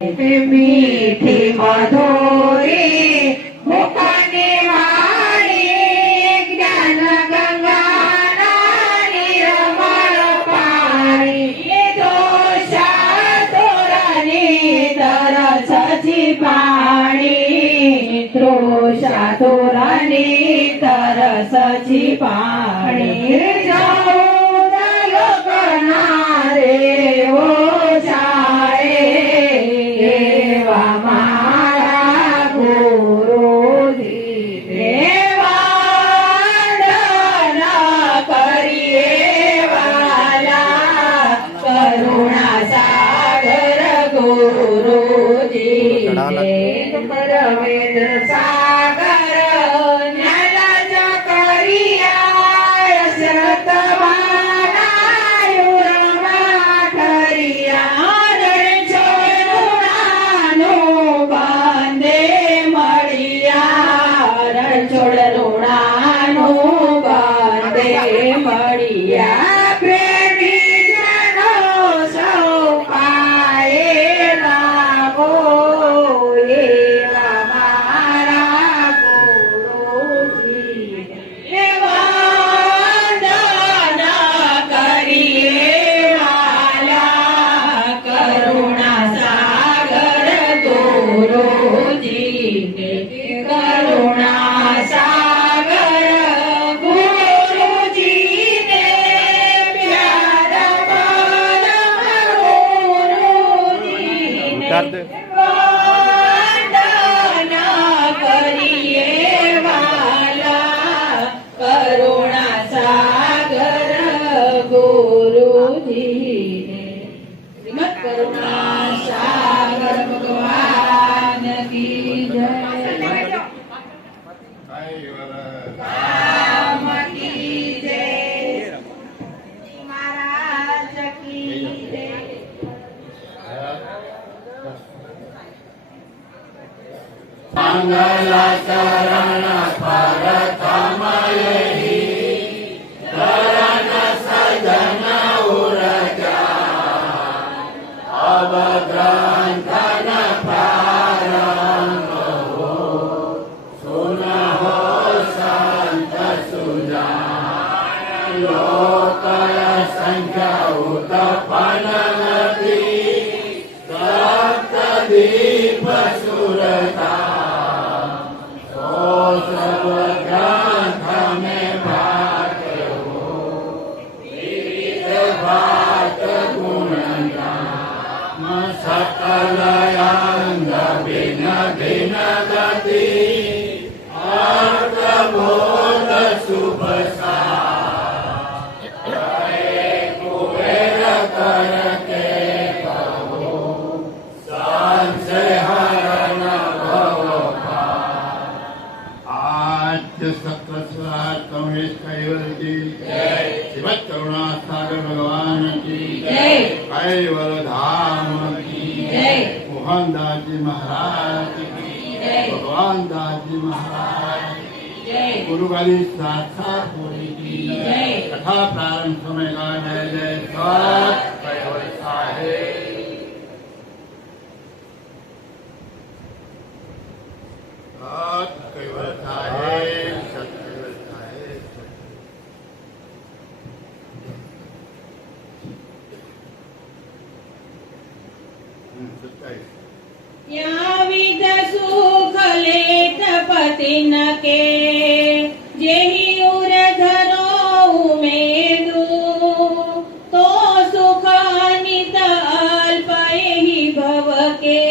मीठी मधुरी मुखाने वाणी ज्ञान गंगा निर्मळ पाणी दोषा तोरणी तरसची पाणी दोषा तोरणी तरसची पाणी जाऊन लोकनारे ओ परमेंद्र सागर ज्ञानाच करिया शरत बाणायुरमा ठरिया रणछोड बांधे मळिया रणछोड ऋणानो बांधे मळिया प्रेमी जनो सौ पाए लागो मंगलाचरण परतमयहि करण सजन उरजा अवग्रंथन प्रारंभ हो सुनहो संत सुजान लोकय संख्या उत्पन्नति सप्तदीप सुरता सब ग्रंथ में भाग हो विविध बात गुणगान सकल अंग भिन्न भिन्न गति अर्थ बोध शुभ कुबेर करके कहो संशय हरण कमलेश कैवल की शिवत करुणा सागर भगवान की कैवल धाम की मोहन दास जी महाराज की भगवान दास जी महाराज गुरु वाली साक्षात्पुरी की कथा प्रारंभ समय का जय जय सत कैवल साहेब सत कैवल साहेब सत कैवल साहेब विध सुख लेत पति न के जेहि उर धरो उमेदु तो सुख अनित अल्प एहि भव के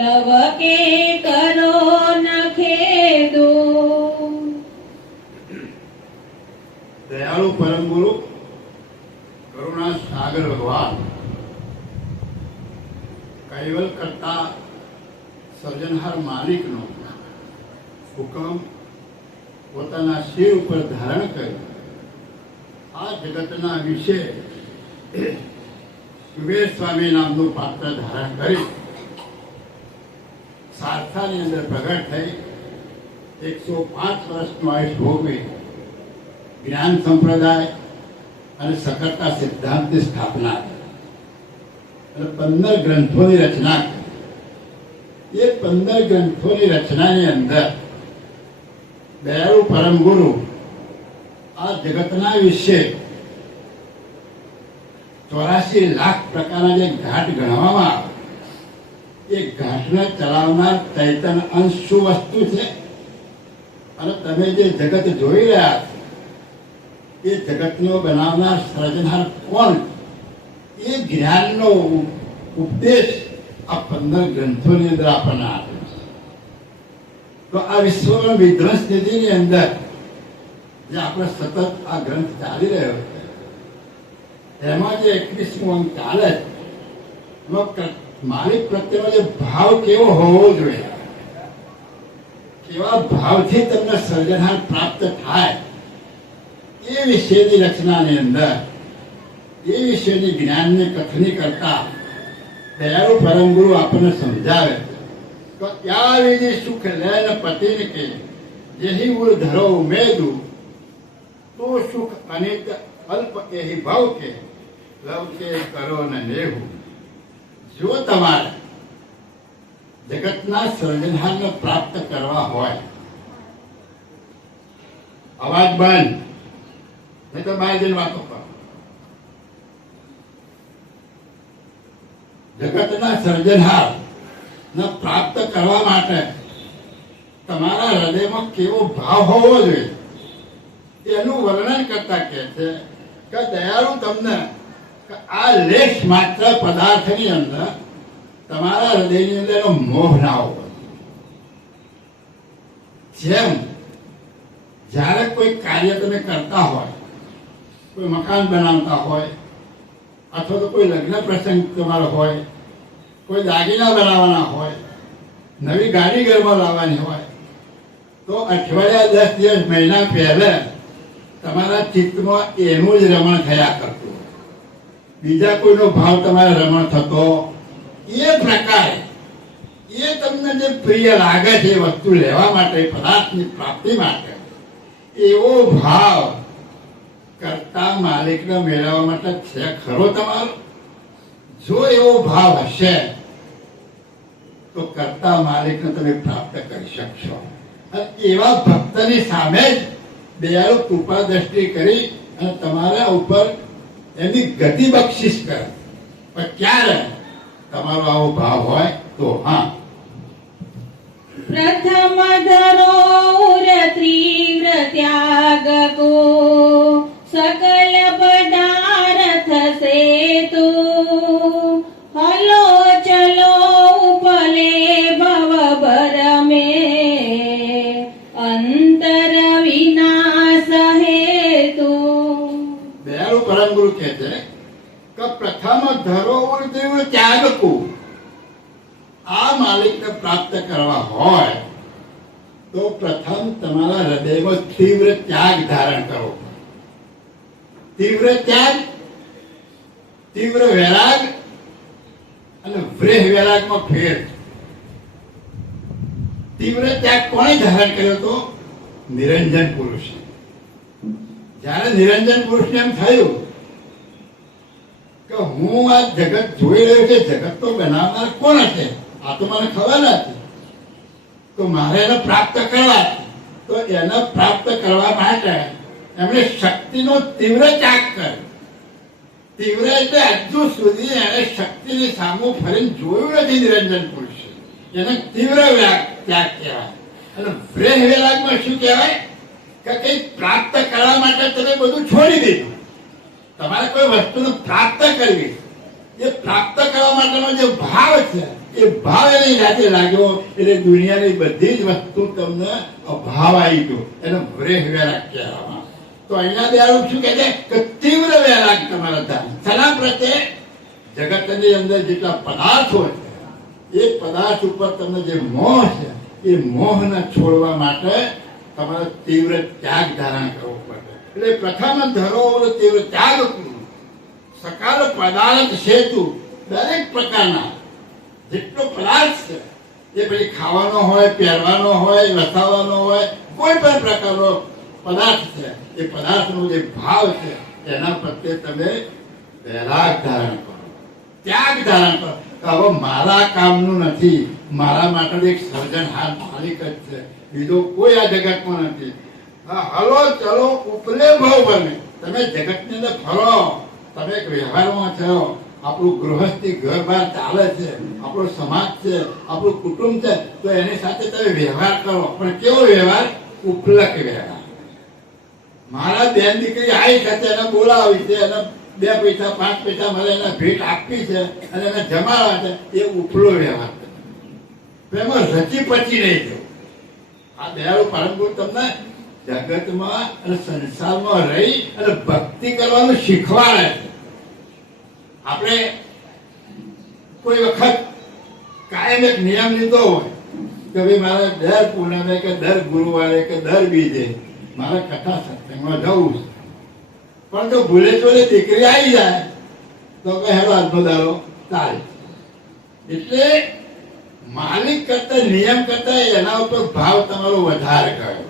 लव के करो न खेदु। दयालु परम गुरु करुणा सागर भगवान कैवल करता સર્જનહાર માલિકનો હુકમ પોતાના શિર ઉપર ધારણ કરી આ જગતના વિશે કુબેર સ્વામી નામનું પાત્ર ધારણ કરી સારથાની અંદર પ્રગટ થઈ 105 વર્ષનું આયુષ ભોગવી જ્ઞાન સંપ્રદાય અને સકર્તા સિદ્ધાંતની સ્થાપના અને 15 ગ્રંથોની રચના કરી. એ 15 ગ્રંથોની રચનાની અંદર દયાળુ પરમ ગુરુ આ જગતના વિશે 84 લાખ પ્રકારના જે ઘાટ ગણવામાં આવે એ ઘાટને ચલાવનાર ચૈતન્ય અંશ શું વસ્તુ છે અને તમે જે જગત જોઈ રહ્યા છો એ જગતનો બનાવનાર સર્જનાર કોણ, એ જ્ઞાનનો ઉપદેશ આ 15 ગ્રંથોની અંદર આપણને આપે છે. તો આ વિશ્વના વિધ્વંસ નિધિની અંદર જે આપણે સતત આ ગ્રંથ ચાલી રહ્યો છે એમાં જે 21મો અંક ચાલે છે એમાં માલિક પ્રત્યેનો જે ભાવ કેવો હોવો જોઈએ, કેવા ભાવથી તમને સર્જનહાર પ્રાપ્ત થાય એ વિશેની રચનાની અંદર એ વિશેની જ્ઞાનની કથની કરતા દયાળુ પરમ ગુરુ આપણને સમજાવે તો ત્યાં વિધિ સુખ લેન પતિને કે જેહી ઉર ધરો ઉમેદુ તો સુખ અનિત અલ્પ એહી ભાવ કે લવ કે કરો ન લેવું. જો તમારે જગતના સર્જનહારને પ્રાપ્ત કરવા હોય, અવાજ બંધ નહીં તો બહાર જઈને વાતો કરો. જગતના સર્જનહાર ને પ્રાપ્ત કરવા માટે તમારા હૃદયમાં કેવો ભાવ હોવો જોઈએ એનું વર્ણન કરતા કહે છે કે દયાળુ તમને આ લેશ માત્ર પદાર્થની અંદર તમારા હૃદયની અંદર એનો મોહ ના હોવો. જેમ જ્યારે કોઈ કાર્ય તમે કરતા હોય, કોઈ મકાન બનાવતા હોય અથવા તો કોઈ લગ્ન પ્રસંગ તમારો હોય, કોઈ દાગીના બનાવવાના હોય, નવી ગાડી ઘરમાં લાવવાની હોય, તો અઠવાડિયા 10 દિવસ મહિના પહેલા તમારા ચિત્તમાં એનું જ રમણ થયા કરતું, બીજા કોઈનો ભાવ તમારે રમણ થતો એ પ્રકારે એ તમને જે પ્રિય લાગે છે એ વસ્તુ લેવા માટે, પદાર્થની પ્રાપ્તિ માટે એવો ભાવ કરતા માલિકને મેળવવા માટે છે ખરો તમારો? જો એવો ભાવ હશે તો કરતા માલિકને તમે પ્રાપ્ત કરી શકશો. અને એવા ભક્તની સામે જ દયાળુ કૃપા દ્રષ્ટિ કરી અને તમારા ઉપર એની ગતિ બક્ષિસ કરે. પણ ક્યારે તમારો આવો ભાવ હોય તો હા. પ્રથમ ધરો તીવ્ર ત્યાગ કો સકલ પદાર્થ સે તુ હલો ચલો ઉપલે ભવ ભર મે અંતર વિનાશ હેતુ. દયાળુ પરમ ગુરુ કહે છે કે પ્રથમ ધરો તીવ્ર ત્યાગ કો, આ માલિકને પ્રાપ્ત કરવા હોય તો પ્રથમ તમારા હૃદયમાં તીવ્ર ત્યાગ ધારણ કરો. તીવ્ર ત્યાગ, તીવ્ર વૈરાગ અને વ્રેહ વૈરાગમાં ફેર. તીવ્ર ત્યાગ કોણે ધારણ કર્યો તો? નિરંજન પુરુષ. જ્યારે નિરંજન પુરુષને એમ થયું કે હું આ જગત જોઈ રહ્યો છે, જગત તો બનાવનાર કોણ હશે, આ તો મને ખબર નથી, તો મારે એને પ્રાપ્ત કરવા, તો એને પ્રાપ્ત કરવા માટે એમણે શક્તિનો તીવ્ર ત્યાગ કર્યો. તીવ્ર એટલે હજુ સુધી એને શક્તિની સામુ ફરીને જોયું નથી નિરંજન પુરુષે, એને તીવ્ર ત્યાગ કહેવાય. અને વ્રેહ વૈરાગમાં શું કહેવાય કે કંઈક પ્રાપ્ત કરવા માટે તમે બધું છોડી દીધું. તમારે કોઈ વસ્તુને પ્રાપ્ત કરવી, એ પ્રાપ્ત કરવા માટેનો જે ભાવ છે એ ભાવ એની જાતે લાગ્યો એટલે દુનિયાની બધી જ વસ્તુ તમને અભાવ આવી ગયો, એનો વ્રેહ વૈરાગ કહેવામાં. તો અહીંયા દયાળુ શું કહે છે કે તીવ્ર વૈરાગ તમારા થાય. સના પ્રત્યે જગતની અંદર જેટલા પદાર્થો છે એ પદાર્થ ઉપર તમને જે મોહ છે એ મોહને છોડવા માટે તમારે તીવ્ર ત્યાગ ધારણ કરવો પડે. એટલે પ્રથમ ધરો તીવ્ર ત્યાગ સકાળ પદાર્થ સેતુ, દરેક પ્રકારના જેટલો પદાર્થ છે એ પછી ખાવાનો હોય, પહેરવાનો હોય, લખાવાનો હોય, કોઈ પણ પ્રકારનો પદાર્થ છે એ પદાર્થનો જે ભાવ છે એના પ્રત્યે તમે વૈરાગ ધારણ કરો. ત્યાગ ધારણ કરો. હવે મારા કામનું નથી, મારા માટે એક સર્જનહાર માલિક જ છે, બીજો કોઈ આ જગતમાં નથી. હલો ચલો ઉપલે ભાવ બને. તમે જગતની અંદર ફરો, તમે એક વ્યવહારમાં છો. આપણું ગૃહસ્થી ઘર બહાર ચાલે છે, આપણો સમાજ છે, આપણું કુટુંબ છે, તો એની સાથે તમે વ્યવહાર કરો, પણ કેવો વ્યવહાર? ઉપલક વ્યવહાર. મારા બેન દીકરી આવી છે, એને બોલાવી છે, એને 2 પૈસા 5 પૈસા મળે, એને ભેટ આપી છે અને એને જમાડવા છે, એ ઉપલો વ્યવહાર છે. એમાં રચી પચી નહીં થયું. આ દયાળુ પાલનપુર તમને જગતમાં અને સંસારમાં રહી અને ભક્તિ કરવાનું શીખવાડે છે. આપણે કોઈ વખત કાયમ એક નિયમ લીધો હોય કે ભાઈ મારે દર પૂનમે કે દર ગુરુવારે કે દર બીજે મારે કથા સત્સંગમાં જવું છે. પણ જો ભૂલે ચોલે દીકરી આવી જાય તો કે હેલો આજનો દાડો ચાલે. એટલે માલિક કરતા નિયમ કરતા એના ઉપર ભાવ તમારો વધારે કર્યો.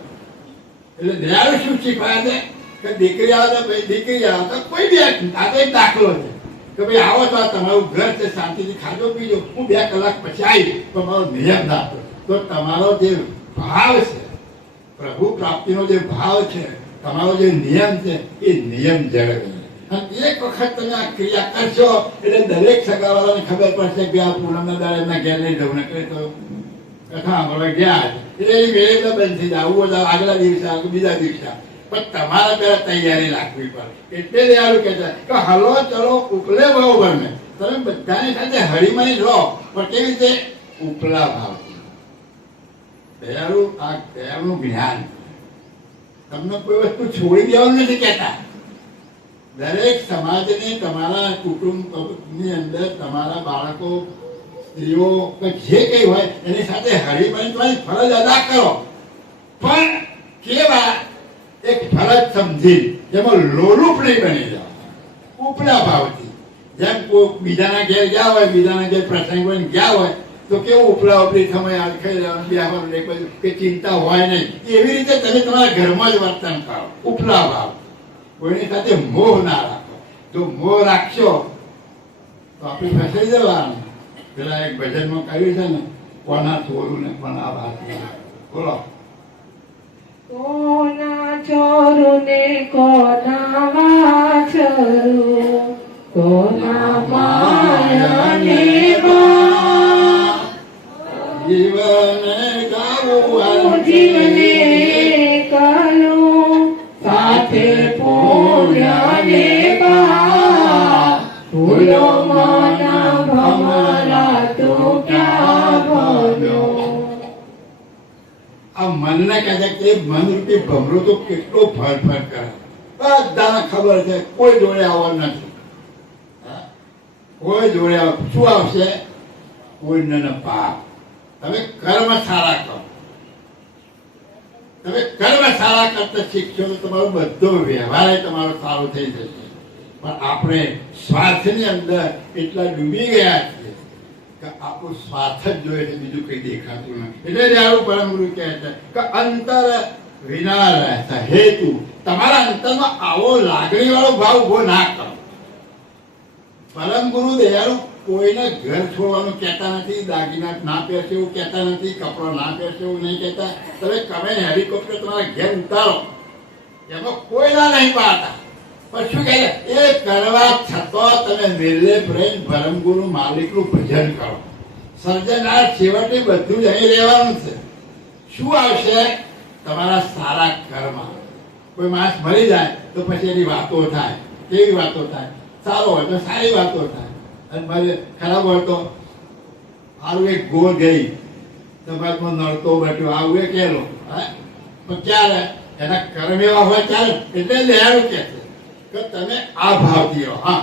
એટલે દયાળુ શું શીખવાડે છે કે દીકરી આવે તો ભાઈ દીકરી આવે તો કોઈ બી આ તો એક દાખલો છે કે ભાઈ આવો તો આ તમારું ઘર છે, શાંતિથી ખાજો પીજો, હું 2 કલાક પછી આવી તો મારો નિયમ રાખો. તો તમારો જે ભાવ છે, પ્રભુ પ્રાપ્તિનો જે ભાવ છે, તમારો જે નિયમ છે, એ નિયમ જળવે. અને એક વખત તમે આ ક્રિયા કરશો એટલે દરેક સગાવાળાને ખબર પડશે કે આ પૂનમના દાડે એમના ઘેર લઈ જવું, ને તો કથા સાંભળવા ગયા એટલે એ વેળે તો બંધ થઈ જાય. આવું બધા આગલા દિવસે બીજા દિવસે, પણ તમારે પહેલા તૈયારી રાખવી પડે. એટલે દયાળુ કહે છે કે હલો ચલો ઉપલે ભાવ બને. તમે બધાની સાથે હળીમળી રહો, પણ કેવી રીતે? ઉપલા ભાવ. દયાળુ આ દયાળુનું જ્ઞાન. તમને કોઈ વસ્તુ છોડી દેવાનું નથી કહેતા. દરેક સમાજને તમારા કુટુંબની અંદર તમારા બાળકો, સ્ત્રીઓ કે જે કઈ હોય એની સાથે હળીમળી તમારી ફરજ અદા કરો. પણ કેવા? એક ફરજ સમજી જેમાં લોલુપ નહીં બની જાવ, ઉપલા ભાવથી. જેમ કોઈ બીજાના ઘેર ગયા હોય, બીજાના ઘેર પ્રસંગ હોય ગયા હોય તો કેવું ઉપલા ઉપલી સમય ખાઈ લેવાનું, બેહવાનું નહીં, બધું કે ચિંતા હોય નહીં. એવી રીતે તમે તમારા ઘરમાં જ વર્તન કરો. ઉપલા ભાવ. કોઈની સાથે મોહ ના રાખો. જો મોહ રાખશો તો આપણે ફસાઈ જવાનું. પેલા એક ભજનમાં કહ્યું છે ને, કોના ચોરું ને પણ આ વાત બોલો. કોના ચોરું ને કોના વાછરું, કોના માયા ને જીવને ગાવું જીવને કલું સાથે પૂર્ણને ભૂલો મના ભમરા તું ક્યાં ભમ્યો. આ મનને કહે છે કે મનરૂપી ભમરો તો કેટલો ફરફર કરે. બધાને ખબર છે કોઈ જોડે આવવા નથી. કોઈ જોડે શું આવશે? કોઈને પાપ. તમે કર્મ સારા કરો. તમે કર્મ સારા કરતા શીખશો તો તમારો બધો વ્યવહાર તમારો સારો થઈ જશે. પણ આપણે સ્વાર્થની અંદર એટલા ડૂબી ગયા છીએ કે આપણું સ્વાર્થ જ જોઈએ છે, બીજું કઈ દેખાતું નથી. એટલે દયાળુ પરમ ગુરુ કહે છે કે અંતર વિના રહેતા હેતુ. તમારા અંતરમાં આવો લાગણી વાળો ભાવ ઉભો ના કરો. પરમ ગુરુ દયાળુ કોઈને ઘર છોડવાનું કહેતા નથી, દાગીના ના પહેરશે એવું કહેતા નથી, કપડો ના પહેરશે એવું નહીં કહેતા. તમે કમે હેલિકોપ્ટર તમારા ઘેર ઉતારો, એમાં કોઈ ના નહીં પાડતા. પણ શું કહે? એ કરવા છતાં તમે નિર્લેપ રહીને પરમ ગુરુ માલિકનું ભજન કરો. સર્જનાર છેવટે બધું જ અહીં રહેવાનું છે. શું આવશે? તમારા સારા કર્મ. કોઈ માણસ મરી જાય તો પછી એની વાતો થાય. કેવી વાતો થાય? સારો હોય તો સારી વાતો થાય, અને મારે ખરાબ હોય તો આવું એક ગોળ ગઈ સમાજમાં નડતો બેઠો આવું એ કહેલો. પણ ક્યારે એના કર્મ એવા હોય ત્યારે. એટલે દયાળુ કહે છે કે તમે આ ભાવથી રહો. હા,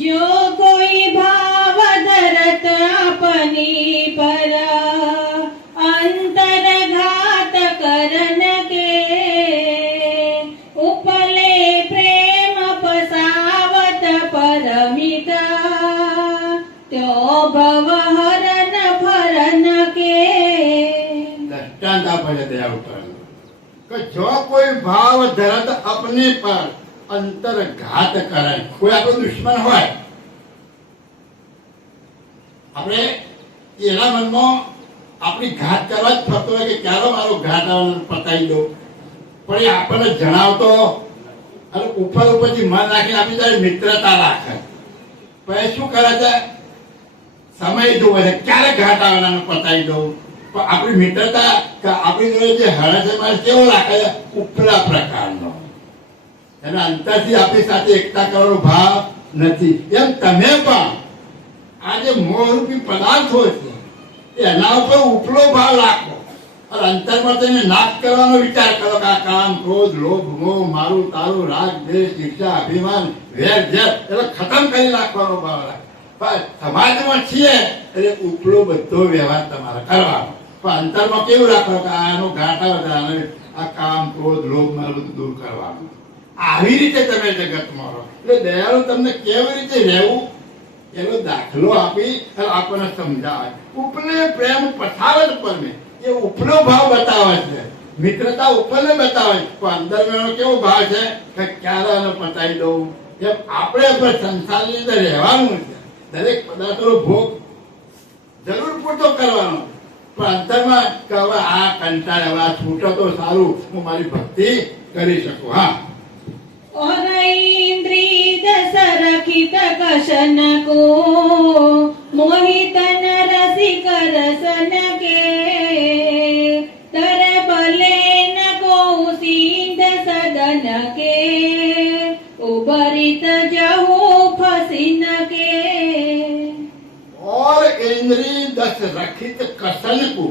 જો કોઈ ભાવ ધરત આપની પર અંતરઘાત કરન કે ઉપલે પ્રેમ પસાવત પરમિતા ત્યો ભવ હરન ફરન કે. દ્રષ્ટાંત આપે છે દયાળુ કે જો કોઈ ભાવ ધરત અપને પર અંતરઘાત કરે. કોઈ આપણો દુશ્મન હોય આપણે એના મનમાં આપણી ઘાત કરવા જ ફરતો હોય કે ક્યારે મારો ઘાટ આવવાનું પતાવી દો, પણ એ આપણને જણાવતો અને ઉપર ઉપરથી મન રાખીને આપણી તારી મિત્રતા રાખે. પછી શું કરે છે, સમય જોવે છે ક્યારે ઘાટ આવવાનું પતાવી દઉં. પણ આપણી મિત્રતા કે આપણી જોડે જે હળે છે મારે કેવો રાખે છે, ઉપલા પ્રકારનો. એના અંતરથી આપણી સાથે એકતા કરવાનો ભાવ નથી. એમ તમે પણ આ જે મોહરૂપી પદાર્થો છે એના ઉપર ઉપલો ભાવ રાખો અને અંતરમાં તેને નાશ કરવાનો વિચાર કરો કે આ કામ, ક્રોધ, લોભ, મોહ, મારું તારું, રાગ, દ્વેષ, ઈર્ષા, અભિમાન, વેર ઝેર એટલે ખતમ કરી નાખવાનો ભાવ રાખો. પણ સમાજમાં છીએ એટલે ઉપલો બધો વ્યવહાર તમારે કરવાનો, પણ અંતરમાં કેવું રાખો કે આનો ઘાટા વધારે આ કામ, ક્રોધ, લોભ મારું બધું દૂર કરવાનું. આવી રીતે તમે જગતમાં રહો. એટલે દયાળુ તમને કેવી રીતે રહેવું એનો દાખલો આપી અને આપણને સમજાવે. ઉપલે પ્રેમ પથાવત પરમે એ ઉપલો ભાવ બતાવે છે, મિત્રતા ઉપરને બતાવે છે, પણ અંદર એનો કેવો ભાવ છે કે ક્યારે એને પતાવી દઉં. એમ આપણે પણ સંસારની અંદર રહેવાનું છે, દરેક પદાર્થનો ભોગ જરૂર પૂરતો કરવાનો, પણ અંતરમાં કે હવે આ કંટાળ, હવે આ છૂટો તો સારું, હું મારી ભક્તિ કરી શકું. હા, इंद्री दस रखित कशन को मोहित न रसिक रसन के तर बले न को सिंध सदन के उबरित जहो फसिन के. और इंद्री दस रखित कसन को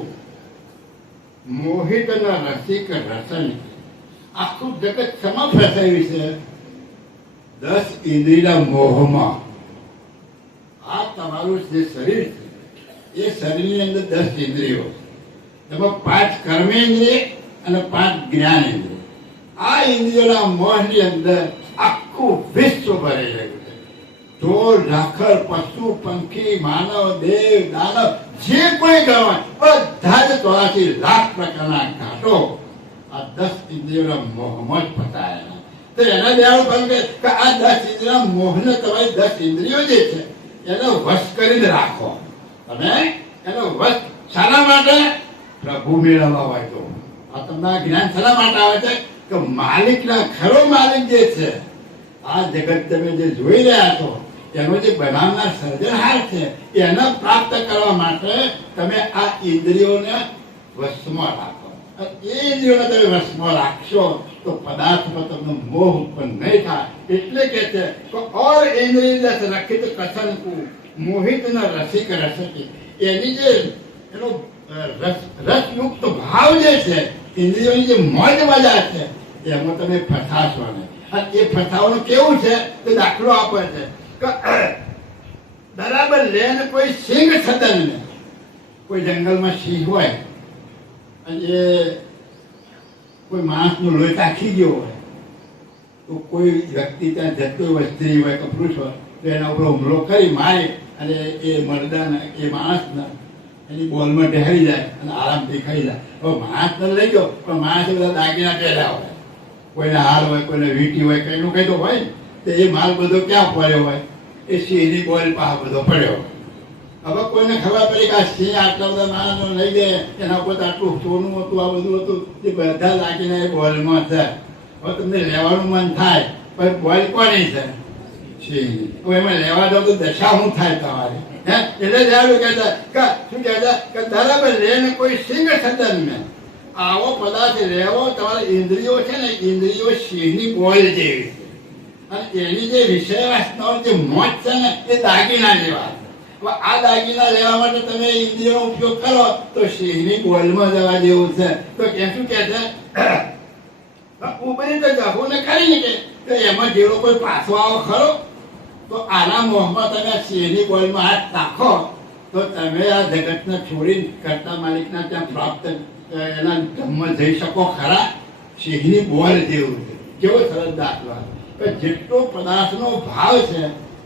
मोहित न रसिक रसन. આખું જગત શેમાં ફસાયું છે? 10 ઇન્દ્રિયના મોહમાં. આ તમારું જે શરીર છે એ શરીરની અંદર 10 ઇન્દ્રિયો, એમાં 5 કર્મેન્દ્રિય અને 5 જ્ઞાનેન્દ્રિય. આ ઇન્દ્રિયોના મોહની અંદર આખું વિશ્વ ભરેલું છે. ઢોર, ઢાખર, પશુ, પંખી, માનવ, દેવ, દાનવ જે કોઈ ગણવાય બધા જ 84 લાખ પ્રકારના ઘાટો આ 10 ઇન્દ્રિયોના મોહમાં જ ફસાયેલા. તો એના દયાળુ કહ્યું કે આ 10 ઇન્દ્રિયોના મોહને તમારી 10 ઇન્દ્રિયો જે છે એનો વશ કરીને રાખો. તમે એનો વશ શાના માટે? પ્રભુ મેળવવા હોય તો. આ તમને જ્ઞાન શાના માટે આવે છે કે માલિકના ખરો માલિક જે છે, આ જગત તમે જે જોઈ રહ્યા છો એનો જે બનાવનાર સર્જનહાર છે એને પ્રાપ્ત કરવા માટે તમે આ ઇન્દ્રિયોને વશમાં રાખો. એ ઇન્દ્રિયોને તમે વશમાં રાખશો તો પદાર્થમાં તમને મોહ ઉત્પન્ન નહીં થાય. એટલે કે છે ઓર ઇન્દ્રિય દસ રખિત કથન મોહિત ન રસિક રસકી. એની જે એનો રસયુક્ત ભાવ જે છે, ઇન્દ્રિયોની જે મોજ મજા છે એમાં તમે ફસાશો નહીં. અને એ ફસાવાનું કેવું છે તે દાખલો આપે છે કે બરાબર લેન કોઈ સિંહ સદન ને, કોઈ જંગલમાં સિંહ હોય અને એ કોઈ માણસનો લોહી ચાખી ગયો હોય તો કોઈ વ્યક્તિ ત્યાં જતો હોય, સ્ત્રી હોય કે પુરુષ હોય, તો એના ઉપર હુમલો કરી મારે અને એ મરદાને એ માણસને એની બોલમાં ઢહેરી જાય અને આરામથી ખાઈ જાય. હવે માણસને લઈ ગયો પણ માણસે બધા દાગીના પહેર્યા હોય, કોઈને હાર હોય, કોઈને વીંટી હોય, કંઈનું કંઈ તો હોય ને, તો એ માલ બધો ક્યાં પડ્યો હોય? એ સિંહની બોલ પાસે બધો પડ્યો હોય. હવે કોઈને ખબર પડી કે આ સિંહ આટલા બધા માણસો લઈ જાય, એના ઉપર આટલું સોનું હતું, આ બધું હતું, એ બધા લાગીને એ બોલમાં છે. હવે તમને લેવાનું મન થાય પણ બોલ કોની છે? સિંહની. હવે એમાં લેવા દો તો દશા શું થાય તમારી? હે, એટલે જાણ્યું કહેતા કે શું કહેતા કે બરાબર લેને કોઈ સિંહ સદન મેં આવો પદાર્થ લેવો. તમારા ઇન્દ્રિયો છે ને, ઇન્દ્રિયો સિંહની બોલ જેવી છે અને એની જે વિષય વાસનાઓ જે મોજ છે ને એ દાગીના જેવા. આ દાગીના લેવા માટે તમે ઇન્દ્રિયનો ઉપયોગ કરો તો સિંહની બોલમાં જવા જેવું છે. તો કે શું કે છે ઉભરી તો જવું ને ખરી ને કે એમાં જેવો કોઈ પાછો આવો ખરો? તો આના મોહમાં તમે સિંહની બોલમાં હાથ નાખો તો તમે આ જગતને છોડીને કરતા માલિકના ત્યાં પ્રાપ્ત એના ધમમાં જઈ શકો ખરા? સિંહની બોલ જેવું છે. કેવો સરસ દાખલો કે જેટલો પદાર્થનો ભાવ છે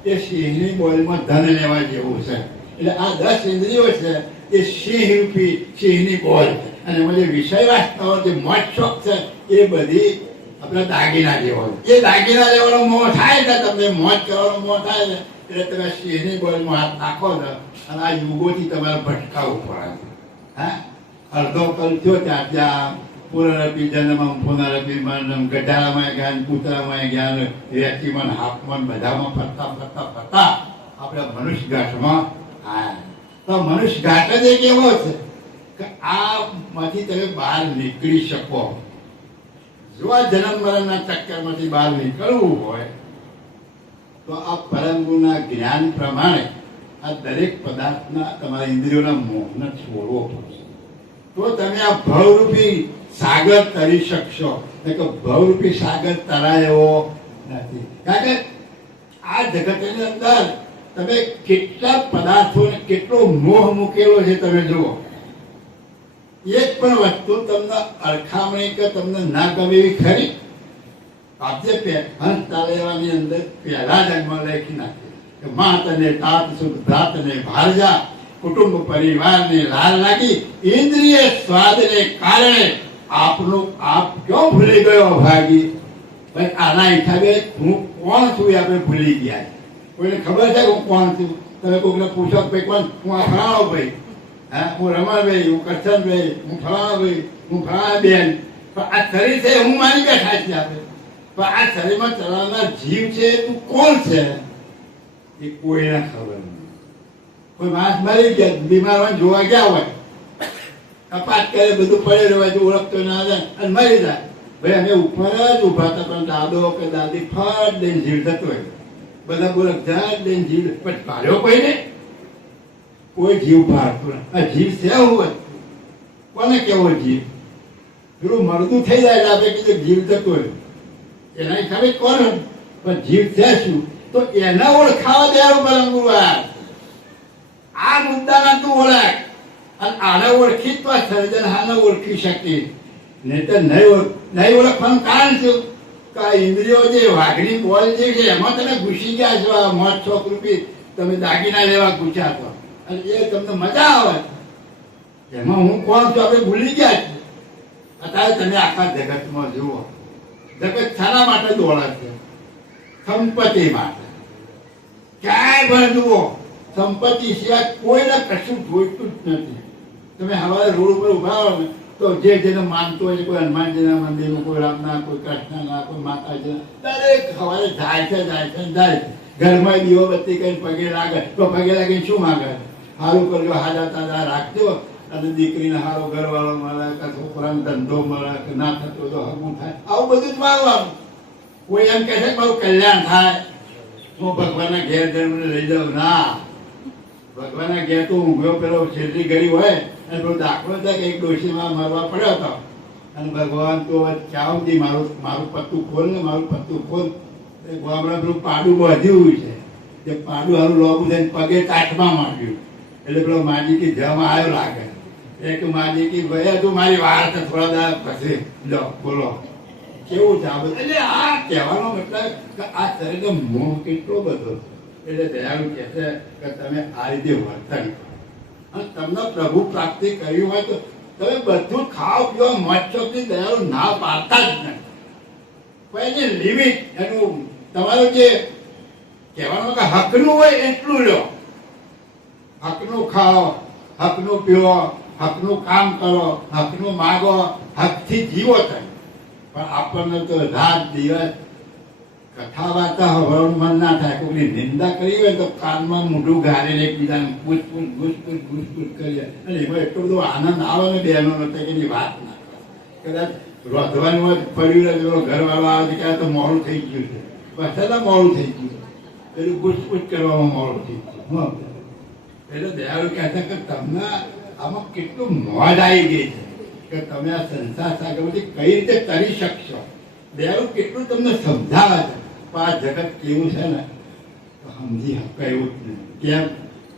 એ સિંહની બોલમાં ધન લેવા જેવું છે. એટલે આ 10 ઇન્દ્રિયો છે એ સિંહ રૂપી સિંહની બોલ છે અને એમાં જે વિષય વાસનાઓ જે મોજ શોખ છે એ બધી આપણે દાગીના જેવો એ દાગીના લેવાનો મોહ થાય ને તમને મોજ કરવાનો મોહ થાય ને એટલે તમે સિંહની ગોળમાં હાથ નાખો ને અને આ યુગોથી તમારે ભટકાવવું પડે. હા, અડધો કલ થયો ત્યાં ત્યાં પુનરપી જન્મમ પુનરપી મરણમ ગઢારામાં જ્ઞાન કૂતરામાં જ્ઞાન રેતીમાં હાફમાં બધામાં ફરતા આપણે મનુષ્ય ગાંઠમાં હા તો મનુષ્ય ગાંઠ જ એક એવો છે કે આમાંથી તમે બહાર નીકળી શકો. જો આ જન્મ મરણના ચક્કરમાંથી બહાર નીકળવું હોય તો આ પરમ ગુણના જ્ઞાન પ્રમાણે આ દરેક પદાર્થના તમારા ઇન્દ્રિયોના મોહને છોડવો પડશે. તો તમે આ ભવરૂપી સાગર તરી શકશો. કે ભવરૂપી સાગર તરાય એવો નથી. કારણ કે આ જગતની અંદર તમે કેટલા પદાર્થોને કેટલો મોહ મૂકેલો છે તમે જુઓ. એક પણ વસ્તુ તમને અરખામણી કે તમને ના ગમે એવી ખરી. આપણે હંસ તાલેવાની અંદર પહેલા જન્મ લખી નાખી કે મા તને તાત સુખ ભ્રાતને ભારજા કુટુંબ પરિવારને લાલ લાગી ઇન્દ્રિય સ્વાદને કારણે આપનું આપ ક્યાં ભૂલી ગયો ભાગી. ભાઈ આના હિસાબે હું કોણ છું એ આપણે ભૂલી ગયા. કોઈને ખબર છે હું કોણ છું? તમે કોઈને પૂછો ભાઈ કોણ? હું આ ફલાણો ભાઈ, હા હું રમણભાઈ, હું કરશનભાઈ, હું ફલાણો ભાઈ, હું ફલાણા બેન. પણ આ શરીર છે હું માની બેઠા છીએ આપણે. પણ આ શરીરમાં ચલાવનાર જીવ છે તું કોણ છે એ કોઈને ખબર નહીં. કોઈ માણસ મરી ગયા બીમાર હોય જોવા ગયા હોય કપાત કરે બધું પડેલું હોય તો ઓળખતો ના જાય અને મરી જાય. ભાઈ અમે ઉપર જ ઉભા હતા પણ દાદો કે દાદી ફટ લઈને જીવ થતો હોય બધા બોલે ઝાડ લઈને જીવ પણ ભાર્યો કોઈને કોઈ જીવ ભાળતો આ જીવ છે હોય કોને કેવો જીવ પેલું મરદું થઈ જાય એટલે આપણે કીધું જીવ થતો હોય એના હિસાબે કોણ પણ જીવ છે શું તો એના ઓળખાવા દેવાનું પરમ આ મુદ્દાના તું ઓળખ અને આને ઓળખી તો સર્જન હાને ઓળખી શકીએ. નહીં તો નહીં ઓળખવાનું કારણ શું કે આ ઇન્દ્રિયો જે વાઘની બોલ જે છે એમાં તમે ઘૂસી ગયા છો. આ મોજ શોખ રૂપી તમે દાગીના લેવા ઘૂસ્યા છો અને એ તમને મજા આવે એમાં હું કોણ છું આપણે ભૂલી ગયા છીએ. અત્યારે તમે આખા જગતમાં જુઓ જગત શાના માટે દોડે છે? સંપત્તિ માટે. ક્યાંય પણ જુઓ સંપત્તિ સિવાય કોઈને કશું જોઈતું જ નથી. તમે હવારે રોડ ઉપર ઉભા હો ને તો જે જેને માનતો હોય કોઈ હનુમાનજીના મંદિરમાં, કોઈ રામના, કોઈ કૃષ્ણના, કોઈ માતાજીના દરેક સવારે જાય છે. ઘરમાં દીવો બત્તી કરીને પગે લાગે તો પગે લાગીને શું માગે? સારું કરજો, હાજા તાજા રાખજો અને દીકરીને સારો ઘરવાળો મળે કે છોકરાને ધંધો મળે કે ના થતો તો હગું થાય આવું બધું જ માગવાનું. કોઈ એમ કહે છે કે મારું કલ્યાણ થાય હું ભગવાનના ઘેર જઈને લઈ જાઉં. ના, ભગવાનના ઘેર તો ઊંઘ્યો પેલો છેલ્લી ગરી હોય અને પેલો દાખલો છે કે એક ડોશીમાં મરવા પડ્યો હતો અને ભગવાન તો ચાવથી મારું પત્તું ખોલ ને મારું પત્તું ખોલ. ગામડા પેલું પાડું બાંધ્યું છે તે પાડું હારું લોબું થઈને પગે કાઠમાં માંડ્યું એટલે પેલો માજી કે જવામાં આવ્યો લાગે એક માજી કે ભાઈ તું મારી વાર છે થોડા દાડા પછી લો બોલો કેવું છે આ બધું. એટલે આ કહેવાનો મતલબ કે આ શરીરનો મોહ કેટલો બધો. એટલે દયાળુ કહે છે કે તમે આ રીતે વર્તન કરો અને તમને પ્રભુ પ્રાપ્તિ કરવી હોય તો તમે બધું ખાઓ પીઓ મોજશોખથી દયાળુ ના પાડતા જ નહીં. પણ એની લિમિટ એનું તમારું જે કહેવાનું કે હકનું હોય એટલું લો. હકનું ખાઓ, હકનું પીવો, હકનું કામ કરો, હકનું માગો, હકથી જીવો થાય. પણ આપણને તો રાત દિવસ કથા વાર્તા હોવાનું મન ના થાય. કોઈની નિંદા કરી હોય તો કાનમાં મોઢું ગાળીને એકબીજાને પૂછપૂછ કરીએ અને એમાં એટલો બધો આનંદ આવે ને બહેનો નથી કે એની વાત ના કરે. કદાચ રોધવાનું પડ્યું ઘરવાળો આવે કે તો મોડું થઈ ગયું છે પાછા મોડું થઈ ગયું પેલું પૂછપૂછ કરવામાં મોડું થઈ ગયું. એટલે દયાળુ કહેતા કે તમને આમાં કેટલું મોજ આવી ગઈ છે કે તમે આ સંસાર સાગરમાંથી કઈ રીતે કરી શકશો. દયાળુ કેટલું તમને સમજાવે છે. પણ આ જગત કેવું છે ને તો સમજી શકે એવું જ નહીં. કેમ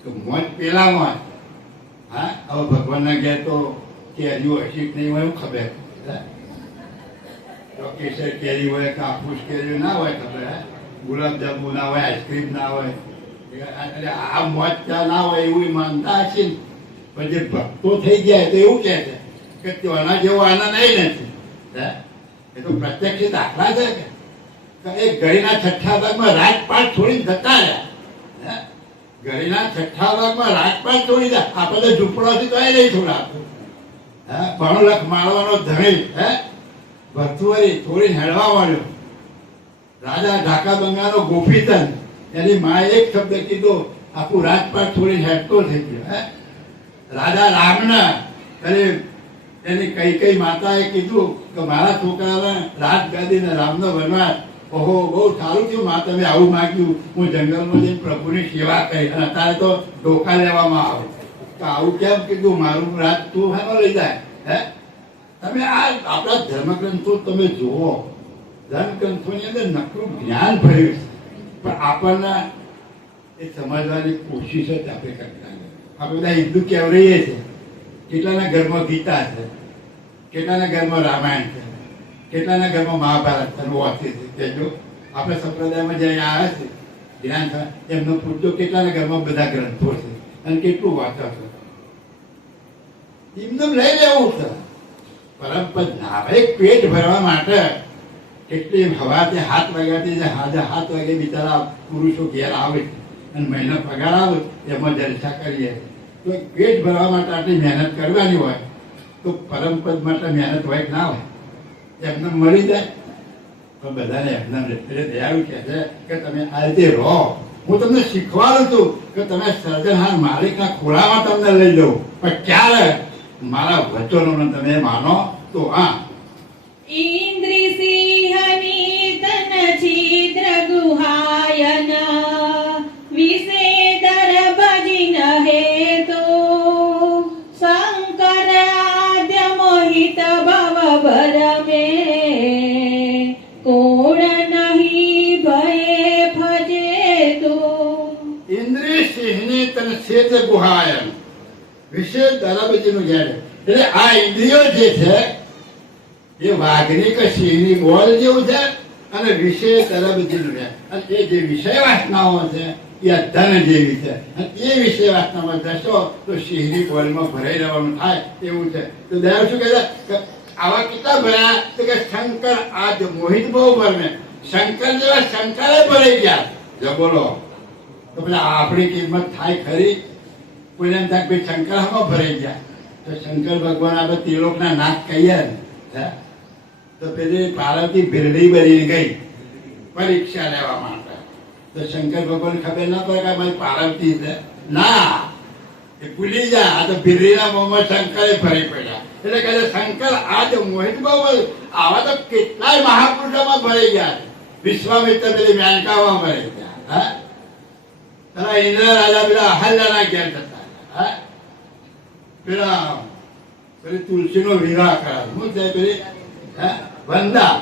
કે મોજ પેલામાં હા હવે ભગવાનના ઘેર તો કેરીઓ હશી નહીં હોય એવું ખબર. કેસર કેરી હોય કે હાફૂસ કેરી ના હોય ખબર. ગુલાબજાંબુ ના હોય, આઈસ્ક્રીમ ના હોય, એટલે આ મોજ ચા ના હોય એવું માનતા હશે ને. પણ જે ભક્તો થઈ ગયા તો એવું કહે છે કે તેના જેવો આનંદ નહીં નથી. એ તો પ્રત્યક્ષ દાખલા છે કે એ ઘડીના છઠ્ઠા ભાગમાં રાજપાટ છોડીને જતા રહ્યા. હે? ઘડીના છઠ્ઠા ભાગમાં રાજપાટ છોડી જાય. આપણે ઝૂંપડોથી તો એ નહીં થોડા ભણુલખ માળવાનો ધણી ભરતુવરી થોડી હેડવા માંડ્યો. રાજા ઢાકા બંગાળનો ગોપીચંદ એની માએ એક શબ્દ કીધો, આખું રાજપાટ છોડી હેડતો થઈ ગયો. રાજા રામના એની કઈ માતાએ કીધું કે મારા છોકરાને રાજગાદીને રામનો વનવાસ. ઓહો, બહુ સારું થયું માં તમે આવું માંગ્યું. હું જંગલમાં જઈને પ્રભુની સેવા કરી અને અત્યારે તો ધોકા લેવામાં આવે તો આવું કેમ કીધું? મારું રાજ તું હાલો લઈ જાય. તમે આ આપણા ધર્મગ્રંથો તમે જુઓ, ધર્મગ્રંથોની અંદર નકરું જ્ઞાન ભર્યું છે, પણ આપણને એ સમજવાની કોશિશ જ આપણે કરતા નથી. આપણે બધા હિન્દુ કહેવરાઈએ છે. કેટલાના ઘરમાં ગીતા છે, કેટલાના ઘરમાં રામાયણ છે, કેટલાના ઘરમાં મહાભારત છે, વાંચે છે. કેજો આપણે સંપ્રદાયમાં જઈને આવ્યા છે જ્ઞાન એમનો પૂછજો કેટલાના ઘરમાં બધા ગ્રંથો છે અને કેટલું વાંચો છો. એમને લઈ લેવું છે. પરંપરા એક પેટ ભરવા માટે કેટલી હવાથી 7 વાગ્યાથી 7 વાગે બિચારા પુરુષો ઘેર આવે છે અને મહિનો પગાર આવે એમાં જલસા કરીએ. તો પેટ ભરવા માટે આટલી મહેનત કરવાની હોય તો પરમપદ માટે મહેનત હોય કે ના હોય? એમને મળી જાય. પણ બધાને એમને એટલે દયાળુ કહે છે કે તમે આ રીતે રહો. હું તમને શીખવાડું છું કે તમે સર્જનહાર માલિકના ખોળામાં તમને લઈ જાઉં, પણ ક્યારે મારા વચનોને તમે માનો તો. હા, ઇન્દ્રી સિંહની તન છિદ્ર ગુહાયન વિષેદર ભજિન હેતો શંકર આદ્ય મોહિત ભવ ભર મે કોણ નહીં ભયે ભજે તો. ઇન્દ્રિય સિંહની તન છેદ ગુહાયન વિશે દરબજીનું જ્ઞાન. એટલે આ ઇન્દ્રિયો જે છે એ વાઘની કે સિંહની બોલ જેવું છે અને વિષય દરબજીનું જ્ઞાન. અને એ જે વિષય વાસનાઓ છે એ ધન જેવી છે અને એ વિષય વાસનામાં જશો તો સિંહની બોલમાં ભરાઈ રહેવાનું થાય એવું છે. તો દયાળ શું કહે છે કે આવા કેટલા ભર્યા? તો કે શંકર આજ મોહિત બહુ ભરમે. શંકર જેવા શંકરે ભરાઈ ગયા. જો બોલો તો પેલા આપણી કિંમત થાય ખરી? કોઈને એમ થાય ભાઈ શંકર આમાં ભરાઈ ગયા તો શંકર ભગવાન આપણે ત્રિલોકના નાથ કહીએ ને તો પેલી પાર્વતી ભીરડી બની ગઈ પરીક્ષા લેવા માટે. તો શંકર ભગવાન ખબર ના પડે કે મારી પાર્વતી છે? ના, એ ભૂલી જાય. આ તો ભીરડીના મોંમાં શંકરે ફરી પડ્યા. એટલે કહે શંકર આજ મોહિત બહુ. આવા તો કેટલાય મહાપુરુષોમાં ભરાઈ ગયા. વિશ્વામિત્ર પેલી મેનકામાં ભરાઈ ગયા. પેલા ઇન્દ્ર રાજા પેલા અહલ્યાના ઘેર જતા. પેલી તુલસીનો વિવાહ કરાવ્યો. શું છે પેલી વંદા?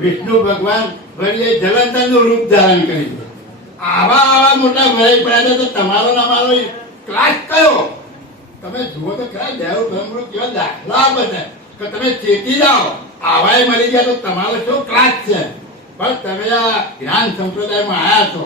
વિષ્ણુ ભગવાન વળી જલંધરનું રૂપ ધારણ કરી. આવા મોટા ભરાઈ પડ્યા છે તો તમારો ના મારો ક્લાસ કયો? તમે જુઓ તો ખરા દેવ બ્રહ્મરૂપ કેવા દાખલા આપે કે તમે ચેતી જાઓ. આવાય મરી ગયા તો તમારો શું ક્લાસ છે? પણ તમે આ જ્ઞાન સંપ્રદાયમાં આવ્યા છો,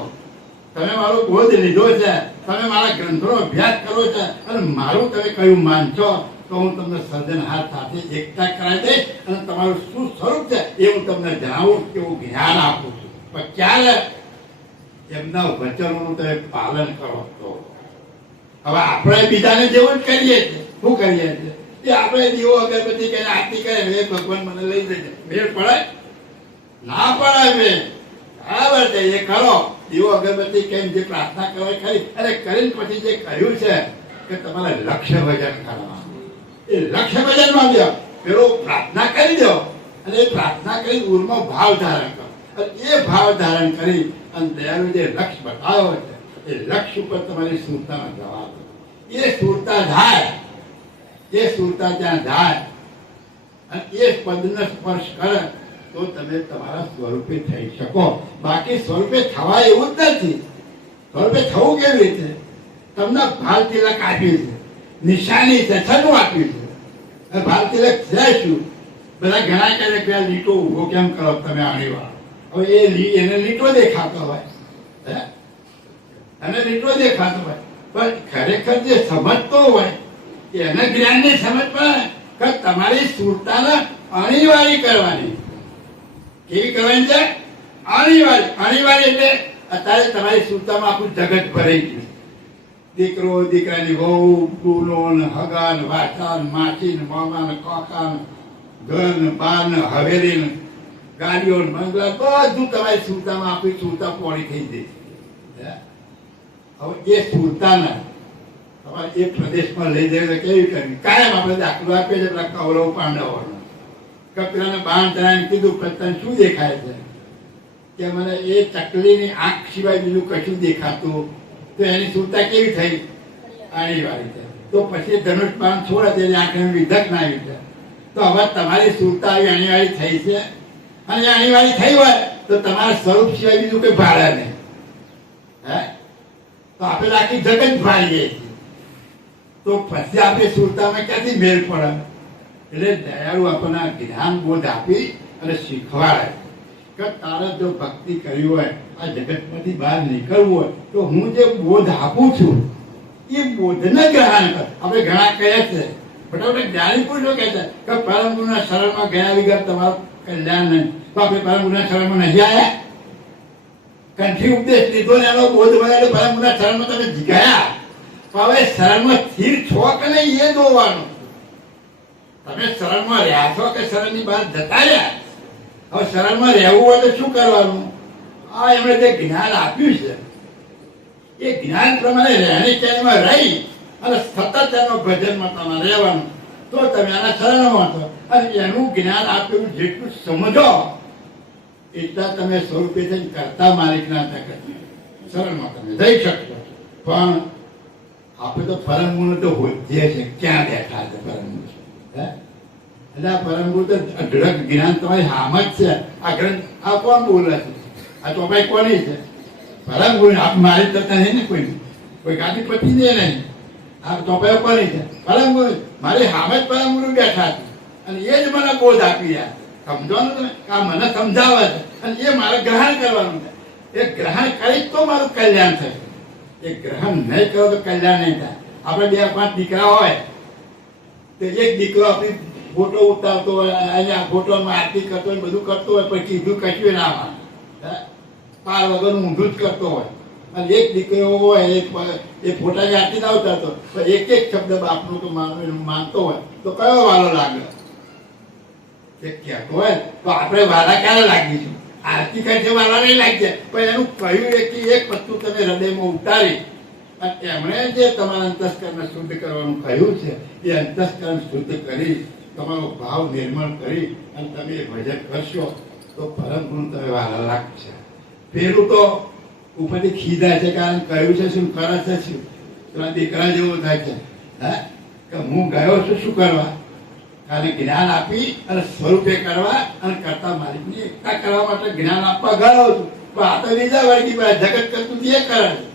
તમે મારો બોધ લીધો છે, તમે મારા ગ્રંથોનો અભ્યાસ કરો છે અને મારું તમે કયું માનશો તો હું તમને સર્જનહાર સાથે એકતા કરાવી દઈશ અને તમારું શું સ્વરૂપ છે એ હું તમને જણાવું, એવું જ્ઞાન આપું છું. પણ ક્યારે એમના વચનોનું તમે પાલન કરો તો. હવે આપણે બીજાને જેવું જ કરીએ છીએ. શું કરીએ છીએ? એ આપણે દીવો અગરબત્તી કરીને આરતી કરે હે ભગવાન મને લઈ જશે. મેળ પડે? ના પડે. મેળ બરાબર છે. એ કરો દીવો અગરબત્તી કેમ જે પ્રાર્થના કરે ખરી. અને કરીને પછી જે કહ્યું છે કે તમારે લક્ષ્ય ભજન કરવાનું, એ લક્ષ્ય ભજનમાં દો. પેલો પ્રાર્થના કરી દો અને એ પ્રાર્થના કરી ઉરમાં ભાવ ધારણ કરો. અને એ ભાવ ધારણ કરી અને દયાળુ જે લક્ષ્ય બતાવ્યો છે એ લક્ષ્ય ઉપર તમારી સુરતામાં જવા દો. એ સુરતા જાય, એ સુરતા ત્યાં જાય અને એ પદને સ્પર્શ કરે તો તમે તમારા સ્વરૂપે થઈ શકો. બાકી સ્વરૂપે થવા એવું જ નથી. સ્વરૂપે થવું કેવી રીતે? તમને ભાલ તિલક આપ્યું છે, નિશાની છે, છનું આપ્યું છે. ભાલ તિલક છે શું? બધા ઘણા કહે કે આ લીટો ઉભો કેમ કરો તમે આણી વાળો? હવે એને લીટો દેખાતો હોય, અને લીટો દેખાતો હોય, પણ ખરેખર જે સમજતો હોય એને જ્ઞાનની સમજ પડે કે તમારી સુરતાને અણીવાળી કરવાની. કેવી કરવાની છે? અનિવાર્ય. અનિવાર્ય એટલે અત્યારે તમારી સુરતામાં આખું જગત ભરાઈ ગયું. દીકરો, દીકરાની વહુ, ગુનો ને હગા ને વાસા ને માસી ને મામા ને કાકા ને ઘર ને બાર ને હવેલી ને ગાડીઓ ને બંગલા બધું તમારી સુરતામાં આપણી સુરતા પોળી થઈ જઈ. હવે એ સુરતાના તમારે એક પ્રદેશમાં લઈ જઈને કેવી કરવી? કાયમ આપણે દાખલો આપીએ છીએ પેલા કૌરવ પાંડવોનો. કપિલાને બાણ ચડાવીને કીધું તને શું દેખાય છે? કે મને એ ચકલીની આંખ સિવાય બીજું કશું દેખાતું. તો એની સુરતા કેવી થઈ? આણી વાળી છે. તો પછી ધનુષ બાણ છોડે તેની આંખને વિધક ના આવી છે. તો હવે તમારી સુરતા આવી અણીવાળી થઈ છે. અને અણીવાળી થઈ હોય તો તમારા સ્વરૂપ સિવાય બીજું કોઈ ભાડે નહીં. હે? તો આપણે આખી જગત ભાળીએ છીએ. તો પછી આપણે સુરતામાં ક્યાંથી મેળ પડે? એટલે દયાળુ આપણને જ્ઞાન બોધ આપી અને શીખવાડે કે તારે જો ભક્તિ કરવી હોય, આ જગતમાંથી બહાર નીકળવું હોય, તો હું જે બોધ આપું છું એ બોધને ગ્રહણ કર. આપણે ઘણા કહે છે, બરાબર, જ્ઞાની પુરુષો કહે છે કે પરમ ગુરુના શરણમાં ગયા વગર તમારું કલ્યાણ નહીં. તો આપણે પરમ ગુરુના શરણમાં નહીં આવ્યા? કંઠી ઉપદેશ લીધો ને એનો બોધ મળ્યો, પરમ ગુરુના શરણમાં તમે ગયા. તો હવે શરણમાં સ્થિર છો કે નહીં એ જોવાનું. તમે શરણમાં રહ્યા છો કે શરણની બહાર જતા રહ્યા? હવે શરણમાં રહેવું હોય તો શું કરવાનું? આ એમણે જે જ્ઞાન આપ્યું છે એ જ્ઞાન પ્રમાણે રહેણી ચેનમાં રહી અને સતત એનો ભજનમાં તમારે રહેવાનું. તો તમે આના શરણમાં છો અને એનું જ્ઞાન આપ્યું જેટલું સમજો એટલા તમે સ્વરૂપે થઈને કરતા માલિકના તકત શરણમાં તમે જઈ શકશો. પણ આપણે તો પરમ ગુણ તો જે છે ક્યાં બેઠા છે પરમ ગુણ? એટલે આ પરમ ગુણ તો અઢળક જ્ઞાન તમારી હામ જ છે. આ ગ્રંથ આ કોણ બોલે છે? આ ચોપાઈ કોની છે? પરમ ગુણ. આપ મારી તો નહીં ને કોઈ ગાદી પતી દે નહીં. આ ચોપાઈ કોની છે? પરમ ગુણ. મારી હામ જ પરમ ગુરુ બેઠા છે અને એ જ મને બોધ આપી રહ્યા. સમજવાનું તમે? આ મને સમજાવે છે અને એ મારે ગ્રહણ કરવાનું છે. એ ગ્રહણ કરી તો મારું કલ્યાણ થશે. એ ગ્રહણ નહીં કરો તો કલ્યાણ નહીં થાય. આપણે 2-5 દીકરા હોય તો એક દીકરો આપણી ફોટો ઉતારતો હોય, અહીંયા ફોટોમાં આરતી કરતો હોય, બધું કરતો હોય, પણ કીધું કશું ના માને, પાર વગરનું ઊંધું જ કરતો હોય. અને એક દીકરો હોય એ ફોટાની આરતી ના ઉતારતો પણ એક શબ્દ બાપનું તો માનતો હોય તો કયો વાલો લાગે? એ કહેતો હોય તો આપણે વાલા ક્યારે લાગીશું? આરતી કરે છે વાલા નહીં લાગી, પણ એનું કહ્યું એક વસ્તુ તમે હૃદયમાં ઉતારી અને એમણે જે તમારા અંતસ્કરણને શુદ્ધ કરવાનું કહ્યું છે એ અંતસ્કરણ શુદ્ધ કરી તમારો ભાવ નિર્મળ કરી અને તમે ભજન કરશો તો પરમ ગુણ તમે વાલા લાગશે. પેલું તો ઉપરથી ખીજાય છે કારણ કહ્યું છે શું કરે છે શું? તમારા દીકરા જેવું થાય છે કે હું ગયો છું શું કરવા? કારણ જ્ઞાન આપી અને સ્વરૂપે કરવા અને કરતા માલિકની એકતા કરવા માટે જ્ઞાન આપવા ગયો છું. તો આ તો બીજા વર્ગી જગત કરતું એ કરે છે.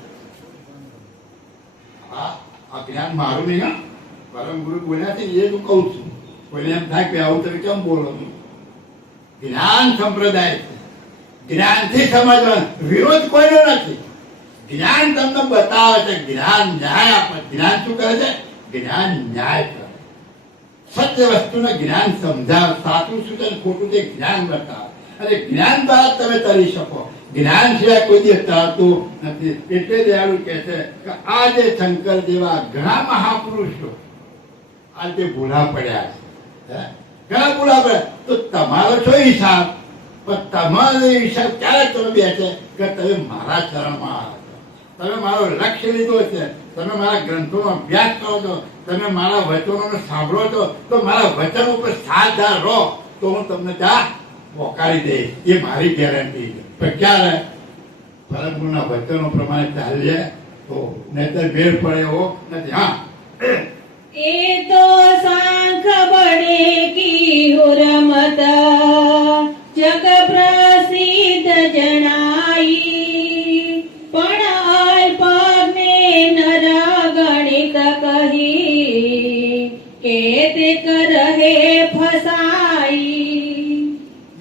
આ જ્ઞાન મારું નહીં. હા, પરમ ગુરુ બોલ્યા છે એ હું કહું છું. કોઈને એમ થાય કે આવું તમે કેમ બોલો? જ્ઞાન સંપ્રદાય છે. જ્ઞાનથી સમજવાનું, વિરોધ કોઈનો નથી. જ્ઞાન તમને બતાવે છે, જ્ઞાન ન્યાય આપે. જ્ઞાન શું કરે છે? જ્ઞાન ન્યાય કરે. સત્ય વસ્તુનું જ્ઞાન સમજાવે, સાચું શું છે ખોટું તે જ્ઞાન બતાવે અને જ્ઞાન દ્વારા તમે તરી શકો. જ્ઞાન સિવાય કોઈ દિવસ તરતું નથી. એટલે દયાળુ કહે છે કે આ જે શંકર જેવા ઘણા મહાપુરુષો આજે ભૂલા પડ્યા છે. ઘણા ભૂલા પડ્યા તો તમારો શું હિસાબ? પણ તમારો હિસાબ ક્યારે તમે બેસે કે તમે મારા ચરણમાં આવ્યા છો, તમે મારો લક્ષ્ય લીધો છે, તમે મારા ગ્રંથોનો અભ્યાસ કરો છો, તમે મારા વચનોને સાંભળો છો, તો મારા વચન ઉપર સાધા રહો તો હું તમને ત્યાં પોકારી દઈશ. એ મારી ગેરંટી છે. પણ ક્યારે? પરમ ગુરુના વચનો પ્રમાણે ચાલીએ તો નહીતર મેળ પડે એવો નથી. હા, એ તો સાંખ બડે કી હુરમત જગ પ્રસિદ્ધ જણાઈ પણ અલ્પને નર ગણિત કહી કે તે કરહે ફસાઈ.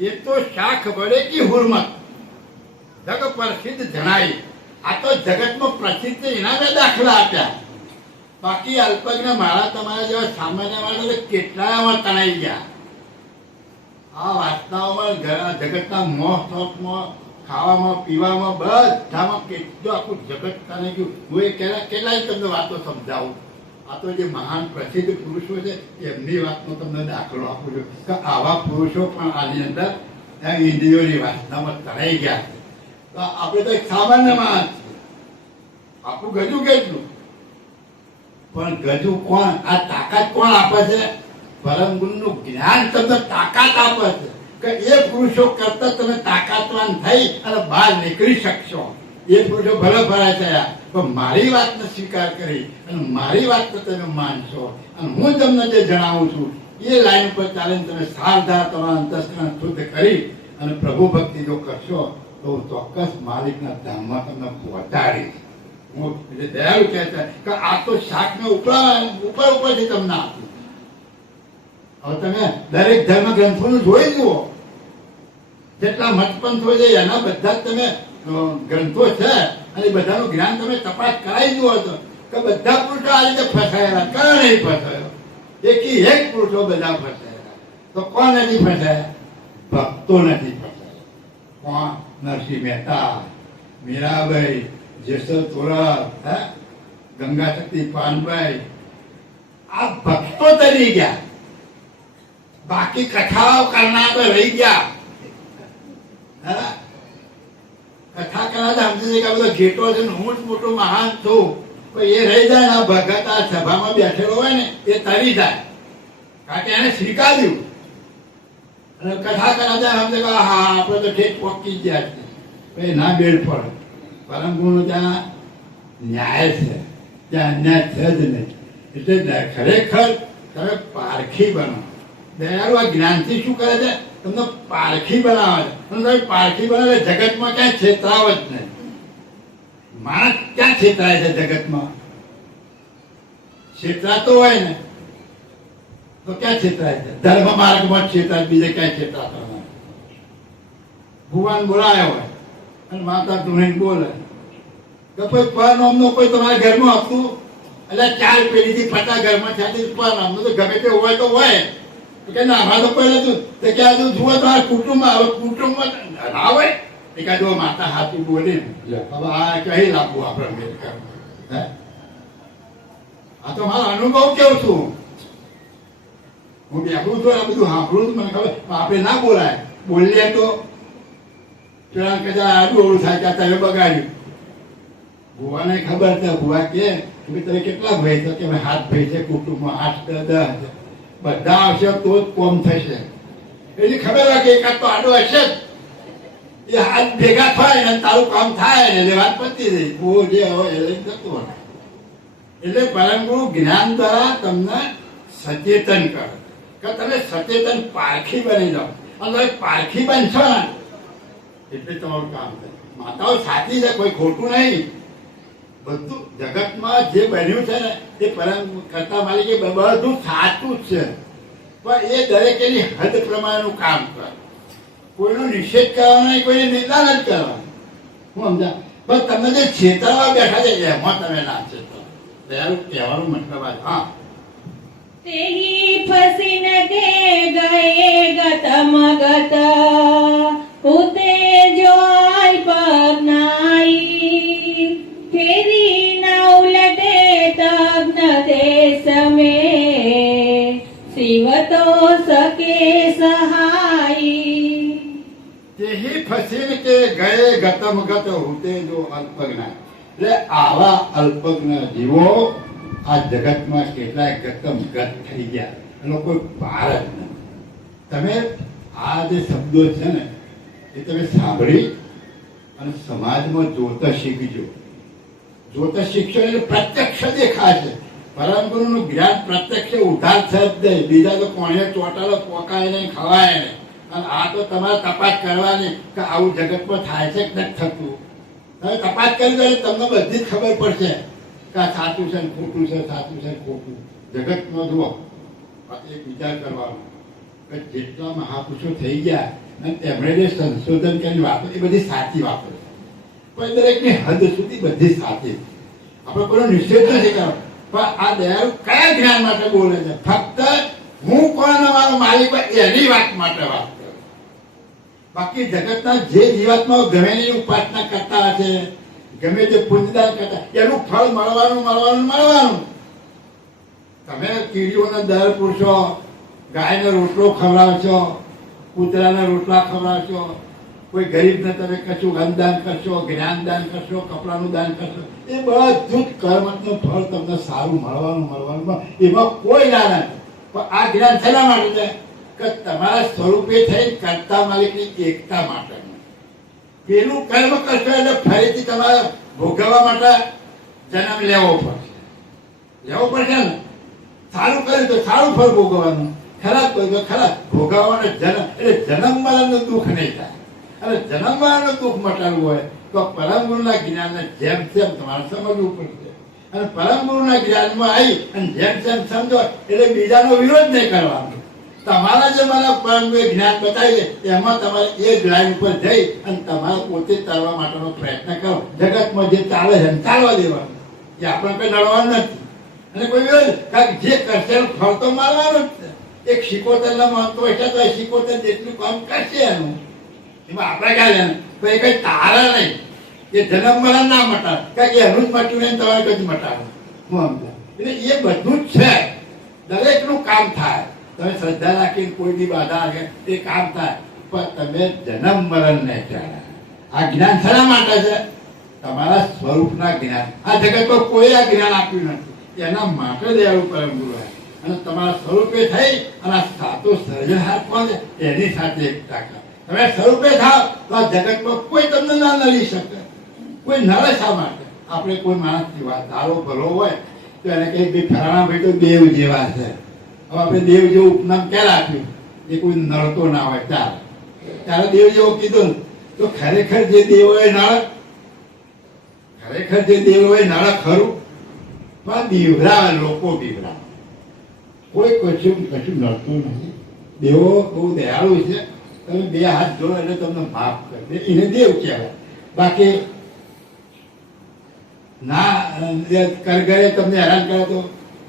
એ તો શાખ બળે કી હુરમત જગ પ્રસિદ્ધ જણાઈ. આ તો જગતમાં પ્રસિદ્ધ એના બે દાખલા આપ્યા. બાકી અલ્પજ્ઞ મારા તમારા જેવા સામાન્ય માણસો કેટલામાં તણાઈ ગયા. આ વાસનાઓમાં જગતના મોહ શોખમાં, ખાવામાં પીવામાં બધામાં કેટલું આખું જગત તને ગયું. હું એ કેટલાય તમને વાતો સમજાવું. આ તો જે મહાન પ્રસિદ્ધ પુરુષો છે એમની વાતનો તમને દાખલો આપું છું કે આવા પુરુષો પણ આની અંદર ઇન્દ્રિયોની વાસનામાં તરાઈ ગયા છે. તો આપણે તો એક સામાન્ય માણસ છીએ. આપણું ગજુ કેટલું, પણ ગજુ કોણ, આ તાકાત કોણ આપે છે? પરમ ગુરુનું જ્ઞાન તમને તાકાત આપે છે કે એ પુરુષો કરતા તમે તાકાતવાન થઈ અને બહાર નીકળી શકશો. એ પુરુષો ભલે ભરાય થયા પણ મારી વાતને સ્વીકાર કરી અને મારી વાતને તમે માનશો અને હું તમને જે જણાવું છું એ લાઈન પર ચાલીને તમે સારધાર તમારા અંતસ્કરણ શુદ્ધ કરી અને પ્રભુ ભક્તિ જો કરશો તો હું ચોક્કસ માલિકના ધામમાં તમને પહોંચાડીશ. હું એટલે દયાળુ કહે છે કે આ તો શાકને ઉપરથી તમને આપ્યું. હવે તમે દરેક ધર્મ ગ્રંથોનું જોઈ જુઓ, જેટલા મતપંથો છે એના બધા જ તમે ગ્રંથો છે અને બધાનું જ્ઞાન તમે તપાસ કરાવી જુઓ છો કે બધા પુરુષો આ રીતે ફસાયેલા. કયો નહીં ફસાયો? એક પુરુષો બધા ફસાયેલા. તો કોણ નથી ફસાયા? ભક્તો નથી ફસાયા. કોણ? નરસિંહ મહેતા, મીરાબાઈ, જેસલ તોરલ, ગંગા શક્તિ પાનભાઈ, આ ભક્તો તરી ગયા. બાકી કથાઓ કરનાર તો રહી ગયા. કથા કરનાર સમજી કે બધો ઘેટો છે ને હું જ મોટો મહાન છું, પણ એ રહી જાય ને ભગત આ સભામાં બેઠેલો હોય ને એ તરી જાય, કારણ કે એને સ્વીકાર્યું. અને કથા કરનાર સમજે કે હા આપણે તો ઠેક પોકી ગયા છે, પછી ના બેડ પડે. પરમ ગુરુનો ત્યાં ન્યાય છે, ત્યાં અન્યાય છે જ નહીં. એટલે ખરેખર તમે પારખી બનો. દયાળુ આ જ્ઞાનથી શું કરે છે? તમને પારખી બનાવે છે. તમે પારખી બનાવે જગતમાં ક્યાંય છેતરાવ જ નહીં. માણસ ક્યાં છેતરાય છે જગતમાં? છેતરાતો હોય ને તો ક્યાં છેતરાય છે? ધર્મ માર્ગમાં છેતરાય, બીજે ક્યાંય છેતરાતો નથી. ભગવાન બોલાયો હોય અને માતા ધૂણી બોલે કે કોઈ પર નામનો કોઈ તમારા ઘરમાં હતું, એટલે 4 પેઢીથી 50 ઘરમાં છે પર નામનો તો ગમે તે હોય તો હોય કે ના અમારે તો પહેલા હતું તો ક્યાં તું જુઓ તમારા કુટુંબમાં ના હોય એકાદ માતા હાથું બોલી હવે આ કહી લાવવું આપણે મેળ કરવા. આ તો મારો અનુભવ કેવું છું. હું બેઠું છું આ બધું સાંભળું છું, મને ખબર આપણે ના બોલાય. બોલીએ તો પેલા કદાચ આડું થાય કે તમે બગાડ્યું. ભુવાને ખબર છે. ભુવા કે તમે કેટલા ભાઈ છો? કે 7 ભાઈ છે કુટુંબમાં, 8 10 બધા આવશે તો જ કોમ થશે. એની ખબર હોય કે એકાદ તો આડો હશે જ, એ હાથ ભેગા થાય ને તારું કામ થાય ને એટલે વાત પતી જાય. બહુ જે હોય એ લઈ જતું હોય. એટલે પરમ ગુરુ જ્ઞાન દ્વારા તમને સચેતન કરે કે તમે સચેતન પારખી બની જાઓ. અને તમે પારખી બનશો ને એટલે તમારું કામ થાય. માતાઓ સાચી છે, કોઈ ખોટું નહીં. બધું જગતમાં જે બન્યું છે ને એ પરમ કરતા માલિકે બધું સાચું જ છે, પણ એ દરેક એની હદ પ્રમાણેનું કામ કરે. કોઈનો નિષેધ કરવાનો નહીં, કોઈને નિદાન જ કરવાનું. હું સમજા. પણ તમે જે છેતરવા બેઠા છે એમાં તમે ના છેતરો. દયાળુ કહેવાનો મતલબ આ. હા, તેહી ફસીને કે ગયે ગતમ ગત ઉતે જો પર નાઈ ફેરી ના ઉલટે તગ્ન દેશ में શિવ તો સકે સહાઈ. તેહી ફસીને કે ગયે ગતમ ગત હુતે જો અલ્પજ્ઞ. એટલે આવા અલ્પજ્ઞ જીવો આ જગતમાં કેટલાય ગતમ ગત થઈ ગયા, એનો કોઈ પાર જ નથી. તમે આ જે શબ્દો છે ને એ તમે સાંભળી અને સમાજમાં જોતા શીખજો. જોતા શીખશો એટલે પ્રત્યક્ષ દેખાશે. પરમ ગુરુનું જ્ઞાન પ્રત્યક્ષ ઉધાર છે જ નહીં. બીજા તો કોણે ચોટાડો પોકાય નહીં, ખવાય નહીં. અને આ તો તમારે તપાસ કરવાની કે આવું જગતમાં થાય છે કે નથી થતું. તમે તપાસ કરી દો એટલે તમને બધી જ ખબર પડશે કે આ સાચું છે ને ખોટું છે, સાચું છે ને ખોટું. જગતમાં જુઓ, એક વિચાર કરવાનો કે જેટલા મહાપુરુષો થઈ ગયા અને તેમણે જે સંશોધન કરી વાતો એ બધી સાચી વાતો છે, પણ દરેકની હદ સુધી બધી સાચી. આપણે કોઈનો નિષેધ નથી કરવાનો, પણ આ દયાળુ કયા જ્ઞાન માટે બોલે છે? ફક્ત હું કોણ મારો માલિક એની વાત માટે વાત કરે. બાકી જગતના જે જીવાત્માઓ ગમે એની ઉપાસના કરતા હશે, ગમે તે પુણ્યદાન કરતા, એનું ફળ મળવાનું. તમે કીડીઓને દર પૂરશો, ગાયને રોટલો ખવડાવશો, કૂતરાને રોટલા ખવડાવશો, કોઈ ગરીબને તમે કશું અન્નદાન કરશો, જ્ઞાનદાન કરશો, કપડાનું દાન કરશો, એ બધું જ કર્મનું ફળ તમને સારું મળવાનું. એમાં કોઈ ના નથી. પણ આ જ્ઞાન શેના માટે છે? કે તમારા સ્વરૂપે થઈ કરતા માલિકની એકતા માટે. પેલું કર્મ કરશો એટલે ફરીથી તમારે ભોગવવા માટે જન્મ લેવો પડશે ને. સારું કર્યું તો સારું ફળ ભોગવવાનું, ખરાબ કર્યું તો ખરાબ ભોગવવાનો. જન્મ એટલે જન્મ મરણનું દુઃખ નહીં થાય. અને જન્મ મરણનું દુઃખ મટાડવું હોય તો પરમ ગુરુના જ્ઞાનને જેમ તેમ તમારે સમજવું પડશે. અને પરમ ગુરુના જ્ઞાનમાં આવી અને જેમ તેમ સમજો એટલે બીજાનો વિરોધ નહીં કરવાનો. તમારા જે મને પરમ જ્ઞાન બતાવી છે એમાં તમારે એ જ લાઈન ઉપર જઈ અને તમારે પોતે ચાલવા માટેનો પ્રયત્ન કરો. જગતમાં જે ચાલે છે ચાલવા દેવાનું, એ આપણે કઈ નડવાનું નથી. અને કોઈ વિરોધ, કારણ કે જે કરશે એનું ફળ તો મારવાનું જ છે. એક 76 ના માનતો એટલે તો 76 જેટલું કામ કરશે એનું, એમાં આપણે ક્યાં લેવાનું? તો એ કઈ તારા નહીં, એ જન્મ મરણ ના મટાડે, કારણ કે એનું જ મટ્યું નહીં તમારે કઈ મટાડવું. હું સમજાય એટલે એ બધું જ છે. દરેકનું કામ થાય. તમે શ્રદ્ધા રાખીને કોઈ બી બાધા આવે એ કામ થાય, પણ તમે જન્મ મરણ નહીં ચાલે. આ જ્ઞાન શેના માટે છે? તમારા સ્વરૂપના જ્ઞાન. આ જગતમાં કોઈ આ જ્ઞાન આપ્યું નથી. એના માટે દયાળુ પરમ ગુરુ અને તમારા સ્વરૂપે થઈ અને આ સાતો સર્જનહાર કોણ છે એની સાથે એકતા કરો. તમે સ્વરૂપે થાવ તો આ જગતમાં કોઈ તમને ના નડી શકે. કોઈ નડે શા માટે? આપણે કોઈ માણસની વાત સારો ભલો હોય તો એને કઈ ભાઈ ફલાણા ભાઈ તો દેવ જેવા છે. હવે આપણે દેવ જેવું ઉપનામ ક્યારે આપ્યું? એ કોઈ નડતો ના હોય ત્યારે દેવ જેવો કીધું તો ખરેખર જે દેવ હોય નળ, ખરેખર જે દેવ હોય નળ ખરું. પણ બીવરા લોકો બીવરા, કોઈ કશું નડતું નથી. દેવો બહુ દયાળુ છે. તમે બે હાથ જોડો એટલે તમને માફ કરી દે, એને દેવ કહેવાય. બાકી ના કરગરે તમને હેરાન કરે તો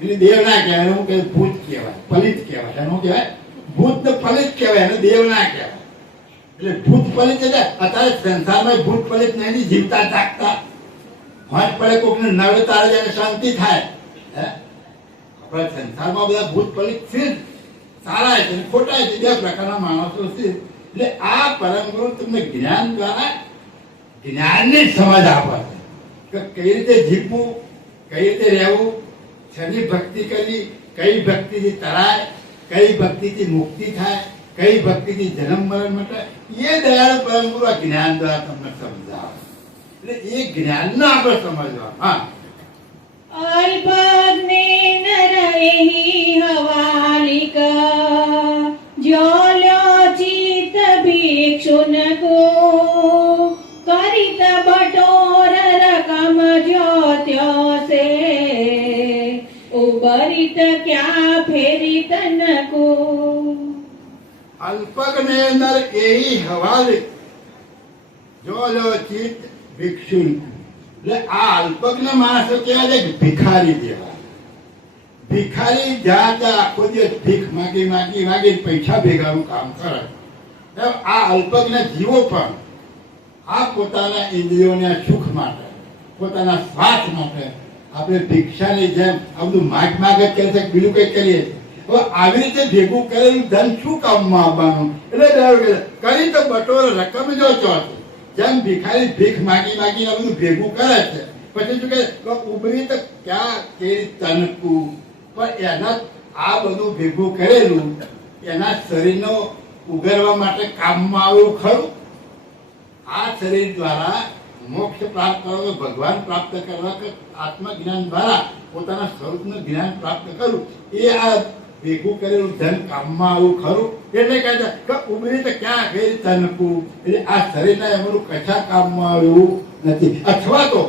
એને દેવ ના કહેવાય. એનું કે ભૂત કહેવાય, પલિત કહેવાય. એનું કહેવાય ભૂત ને પલિત કહેવાય, એને દેવ ના કહેવાય. એટલે ભૂત પલિત એટલે અત્યારે સંસારમાં ભૂત પલિત નહીં, જીવતા જાગતા હોજ પડે કોકને નડે તારે જાય શાંતિ થાય. આપણા સંસારમાં બધા ભૂત પલિત છે, સારા છે ખોટા છે, બે પ્રકારના માણસો છે. એટલે આ પરમ ગુરુ તમને જ્ઞાન દ્વારા જ્ઞાનની સમજ આપે છે કે કઈ રીતે જીવવું, કઈ રીતે રહેવું, શેની ભક્તિ કરવી, કઈ ભક્તિથી તરાય, કઈ ભક્તિથી મુક્તિ થાય, કઈ ભક્તિથી જન્મ મરણ મટે. એ દયાળુ પરમ ગુરુ આ જ્ઞાન દ્વારા તમને સમજાવે. એટલે એ જ્ઞાનને આપણે સમજવા. હા, અલ્પજ્ઞે નરૈહિ હવાલિક જ્યોલ્યો ચિત્ત ભિક્ષુનકો કરિત બટોર રકમ જ્યોત્યો સે ઉબરિત ક્યાં ફેરી તनको. અલ્પજ્ઞે નર એહી હવાલિક જ્યોલ્યો ચિત્ત ભિક્ષુ. એટલે આ અલ્પજ્ઞ માણસો કેવા છે? ભિખારી જેવા. ભિખારી જ્યાં ત્યાં આખો દિવસ ભીખ માગી પૈસા ભેગાનું કામ કરે. આ અલ્પજ્ઞ જીવો પણ આ પોતાના ઇન્દ્રિયોના સુખ માટે, પોતાના સ્વાર્થ માટે આપણે ભિક્ષાની જેમ આ બધું માગ જ કરી શકે, બીજું કઈ કરીએ. હવે આવી રીતે ભેગું કરેલું ધન શું કામમાં આવવાનું? એટલે કરી તો બટોર રકમ જો ચોથી. જેમ ભિખારી ભીખ માગી બધું ભેગું કરે છે, પછી શું કે ઉભરી તો ક્યાં કેરી તનકું. પણ એના આ બધું ભેગું કરેલું એના શરીરનો ઉગારવા માટે કામમાં આવ્યું ખરું? આ શરીર દ્વારા મોક્ષ પ્રાપ્ત કરો, ભગવાન પ્રાપ્ત કરવા કે આત્મજ્ઞાન દ્વારા પોતાના સ્વરૂપનું જ્ઞાન પ્રાપ્ત કરવું, એ આ ભેગું કરેલું ધન કામમાં આવ્યું ખરું? એટલે કહે છે કે ઉમરી તો ક્યાં ગઈ તનકું. એટલે આ શરીરના એમનું કશા કામમાં આવ્યું નથી. અથવા તો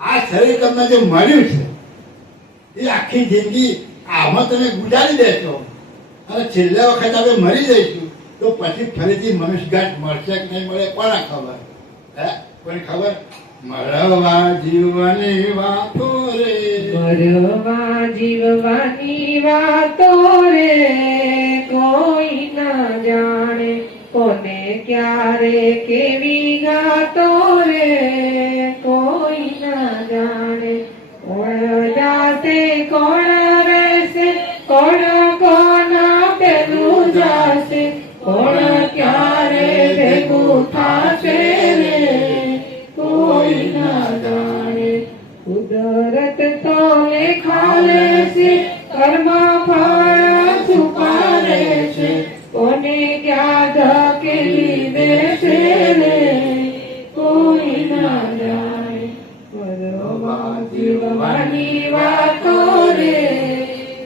આ શરીર તમને જે મળ્યું છે એ આખી જિંદગી આમાં તમે ગુજારી દેશો અને છેલ્લે વખત આપણે મરી જઈશું તો પછી ફરીથી મનુષ્યગાંઠ મળશે કે નહીં મળે કોને ખબર? કોને ખબર? મરવા જીવવાની વાતો રે, મરવા જીવવાની વાતો રે કોઈ ના જાણે, કોને ક્યારે કેવી ગાતો રે કોઈ ના જાણે. કોણ જાતે કોણ રહેશે, કોણ કોના પેલું જાશે, કોણ ક્યારે ભેગું થાશે રે કોઈ ના જાણે. કુદરત તો લેખાલે છે, કર્મ ફળ છુપારે છે, કોને ક્યાં ધકેલી દેશે રે કોઈ ના જાણે. પરવા જીવવાની વાતો રે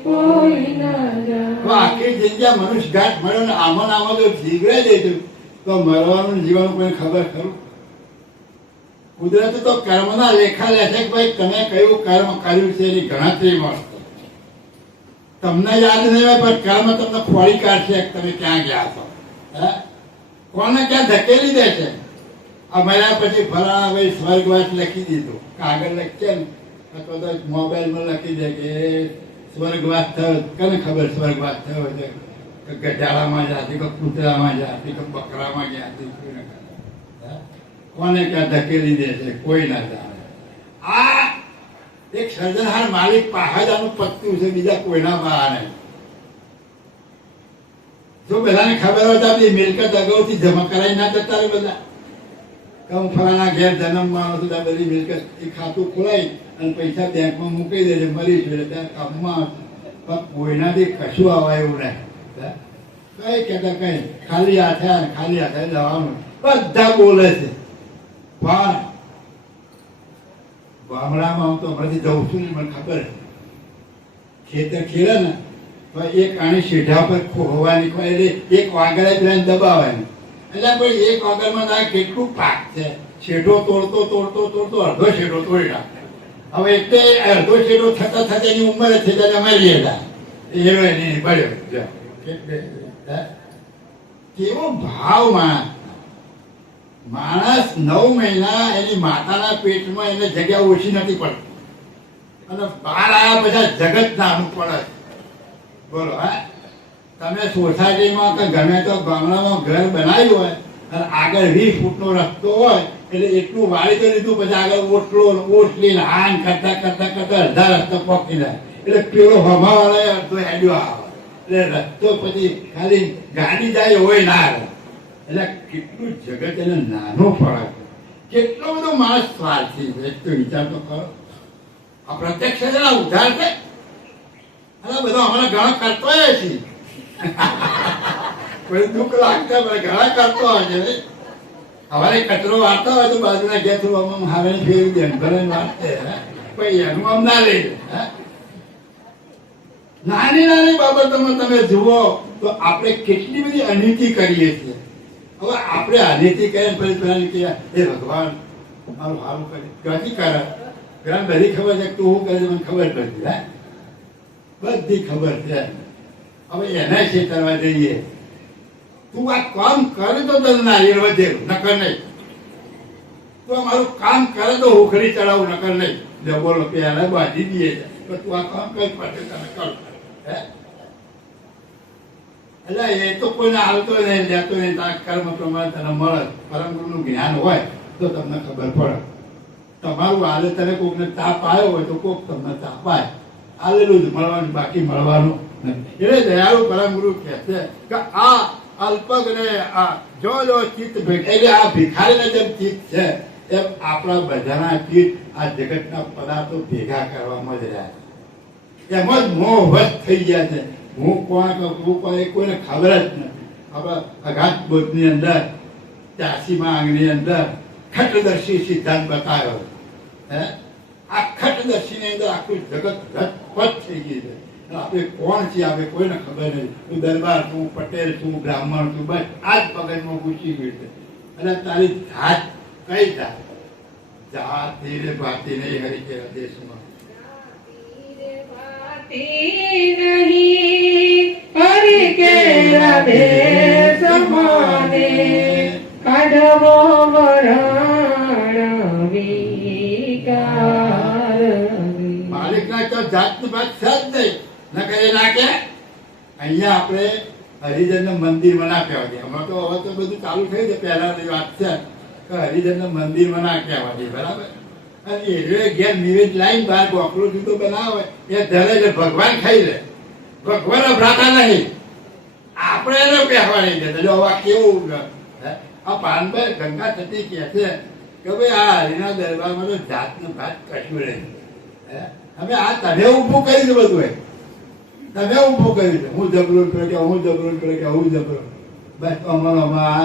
કોઈ ના જાણે. તો આખી જગ્યા મનુષ્ય ઘાટ મળ્યો ને આમાં આમાં જો જીવરે દેતું તો મરવાનું જીવન કોઈ ખબર ખરું? કુદરત તો કર્મના લેખા લે છે કે ભાઈ તમે કયું કર્મ કર્યું છે એની ગણતરી મળશે. તમને યાદ નહીં હોય પણ કર્મ તમને ખોળી કાઢશે કે તમે ક્યાં ગયા છો. હે કોને ક્યાં ધકેલી દે છે. આ મર્યા પછી ફલાણા ભાઈ સ્વર્ગવાસ લખી દીધું, કાગળ લખશે ને અથવા તો મોબાઈલમાં લખી દે કે સ્વર્ગવાસ થયો. કોને ખબર સ્વર્ગવાસ થયો છે કે ગધાડામાં જાતી, કે કૂતરામાં જાતી, કે બકરામાં જાતી, કોને ક્યાં ધકેલી દે છે કોઈ ના જાણે. આ એક સર્જનહાર માલિક પહાજાનું પત્તું છે, બીજા કોઈના બહાર નહીં. જો બધાને ખબર હોય તો આપણી મિલકત અગાઉથી જમા કરાવી ના જતા રે બધા. કે હું ફલાણા ઘેર જન્મમાં આવું છું, બધી મિલકત એ ખાતું ખોલાવી અને પૈસા બેંકમાં મૂકી દેજે, મરી છું એટલે ત્યાં કામમાં પણ કોઈનાથી કશું આવા એવું નહીં. કઈ કહેતા કઈ ખાલી હાથે ખાલી હાથે જવાનું બધા બોલે છે. પણ ગામડામાં હું તો હમણાંથી જઉં છું ને મને ખબર ખેતર ખેડે ને તો એક આણી શેઢા પર હોવાની એટલે એક વાગડે પેલા દબાવવાની. એટલે કોઈ એક વાગડમાં તારે કેટલું પાક છે. શેઢો તોડતો તોડતો તોડતો અડધો શેઢો તોડી નાખે. હવે એટલે અડધો શેઢો થતા થતા એની ઉંમર થઈ જાય મરી હતા એનો એની બળ્યો. કેવો ભાવ માણસ 9 મહિના એની માતાના પેટમાં એને જગ્યા ઓછી નથી પડતી અને બહાર આવ્યા પછી જગત નાનું પડે. બોલો હા, તમે સોસાયટીમાં કે ગમે તો ગામડામાં ઘર બનાવ્યું હોય અને આગળ 20 ફૂટનો રસ્તો હોય એટલે એટલું વાળી તો લીધું, પછી આગળ ઓટલી હાન કરતા કરતા કરતા અડધા રસ્તો પહોંચી જાય એટલે પેલો હમાવાળા અડધો હેડ્યો આવે એટલે રસ્તો પછી ખાલી ગાડી જાય હોય ના આવે. એટલે કેટલું જગત એને નાનો પડે, કેટલો બધો માણસ સ્વાર્થી છે. એક તો વિચાર તો કરો, આ પ્રત્યક્ષ ઉધાર છે અને બધો હમણાં ઘણા કરતો છે. કોઈ દુઃખ લાગતા પણ ઘણા કરતો હોય છે. અમારે કચરો વાળતા હોય તો બાજુના ઘેર થોડું હારે ફેરવી દે ભલે વાંચતે કોઈ એનું આમ ના લઈ દે. નાની નાની બાબતોમાં તમે જુઓ તો આપણે કેટલી બધી અનીતિ કરીએ છીએ. હવે આપણે અનીતિ કરીએ પછી એ ભગવાન મારું સારું કરી ક્યાંથી કરે ઘણા બધી ખબર છે તું શું કરે મને ખબર પડતી. હે બધી ખબર છે. હવે એના છે કરવા જઈએ તું આ કામ કરે તો તને નારિયેળ વધેરું નકર નહીં. તું મારું કામ કરે તો ઉખડી ચડાવું નકર નહીં. બોલો પહેલા બાંધી દઈએ તો તું આ કામ કઈ પડે તને કર. એટલે એ તો કોઈને આવતો નહીં લેતો નહીં. તારા કર્મ પ્રમાણે તને મળે. પરમ ગુરુનું જ્ઞાન હોય તો તમને ખબર પડે. તમારું હાલે તને કોકને તાપ આવ્યો હોય તો કોક તમને તાપ આવે આલેલું જ મળવાનું, બાકી મળવાનું નથી. એટલે દયાળુ પરમ ગુરુ કહે છે કે આ અલ્પજ્ઞ આ જો ચિત્ત ભેટે એટલે આ ભિખારીના જેમ ચિત્ત છે એમ આપણા બધાના ચિત્ત આ જગતના પદાર્થો ભેગા કરવામાં જ રહ્યા છે. એમાં જ મોહવશ થઈ ગયા છે. હું કોણ કોઈને ખબર જ નથી. આપણા અઘાત બોધની અંદર 83મા અંગની અંદર ખટદર્શી સિદ્ધાંત બતાવ્યો. હે આ ખટદર્શીની અંદર આખું જગત રચપટ થઈ ગઈ છે. આપણે કોણ છીએ આપણે કોઈને ખબર નથી. તું દરબાર છું, પટેલ છું, બ્રાહ્મણ છું, બસ આ જ પગજમાં પૂછી ગયું છે. અને તારી જાત કઈ જાત? જાતિ રે ભાતી નહીં હરી કે દેશમાં હરિ કેરા દેશ માને કાઢવો મરણ વિકાર. માલિક ના તો જાત ભાત છે જ નહીં ન કરે ના કે અહીંયા આપણે હરિજનના મંદિરમાં ના કહેવા દે. હમણાં તો હવે તો બધું ચાલુ થયું છે, પહેલાની વાત છે કે હરિજનના મંદિરમાં ના કહેવા દે, બરાબર. અને એ ઘેર નિવેદ લાઈન બહાર ગોખલો જુદો બનાવે એ ધરે છે, ભગવાન ખાઈ લે. ભગવાન અભરાતા નહીં, આપણે એને કહેવા નહીં દેતા. જો આ કેવું હે? આ પાનભાઈ ગંગા સતી કહે છે કે ભાઈ આ હરિના દરબારમાં તો જાતનું ભાત કશું નહીં. હે? હવે આ તમે ઊભું કરી દે બધું, એ તમે ઊભું કરી દે. હું જબરો કરે કે હું જબરો કરે કે હું જબરો, બસ અમારો આ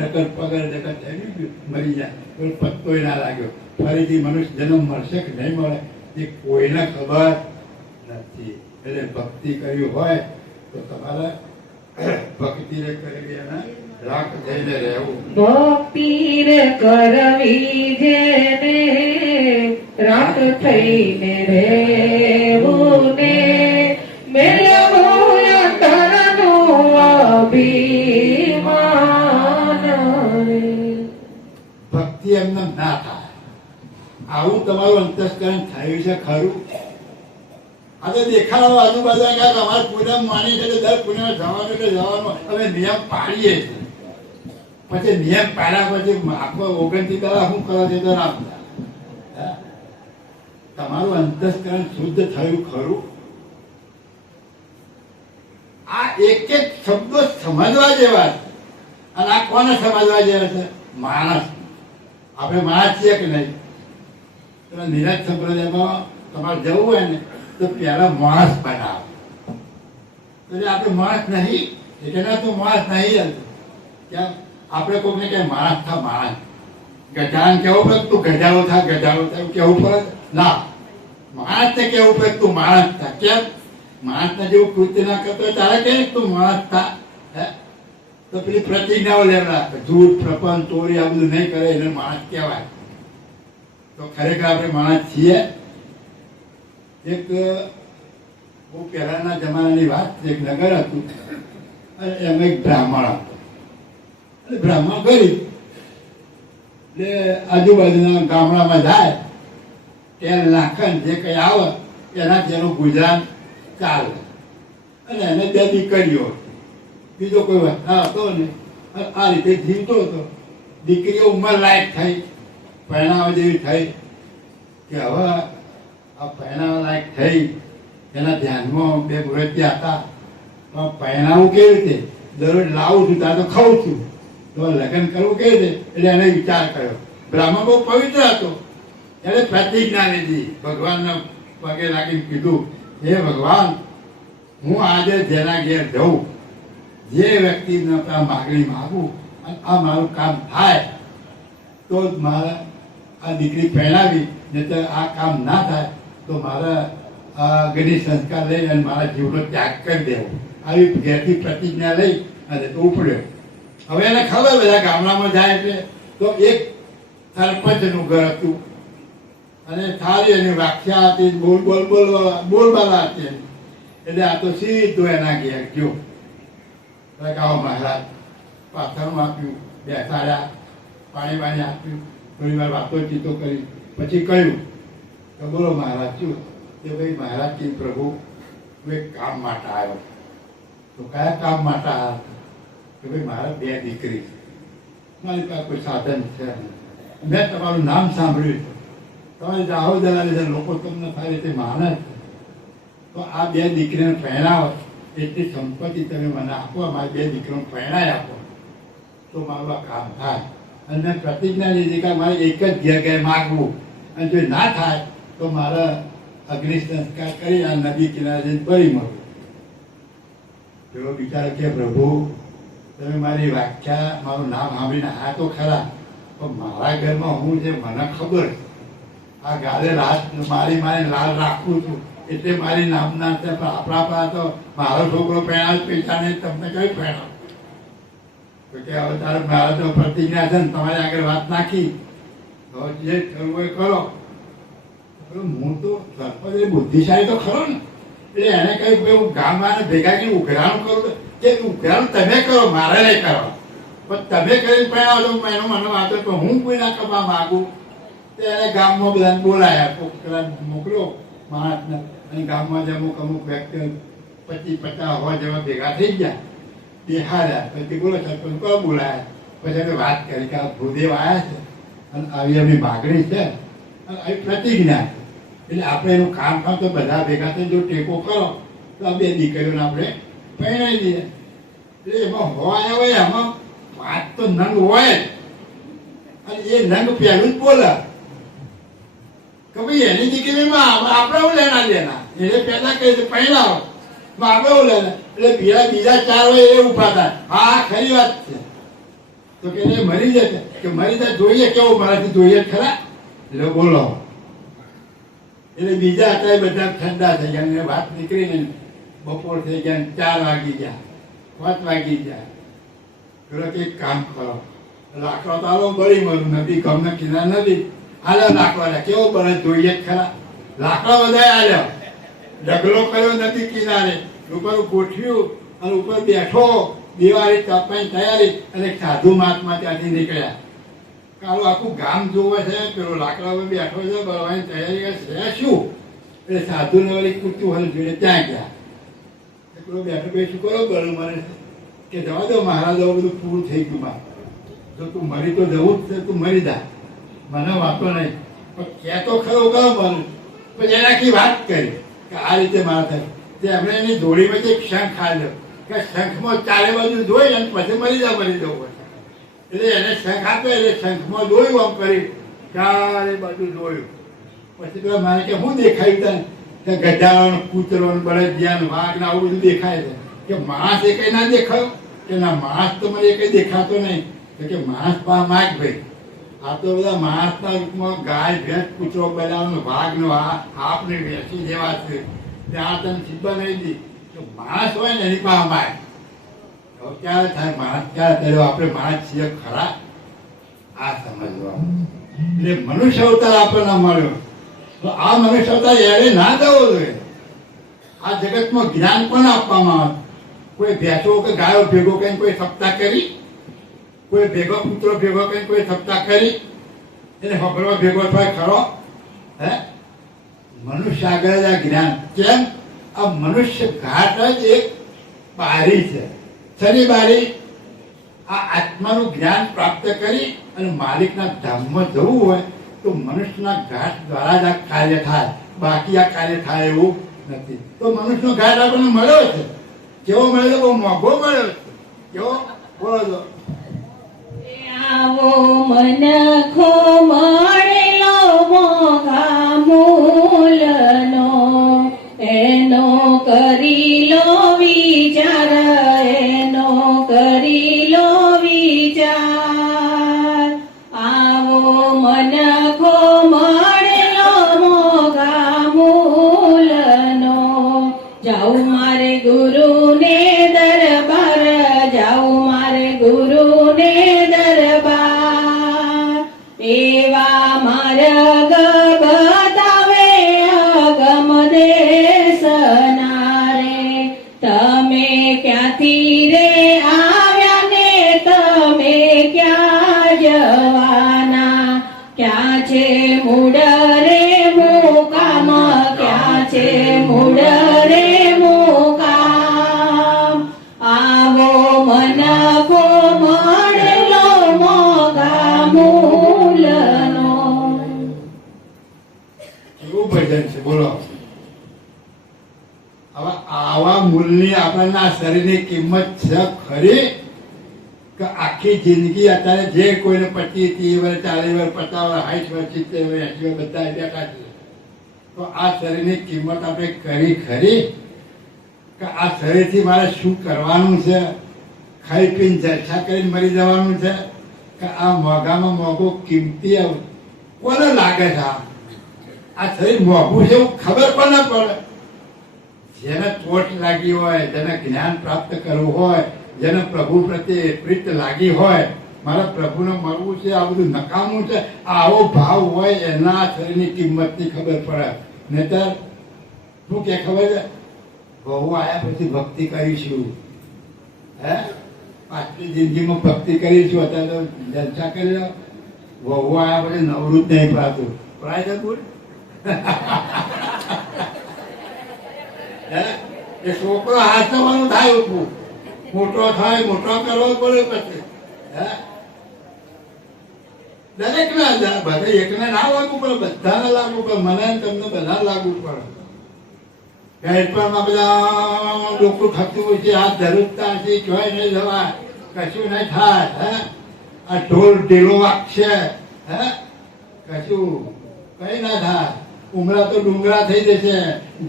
રકત પગાર જગત થઈ ગયું, મરી જાય કોઈ પત્તોય ના લાગ્યો. ફરીથી મનુષ્ય જન્મ મળશે કે નહીં મળે એ કોઈને ખબર નથી. એટલે ભક્તિ કર્યું હોય તો તમારે ભક્તિ કરવી એના રાખ થઈને રહેવું. ભક્તિ રે કરવી જેને રાત થઈને રહેવું ને મેળવું અંતરનું અભિમાન રે. ભક્તિ એમને ના થાય. આવું તમારું અંતસ્કરણ થયું છે ખરું? આ તો દેખાડો આજુબાજુ કે અમારે પૂનમ માની છે, દર પૂનમ જવાનું એટલે જવાનું અમે નિયમ પાડીએ છીએ. પછી નિયમ પાડ્યા પછી આખો 29 દાડા શું કરો છો તો આપતા. તમારું અંતસ્કરણ શુદ્ધ થયું ખરું? આ એક એક શબ્દો સમજવા જેવા છે. અને આ કોને સમજવા જેવા છે? માણસ. આપણે માણસ છીએ કે નહીં? તમે નિરાજ સંપ્રદાયમાં તમારે જવું હોય ને તો પહેલા માણસ બનાવો. તો આપણે માણસ નહીં એટલે તો માણસ નહીં. કેમ આપણે કોઈને કઈ માણસ થા, માણસ ગજાન કેવું પડે તું ગજારો થા, ગજારો થા કેવું પડે ના. માણસ ને કેવું પડે તું માણસ થા. કેમ? માણસ ને જેવું કૃત્ય ના કરતો તારે કે તું માણસ થા. હે? તો પેલી પ્રતિજ્ઞાઓ લેવડા જૂઠ પ્રપંચ ચોરી આ બધું નહીં કરે એને માણસ કહેવાય. તો ખરેખર આપણે માણસ છીએ? એક બહુ પહેલાના જમાનાની વાત, એક નગર હતું અને એમાં એક બ્રાહ્મણ હતો. બ્રાહ્મણ ગરીબ એટલે આજુબાજુના ગામડામાં જાય તેલ નાખે જે કઈ આવે એનાથી એનું ગુજરાન ચાલે. અને એને 2 દીકરીઓ હતી, બીજો કોઈ વધતા હતો ને. આ રીતે જીવતો હતો. દીકરીઓ ઉંમર લાયક થઈ, પરણાવા જેવી થઈ કે હવે આ પહેણાવા લાયક થઈ. એના ધ્યાનમાં 2 મુરતિયા હતા. પહેણાવું કેવી રીતે? દરરોજ લાવું છું ત્યાં તો ખાઉં છું, તો લગ્ન કરવું કેવી રીતે? એટલે એને વિચાર કર્યો. બ્રાહ્મણ બહુ પવિત્ર હતો. એને પ્રતિજ્ઞા લીધી, ભગવાનના પગે લાગીને કીધું, હે ભગવાન, હું આજે જેના ઘેર જઉં, જે વ્યક્તિને માગણી માગું અને આ મારું કામ થાય તો જ મારે આ દીકરી પહેણાવી, નહીં તો આ કામ ના થાય તો મારા અગ્નિ સંસ્કાર લઈ અને મારા જીવનો ત્યાગ કરી દેવો. આવી ઘેરથી પ્રતિજ્ઞા લઈ અને તો ઉપડ્યો. હવે એને ખબર બધા ગામડામાં જાય એટલે તો એક સરપંચનું ઘર હતું અને સારી એની વ્યાખ્યા હતી, બોલબાલા હતી. એટલે આ તો સીધો એના ઘેર ગયો. આવો મહારાજ, પાથરનું આપ્યું, બેસાડ્યા, પાણી વાણી આપ્યું, થોડી વાર વાતો ચીતો કરી. પછી કહ્યું કે બોલો મહારાજ શું? કે ભાઈ મહારાજ કે પ્રભુ હું એક કામ માટે આવ્યો. તો કયા કામ માટે આવ્યા? કે ભાઈ મારા 2 દીકરી છે, મારી પાસે કોઈ સાધન છે નહીં. મેં તમારું નામ સાંભળ્યું છે, તમારી જાહો જલાલી લોકો તમને સારી રીતે માને છે. તો આ 2 દીકરીને પહેણાવો એટલી સંપત્તિ તમે મને આપો, મારી 2 દીકરીઓને પહેણાઈ આપો તો મારું આ કામ થાય. અને મેં પ્રતિજ્ઞા લીધી કે મારે એક જ જગ્યાએ માગવું, અને જો ના થાય તો મારે અગ્નિ સંસ્કાર કરી આ નદી કિનારે જઈને ફરી મળવું. એવો વિચાર કે પ્રભુ તમે મારી વ્યાખ્યા, મારું નામ સાંભળીને આ તો ખરા, પણ મારા ઘરમાં હું જે મને ખબર છે આ ગાલે રાત મારી લાલ રાખું છું એટલે મારી નામના છે. પણ આપણા પાસે તો મારો છોકરો પહેણાવ પૈસા નહીં, તમને કઈ પહેણાવ? તો કે હવે તારે મારા તો પ્રતિજ્ઞા છે ને તમારી આગળ વાત નાખી, તો જે કરવું એ કરો. હું તો સરપંચ બુદ્ધિશાળી તો ખરો ને, એટલે એને કહ્યું હું ગામમાં ભેગા કરીને ઉઘરાણું કરું કે ઉઘરાણું તમે કરો, મારે નહીં કરવા. પણ તમે કરીને પહેણાવો તો એનો મને વાંચો તો હું કોઈ ના કરવા માગું. તો એને ગામમાં બધાને બોલાયા, પેલા મોકલ્યો માણસને, અને ગામમાં જે અમુક વ્યક્તિઓ 25-50 હોય જેવા ભેગા થઈ ગયા. બિહાર્યા. પછી બોલો સરપંચ કોણ બોલાયા? પછી અમે વાત કરી કે આ ભૂદેવ આવ્યા છે અને આવી એમની માગણી છે અને આવી પ્રતિજ્ઞા છે. એટલે આપણે એનું કામ તો બધા ભેગા થઈને જો ટેકો કરો તો આ બે દીકરીઓને આપણે પરણાવી દઈએ. એટલે એમાં હોય હોય એમાં વાત તો નંગ હોય જ. અને એ નંગ પહેલું જ બોલે કે ભાઈ એની દીકરીમાં આપણે હું લેના દેના, એને પેદા કરી છે પહેલાવો આપણે હું લેના. એટલે બીજા ચાર હોય એ ઉભા થાય. હા ખરી વાત છે. તો કે એને મરી જશે કે મરી જાય જોઈએ કેવું મારાથી જોઈએ જ ખરા. એટલે બોલો. એટલે બીજા હતા બધા ઠંડા થઈ ગયા અને વાત નીકળીને બપોર થઈ ગયા, 4 વાગી ગયા, 5 વાગી ગયા. પેલો કે કામ કરો, લાકડો તો આવો બળી મળું નદી ગમને કિનાર નથી આલ્યો લાકડા કેવો બળે જોઈએ જ ખરા. લાકડા બધા આલ્યો, ઢગલો કર્યો નદી કિનારે, ઉપર ગોઠવ્યું અને ઉપર બેઠો, દિવાળી તાપવાની તૈયારી. અને સાધુ મહાત્મા ત્યાંથી નીકળ્યા. કાલો આખું ગામ જોવે છે, પેલો લાકડા પર બેઠો છે, બળવાની તૈયારી છે શું. એટલે સાધુ ને વળી કુતૂહલ જોડે ત્યાં ગયા. પેલો બેઠો બેઠું કરો બળ મને કે જવા દો મહારાજ બધું પૂરું થઈ ગયું. માં જો તું મરી તો જવું જ છે, તું મરી જા, મને વાંધો નહીં, પણ કહેતો ખરો કરો મને. પછી એનાથી વાત કરી કે આ રીતે મારા થાય. તે એમણે એની જોડીમાં એક શંખ આલ્યો કે શંખમાં ચારે બાજુ જોઈ અને પછી મરી જવું. એટલે એને શંખ આપે એટલે શંખમાં જોયું આમ કરી ચારે બાજુ જોયું. પછી પેલા મારે કે શું દેખાયું તને? કે ગધાડો કૂતરો બળદિયા વાઘ ને આવું બધું દેખાય છે. કે માણસ એ કઈ ના દેખાયો? કે ના માણસ તો મને એ કઈ દેખાતો નહીં. કે માણસ પા માગ ભાઈ, આ તો બધા માણસના રૂપમાં ગાય ભેંસ કૂતરો બનાવવાનો વાઘ નો હાપ ને વેસી જેવા છે. ત્યાં તને સિદ્ધા નહીં દી કે માણસ હોય ને એની પાસે માગ. ક્યારે થાય માણસ? ક્યારે થયો? આપણે માણસ છીએ ખરા? આ સમજવાનું. એટલે મનુષ્ય અવતાર આપણને મળ્યો તો આ મનુષ્ય અવતાર એને ના થવો જોઈએ. આ જગતમાં જ્ઞાન પણ આપવામાં આવે. કોઈ ભેંસો કે ગાયો ભેગો કઈ કોઈ સપ્તાહ કરી, કોઈ ભેગો પુત્રો ભેગો કઈ કોઈ સપ્તાહ કરી, એને હકડવા ભેગો થાય ખરો? હે મનુષ્ય આગળ જ આ જ્ઞાન. કેમ? આ મનુષ્ય ઘાટ જ એક બારી છે. શની બારી? આ આત્માનું જ્ઞાન પ્રાપ્ત કરી અને માલિકના ધામમાં જવું હોય તો મનુષ્યના ઘાટ દ્વારા જ આ કાર્ય થાય, બાકી આ કાર્ય થાય એવું નથી. તો મનુષ્યનો ઘાટ આપણને મળ્યો છે. કેવો મળ્યો? બહુ મોંઘો મળ્યો છે. કેવો? બોલો છો. આવો મનખો મળેલો મોઘા મૂલનો, એનો કરી લો વિચાર, એનો કરી લો વિચાર. આવો મનખો મળેલો મોઘા મૂલનો, જાઉં મારે ગુરુને દરબાર, જાઉં મારે ગુરુને દરબાર. એવા માર્ગ બતાવે અગમ દેશના રે, તમે ક્યાંથી રે આવ્યા ને તમે ક્યાં જવાના? ક્યાં છે મૂળ રે મુકામ, ક્યાં છે મૂળ રે મુકામ. આવો મનખો મળેલો મોઘા મૂલનો. એવું ભજન છે. બોલો. હવે આવા મૂલની આપણને આ શરીરની કિંમત છે ખરી? કે આખી જિંદગી અત્યારે જે કોઈને 25, 30 વર્ષ, 40 વર્ષ, 50 વર્ષ, 60 વર્ષ, 70 વર્ષ, 80 વર્ષ બધા બેઠા છે, તો આ શરીરની કિંમત આપણે કરી ખરી? કે આ શરીરથી મારે શું કરવાનું છે? ખાઈ પીને જલસા કરીને મરી જવાનું છે? કે આ મોંઘામાં મોંઘું કિંમતી કોને લાગે છે? આ શરીર મોંઘું છે એવું ખબર પણ ના પડે. જેને ચોટ લાગી હોય, જેને જ્ઞાન પ્રાપ્ત કરવું હોય, જેને પ્રભુ પ્રત્યે પ્રીત લાગી હોય, મારા પ્રભુને મળવું છે, આ બધું નકામું છે, આવો ભાવ હોય એના શરીરની કિંમતની ખબર પડે. નહીતર શું કે ખબર છે? બહુ આવ્યા પછી ભક્તિ કરીશું, હે પાછલી જિંદગીમાં ભક્તિ કરીશું, અત્યારે તો જલસા કરી લો. બહુ આવ્યા પછી નવરું જ નહીં પાતું પડાય છે બોલ. એ છોકરો હાથવાનું થાય ઉઠવું મોટો થાય, મોટો કરવો પડે પછી. હે દરેક ના બધા એકને ના લાગુ પડે, બધાને લાગુ પડે, મને ને તમને બધા લાગુ પડે. ગેરપણમાં બધા લોકો થતું હોય છે, આ ધરુજતા છે, જોઈ નહીં જવાય, કશું નહીં થાય. હે આ ઢોલ ઢીલો વાગશે, હે કશું કઈ ના થાય. ઉમરા તો ડુંગરા થઈ જશે,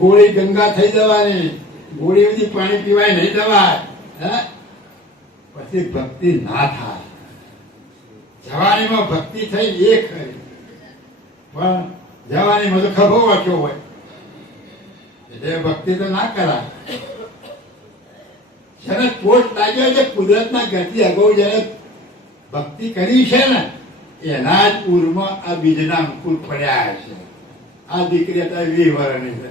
ગોળી ગંગા થઈ જવાની, ગોળી બધી પાણી પીવાય નહીં જવાય. હે પછી ભક્તિ ના થાય. જવાનીમાં ભક્તિ થઈ એ ખરી, પણ જવાનીમાં તો ખભો વાંચ્યો હોય એટલે ભક્તિ તો ના કરાય. જેને પોટ લાગ્યો છે કુદરતના ગતિ અગાઉ જયારે ભક્તિ કરી છે ને એના જ પૂરમાં આ બીજના અંકુર પડ્યા છે. આ દીકરી અત્યારે 20 વર્ષની છે,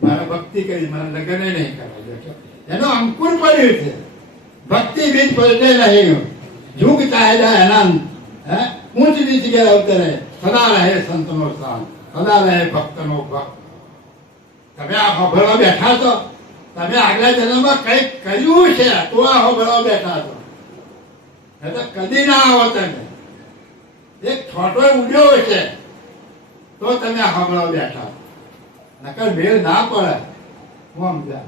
મારે ભક્તિ કરી, મારે લગ્ન નહીં કરવા, એનો અંકુર પડ્યું છે. ભક્તિ બીજ પલટે નહીં, જુગ ચાહેલા અનંત, હે ઊંચ નીચ ગયા અવતરે, સદા રહે સંતનો સંત, સદા રહે ભક્તનો ભક્ત. તમે આ હોભળવા બેઠા છો, તમે આગલા જન્મમાં કંઈક કર્યું છે તો આ હોભળવા બેઠા છો, નહીં તો કદી ના આવો. તમે એક છોટો ઉડ્યો છે તો તમે આ હોભળવા બેઠા, નકર મેળ ના પડે. હું સમજા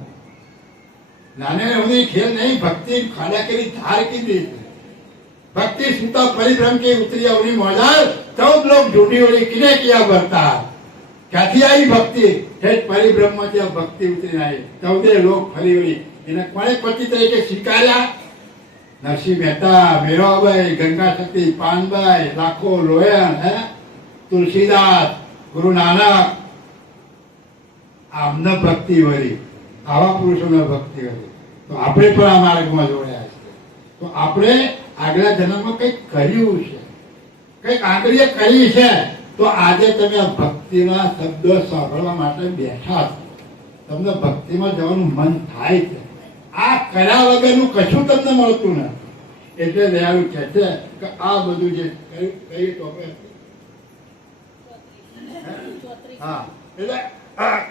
નાને એવી ખેલ નહીં. ભક્તિ ખાડા કરી ધાર કીધી છે. भक्ति सुता परिभ्रम के उतरी अवनी मौजाल 14 लोग झूठी ओली किने किया भरता. क्याथी आई भक्ति? हेठ परिभ्रम में भक्ति उतरी आई. 14 लोग फरी ओली એને કોણે પતિ તરીકે સ્વીકાર્યા? નરસિંહ મહેતા, મેરાબાઈ, ગંગા સતી, પાનબાઈ, લાખો લોયન, હે તુલસીદાસ, ગુરુ નાનક, આમને ભક્તિ વળી, આવા પુરુષોને ભક્તિ વળી. તો આપણે પણ આ માર્ગમાં જોડાયા છે. તો આપણે આગલા જન્મમાં કંઈક કર્યું છે, કંઈક આંગળીએ કરી છે, તો આજે તમે આ ભક્તિના શબ્દો સાંભળવા માટે બેઠા છો. તમને ભક્તિમાં જવાનું મન થાય છે. આ કર્યા વગરનું કશું તમને મળતું નથી. એટલે દયાળુ કહે છે કે આ બધું જે કહીએ તો હા, એટલે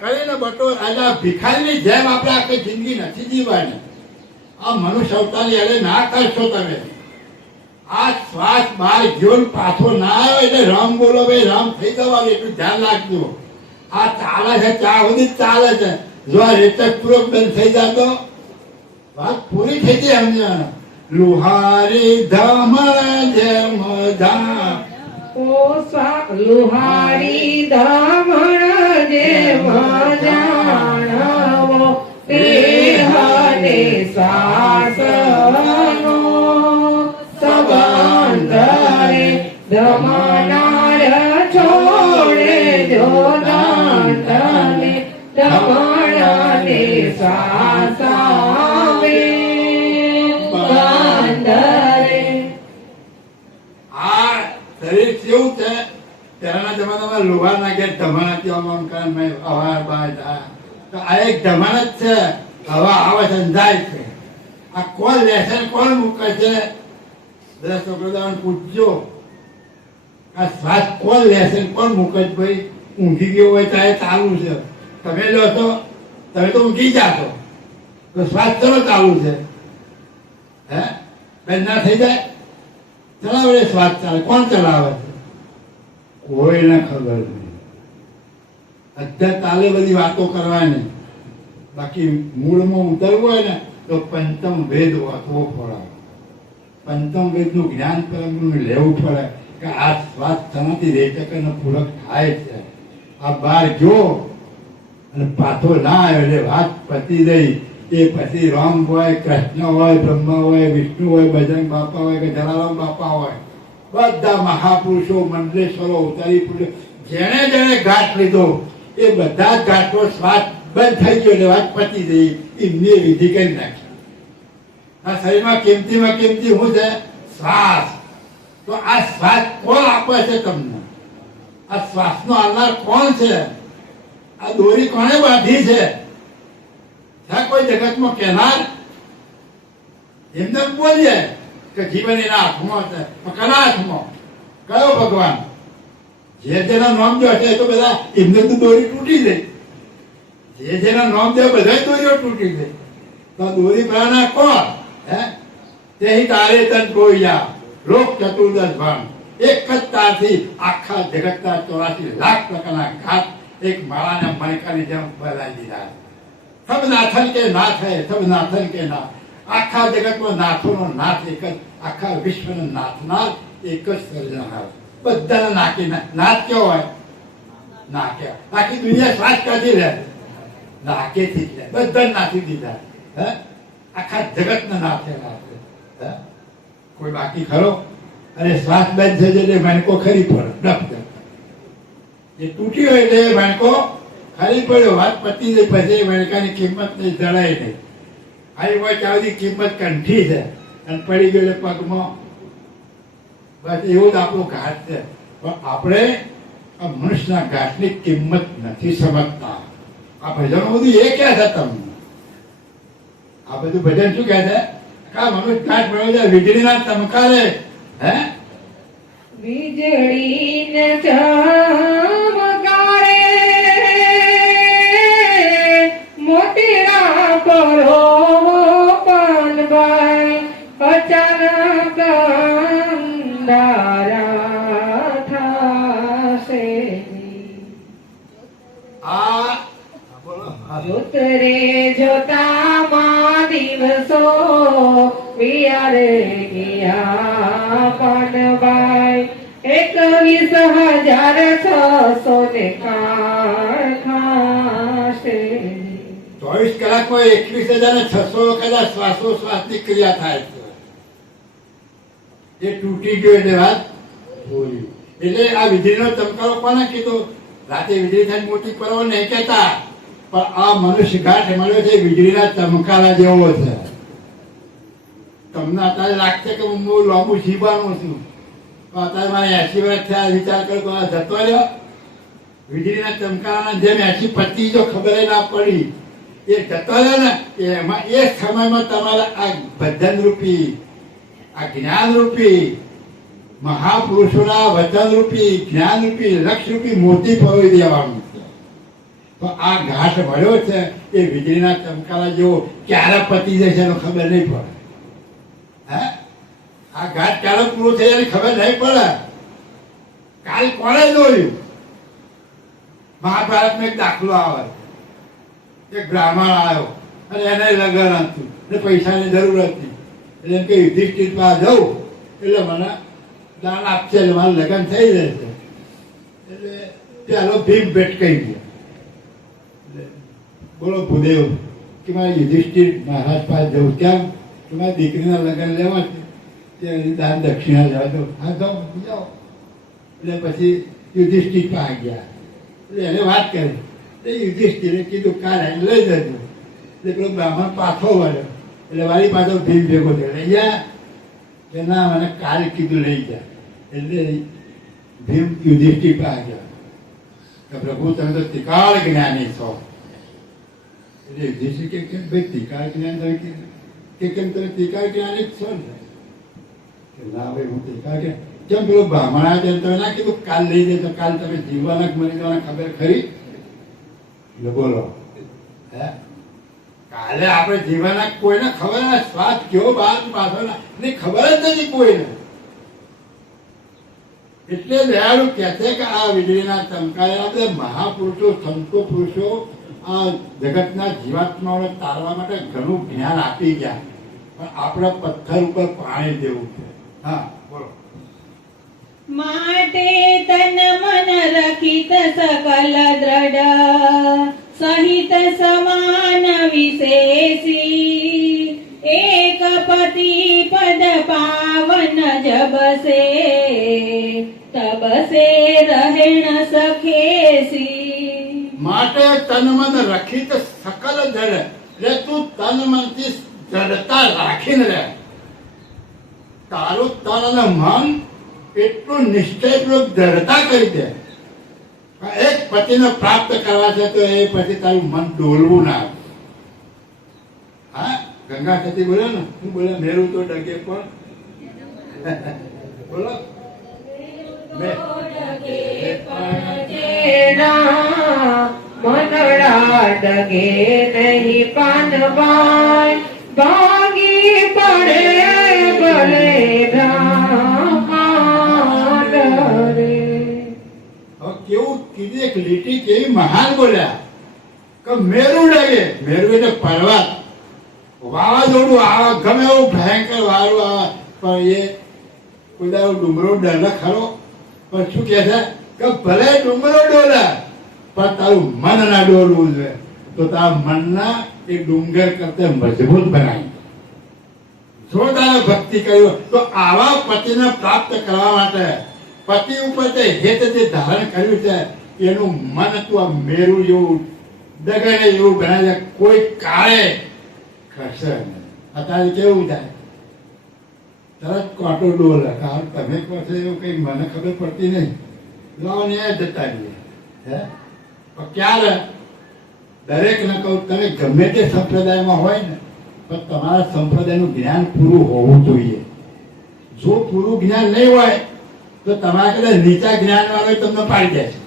કરીને બટો આજે ભિખારીની જેમ આપણે આખી જિંદગી નથી જીવવાની. આ મનુષ્ય અવતારની એટલે ના કરશો તમે. આ શ્વાસ બહાર ગયો પાછો ના આવ્યો એટલે રામ બોલો ભાઈ, રામ થઈ જવાનું એટલું ધ્યાન રાખજો. આ ચાલે છે ત્યાં સુધી જ ચાલે છે. જો આ રેચક પૂર્વક બંધ થઈ જતો વાત પૂરી થઈ ગઈ. સમજણ લુહારી ધમણ જેમ ધામ, લુહારી ધમણ જેમ જાણવો દેહને શ્વાસનો સંબંધ રે. ધમનાર છોડે જો દાંતને ધમણને શ્વાસ આવે બંધરે. આ શરીર કેવું છે? પહેલાના જમાનામાં લોહાર ના ઘેર ધમણ હતી, આમ કરે હવા બહાર થાય. તો આ એક ધમણ જ છે. હવા આવે છે, જાય છે. આ કોણ લેશે, કોણ મૂકે છે? બધા છોકરાઓને પૂછજો, આ શ્વાસ કોણ લેશે, કોણ મૂકે છે? ભાઈ ઊંઘી ગયો હોય ત્યારે ચાલુ છે, તમે લો છો, તમે તો ઊંઘી જાશો, તો શ્વાસ ચલો ચાલુ છે. હે બેન ના થઈ જાય? ચલાવે શ્વાસ ચાલે. કોણ ચલાવે છે? કોઈને ખબર નહીં. અત્યારે ચાલે બધી વાતો કરવાની, બાકી મૂળમાં ઉતરવું હોય ને તો પંચમ વેદ વાંચવો પડે. પંચમ વેદનું જ્ઞાન પરમનું લેવું પડે કે આ શ્વાસ થવાથી રેચક અને પૂરક થાય છે. આ બહાર જો અને પાછો ના આવ્યો એટલે વાત પતી ગઈ. એ પછી રામ હોય, કૃષ્ણ હોય, બ્રહ્મા હોય, વિષ્ણુ હોય, બજરંગ બાપા હોય કે જલારામ બાપા હોય, બધા મહાપુરુષો, મંડલેશ્વરો, અવતારી પુરુષો, જેણે જેણે ઘાટ લીધો એ બધા જ ઘાટનો શ્વાસ બંધ થઈ ગયો એટલે વાત પતી ગઈ. એમની વિધિ કરી નાખી. આ શરીરમાં કિંમતીમાં કિંમતી શું છે? શ્વાસ. તો આ શ્વાસ કોણ આપે છે તમને? આ શ્વાસનો આધાર કોણ છે? આ દોરી કોણે બાંધી છે? કોઈ જગતમાં કહેનાર? એમને બોલીએ કે જીવન એના હાથમાં છે. કના હાથમાં? કયો ભગવાન? જે જેના નામ જો હશે તો બધા એમને તો દોરી તૂટી જાય. જે જેના નામ દે બધા દોરીઓ તૂટી જાય. તો દોરી ભરાના કોણ? હે તેહી તારે તન કોઈયા લોક ચતુર્દશ ભાન એક જ તારથી આખા જગતના 84 લાખ પ્રકારના ઘાત એક માળાના મણકાની જેમ બદલાઈ દીધા. સબ નાથન કે નાથ હે, સબ નાથન કે નાથ. આખા જગતમાં નાથોનો નાથ એક જ, આખા વિશ્વનો નાથનાર એક જ સર્જનહાર. બધાના નાકી નાથ કેવો હોય? નાકે. આખી દુનિયા શ્વાસ ક્યાંથી લે? નાકેથી જ લે. બધા નાથી દીધા. હે આખા જગતના નાથે નાથે. હે કોઈ બાકી ખરો? અને શ્વાસ બંધ થઈ જાય એટલે મણકો ખરી પડે. ડફ એ તૂટી હોય એટલે મણકો ખરી પડ્યો. વાત પતી જાય પછી મણકાની કિંમત નહીં, જણાય નહીં. આવી હોય ત્યાં સુધી કિંમત કંઠી છે અને પડી ગયો એટલે પગમાં. બસ એવું જ આપણું ઘાટ છે. પણ આપણે આ મનુષ્યના ઘાટની કિંમત નથી સમજતા. આ ભજનો બધું એ કહે છે તમને. આ બધું ભજન શું કહે છે? કા મનુષ્ય ઘાટ મળ્યો છે વીજળીના ચમકારે. હે વીજળીને ચમકારે મોતીડા કરો પાનભાઈ અચાનક અંધારા થાશે. આ ઉતરે જોતામાં દિવસો વિયારે ગયા પાનભાઈ 21,600 ને કાળ ખાશે. 24 કલાકમાં 21,600 વખત શ્વાસોશ્વાસની ક્રિયા થાય છે. એ તૂટી ગયો એટલે વાત પૂરી. એટલે આ વીજળીનો ચમકારો કોને કીધું? રાતે વીજળી થઈને મોટી પડવો નહીં કહેતા, પણ આ મનુષ્ય ઘાટ મળ્યો છે વીજળીના ચમકારા જેવો છે. તમને અત્યારે લાગશે કે હું લાંબુ જીવવાનું છું, પણ અત્યારે મારે 80 વર્ષ થયા. વિચાર કરો તો આ જતો રહ્યો વીજળીના ચમકારાના જેમ 80 પચી જો ખબર ના પડી એ જતો રહ્યો ને એમાં એ સમયમાં તમારે આ ભજન રૂપી, આ જ્ઞાન રૂપી, મહાપુરુષોના વચન રૂપી, જ્ઞાન રૂપી, લક્ષ રૂપી મોતી પરોવી દેવાનું છે. તો આ ઘાટ મળ્યો છે એ વીજળીના ચમકારા જેવો ક્યારે પતી જશે એનો ખબર નહીં પડે. હે આ ઘાટ ક્યારે પૂરો થઈ જાય ખબર નહીં પડે. કાલ કોણે જોયું? મહાભારતમાં એક દાખલો આવે. એક બ્રાહ્મણ આવ્યો અને એને લગ્ન હતું ને પૈસાની જરૂર હતી. એટલે એમ કે યુધિષ્ઠિર પાસે જવું એટલે મને દાન આપશે એટલે મારું લગ્ન થઈ જશે. એટલે પેલો ભીમ ભેટ કહી ગયો. બોલો ભૂદેવ કે મારે યુધિષ્ઠિર મહારાજ પાસે જવું. કેમ? કે મારી દીકરીના લગ્ન લેવા છે, દાન દક્ષિણા જવા દો. હા જાઓ જાઓ. એટલે પછી યુધિષ્ઠિર પાસે ગયા. એટલે એને વાત કરી. એટલે યુધિષ્ઠિરે કીધું કાલે લઈ જજો. એટલે પેલો બ્રાહ્મણ પાછો વળ્યો. એટલે વારી પાછો ભીમ ભેગો થયો. લઈ જા કે ના મને કાલ કીધું લઈ જા. એટલે ભીમ યુધિષ્ઠિર પાસે ગયા કે પ્રભુ તમે તો ત્રિકાળ જ્ઞાની છો. એટલે યુધિષ્ઠિર કે કેમ ભાઈ ત્રિકાળ જ્ઞાન તમે કે કેમ તમે ત્રિકાળ જ્ઞાની જ છો ને? કે ના ભાઈ હું ત્રિકાળ જ્ઞાન કેમ? પેલો બ્રાહ્મણ આવે તમે ના કીધું કાલ લઈ જાય તો કાલ તમે જીવવાના કે મરી જવાના ખબર ખરી? એટલે બોલો હે કાલે આપણે જીવવાના કોઈને ખબર ના. શ્વાસ કેવો બહાર પાછળ નહીં ખબર જ નથી કોઈને. એટલે દયાળુ કહે છે કે આ વીજળીના ચમકારા આપણે મહાપુરુષો, સંતો પુરુષો આ જગતના જીવાત્માઓને તારવા માટે ઘણું જ્ઞાન આપી ગયા, પણ આપણે પથ્થર ઉપર પાણી દેવું છે. હા બોલો. માટે તન મન રખિત સકલ દ્રઢ સહિત સમાન વિશેષી એક પતિ પદ પાવન જબસે તબસે રહેણ સખેસી. માટે તન મન રખિત સકલ દ્રઢ એટલે તું તન મનથી દ્રઢતા રાખીને રહે. તારું તન અને મન એટલું નિશ્ચયપૂર્વક દ્રઢતા કરી દે. એક પતિને પ્રાપ્ત કરવા છે તો એ પછી તારું મન ડોલવું ના. હા ગંગા સતી બોલે ને, હું બોલે મેરું તો ડગે પણ બોલો મનડા ડગે નહીં પાનવાય ભાગી કેવી મહાન બોલ્યા કે મેરુ લાગે. મેરુ એટલે પર્વત. વાવાઝોડું આવે, ગમે એવું ભયંકર વારું આવે, પણ એ કોઈ ડુંગરો ડરે ખરો? પણ શું કહે છે કે ભલે ડુંગરો ડોલે પણ તારું મન ના ડોલવું જોઈએ. તો તારા મનના એ ડુંગર કરતા મજબૂત બનાવી. જો તારે ભક્તિ કર્યું તો આવા પતિને પ્રાપ્ત કરવા માટે પતિ ઉપર તે હેત જે ધારણ કર્યું છે એનું મન તું આ મેરુ જેવું ડગરે એવું બનાવે. કોઈ કાળે ખસે નહીં. અત્યારે કેવું થાય, તરત કાંટો ડોલે. કારણ તમે કહો છો એવું કઈ મને ખબર પડતી નહીં. લાવો ને જતા રહીએ. હે પણ ક્યારે દરેકને કહું, તમે ગમે તે સંપ્રદાયમાં હોય ને પણ તમારા સંપ્રદાયનું જ્ઞાન પૂરું હોવું જોઈએ. જો પૂરું જ્ઞાન નહીં હોય તો તમારા કદાચ નીચા જ્ઞાન વાળો તમને પાડી દે છે.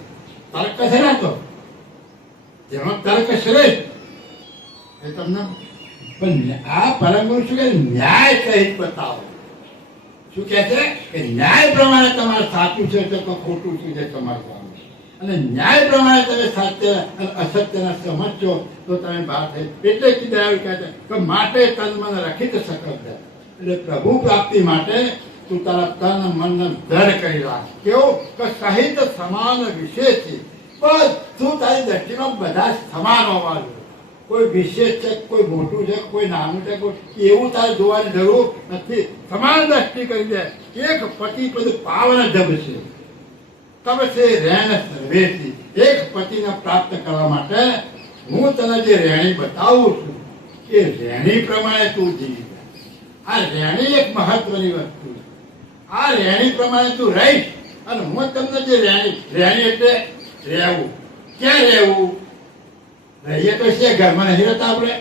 તર્ક છે ને, તો જેનો તર્ક શ્રેષ્ઠ એ તમને. પણ આ પરમ ગુરુ શું કે ન્યાય સહિત બતાવો. શું કહે છે કે ન્યાય પ્રમાણે તમારે સાચું છે તો ખોટું શું છે તમારે સામે, અને ન્યાય પ્રમાણે તમે સત્ય અને અસત્યને સમજશો તો તમે બહાર થઈ. એટલે કીધું કહે છે કે માટે તન મન રખિત સકલ છે. એટલે પ્રભુ પ્રાપ્તિ માટે તું તારા તન મનને દ્રઢ કરી રાખ. કેવું કે સહિત સમાન વિશેષ છે. બધું તારી દ્રષ્ટિમાં બધા સમાન હોવા જોઈએ. કોઈ વિશેષ છે, કોઈ મોટું છે, કોઈ નાનું છે, કોઈ એવું તારે જોવાની જરૂર નથી. સમાન દ્રષ્ટિ કરી દે. એક પતિ પદ પાવન જબ છે તબ છે રેણ સર્વેથી. એક પતિને પ્રાપ્ત કરવા માટે હું તને જે રેણી બતાવું છું એ રેણી પ્રમાણે તું જીવી. આ રેણી એક મહત્વની વસ્તુ છે. આ રેણી પ્રમાણે તું રહીશ અને હું તમને જે રેણી એટલે રહેવું. ક્યાં રહેવું? રહીએ તો છે ઘરમાં નહીં રહેતા આપણે.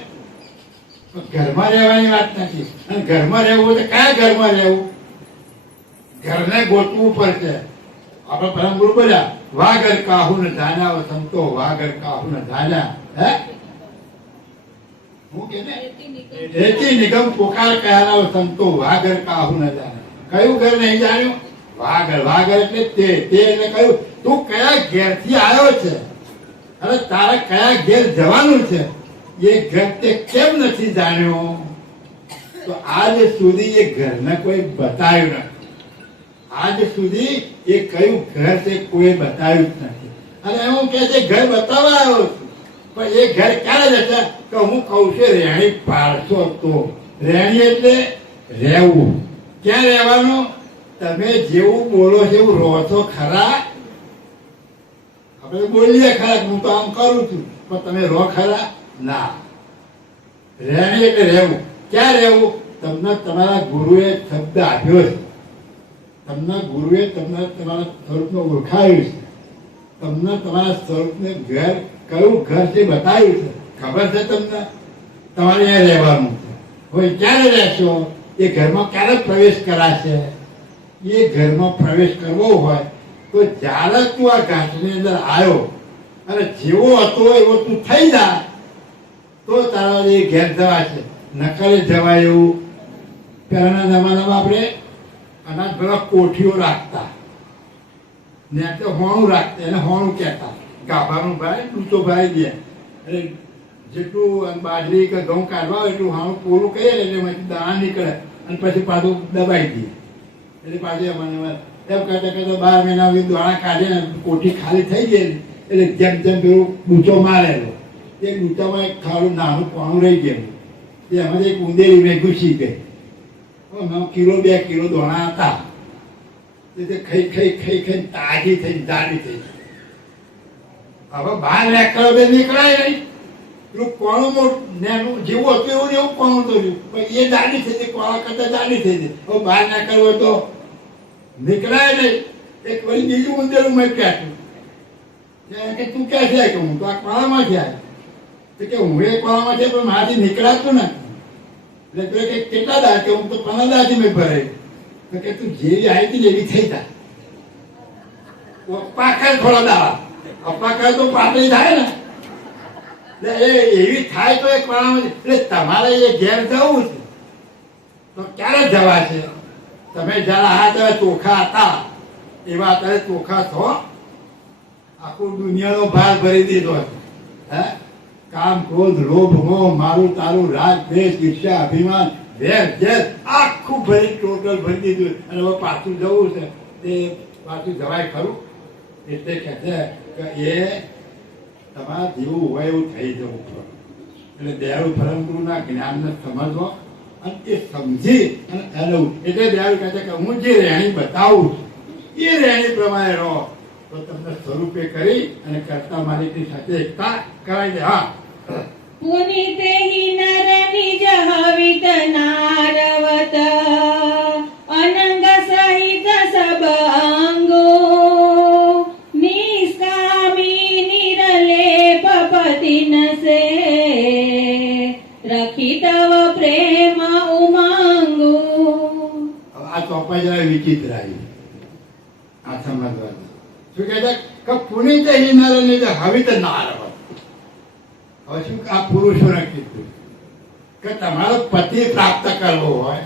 ઘરમાં રહેવાની વાત નથી. અને ઘરમાં રહેવું તો કયા ઘરમાં રહેવું? ઘરને ગોતવું પડશે. આપણે પરમ ગુરુ બોલ્યા વાગર કાહુ ને ધાન્યા સંતો વાગર કાહુ ને ધાન્યા. હે હું કે રેતી નિગમ પોકાર કહેનાર સંતો વાગર કાહુ ને ધાન્યા. કયું ઘર નહીં જાણ્યું? વાગર. વાગર એટલે તે એટલે કયું? તું કયા ઘેરથી આવ્યો છે અને તારે કયા ઘેર જવાનું છે એ ઘર તે કેમ નથી જાણ્યો? તો આજ સુધી એ ઘરને કોઈ બતાવ્યું નથી. આજ સુધી એ કયું ઘર છે કોઈ બતાવ્યું જ નથી. અને એવું કે છે ઘર બતાવવા આવ્યો છું, પણ એ ઘર ક્યારે જશે? કે હું કહું છું રેણી પાડશો તો. રેણી એટલે રહેવું. ક્યાં રહેવાનું? તમે જેવું બોલો છો એવું રહો છો ખરા? આપણે બોલીએ ખરા હું તો આમ કરું છું, પણ તમે રહો ખરા? ના. રહેણી એટલે રહેવું. ક્યાં રહેવું? તમને તમારા ગુરુએ શબ્દ આપ્યો છે. તમને ગુરુએ તમને તમારા સ્વરૂપને ઓળખાવ્યું છે. તમને તમારા સ્વરૂપને ઘર કયું ઘર છે બતાવ્યું છે. ખબર છે તમને? તમારે અહીંયા રહેવાનું છે. હવે ક્યારે રહેશો? એ ઘરમાં ક્યારે પ્રવેશ કરાશે? એ ઘરમાં પ્રવેશ કરવો હોય તો જ્યારે તું આ ઘાટની અંદર આવ્યો અને જેવો હતો એવો તું થઈ જા તો તારા એ ઘેર જવાશે. નકરે જવાય એવું? પહેલાના જમાનામાં આપણે અનાજ ભેગા કોઠીઓ રાખતા ને તો હોણું રાખતા. એને હોણું કહેતા. ગાભાનું ભાઈ ડૂચો ભાઈ દે એટલે જેટલું બાજરી કે ઘઉં કાઢવા હોય એટલું હાણું પૂરું કહીએ એટલે એમાંથી દાણા નીકળે અને પછી પાછું દબાઈ દઈએ. એટલે પાછી મને એમ કરતા કરતા 12 મહિના સુધી દાણા કાઢીને કોઠી ખાલી થઈ ગઈ. એટલે જેમ જેમ પેલું ડૂચો મારેલો એ ડૂચામાં એક ખાડું નાનું પાણું રહી ગયેલું. એમાંથી એક ઉંદેરી મેં ઘૂસી ગઈ. કિલો 2 કિલો દોણા હતા. તે ખાઈ ખાઈ તાજી થઈ જાડી થઈ. હવે બહાર નીકળો બે નીકળાય નહીં. પેલું કોણું નેનું જેવું હતું એવું એવું કોણું તો પણ એ જાડી થઈ જાય. કોણા કરતા જાડી થઈ જાય. હવે બહાર નીકળવો તો નીકળાય નહીં. એક વળી બીજું ઉંદેરું મેં કહેતું કે તું ક્યાં છે? કે હું તો આ કોણામાં છે. કે હું એ કોણામાં છે પણ મારાથી નીકળાતું નથી. એટલે કે કેટલા દા? કે હું તો 15 દાથી મેં ભરાય. તો કે તું જેવી આવી હતી એવી થઈ જાય. અપ્પા ખાય થોડા દાડા. અપ્પા ખાય તો પાતળી થાય ને. એટલે એવી થાય તો એ કોણામાં. એટલે તમારે એ ઘેર જવું છે તો ક્યારે જવા છે? તમે જરા આ ત્યારે ચોખા હતા એવા અત્યારે ચોખા છો? આખું દુનિયાનો ભાર ભરી દીધો છે. હે કામ ક્રોધ લોભ મોહ મારું તારું રાગ દ્વેષ ઈર્ષ્યા અભિમાન વેર ઝેર આખું ભરી ટોટલ ભરી દીધું. અને હવે પાછું જવું છે તે પાછું જવાય ખરું? એટલે કહે છે કે એ તમારા જેવું હોય એવું થઈ જવું પડે. એટલે દયાળુ પરમ ગુરુના જ્ઞાનને સમજવો અને એ સમજી અને એનું એટલે દયાળુ કહે છે કે હું જે રહેણી બતાવું છું એ રહેણી પ્રમાણે રહો તો તમને સ્વરૂપે કરી અને કરતા માલિકની સાથે એકતા કરાવી દે. હા પુનિતે હિ નર નિજ હવિત નારવત અનંગ સહિત સબ અંગો નિષ્કામી નિરલેપ પતિન સે રખિતવ પ્રેમ ઉમંગો. આ ચોપાઈ જરા વિચિત્ર આવી આ સમજવા. શું કહે છે કે પુનિત હિ નર નિજ હવિત નારવત. હવે શું આ પુરુષોને કીધું કે તમારો પતિ પ્રાપ્ત કરવો હોય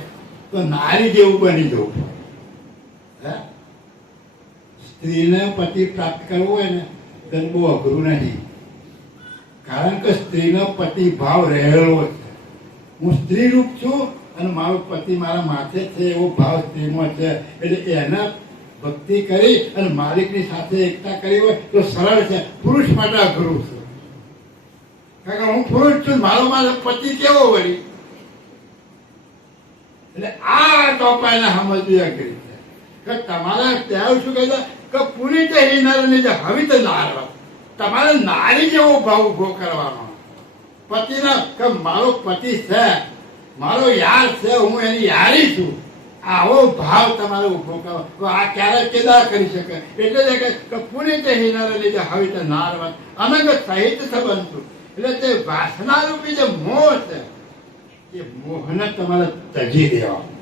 તો નારી જેવું બની જવું પડે. સ્ત્રીને પતિ પ્રાપ્ત કરવો હોય ને તો બહુ અઘરું નહીં. કારણ કે સ્ત્રીનો પતિ ભાવ રહેલો છે. હું સ્ત્રી રૂપ છું અને મારો પતિ મારા માથે છે એવો ભાવ સ્ત્રીમાં છે. એટલે એના ભક્તિ કરી અને માલિકની સાથે એકતા કરી હોય તો સરળ છે. પુરુષ માટે અઘરું છે. કારણ કે હું પુરુષ છું, મારો પતિ કેવો વળી. એટલે આ ચોપાઈને સમજવી અઘરી છે કે તમારા ત્યાં શું કહે છે કે પુનિત હિ નર નિજ હવિત નારવત. તમારે નારી જેવો ભાવ ઉભો કરવાનો. પતિના કે મારો પતિ છે, મારો યાર છે, હું એની યારી છું, આવો ભાવ તમારે ઉભો કરો. તો આ ક્યારે કેદાર કરી શકે. એટલે કે પુનિત હિ નર નિજ હવિત નારવત અનંગ સહિત સંબંધ. એટલે તે વાસના રૂપી જે મોહ છે એ મોહને તમારે તજી દેવાનો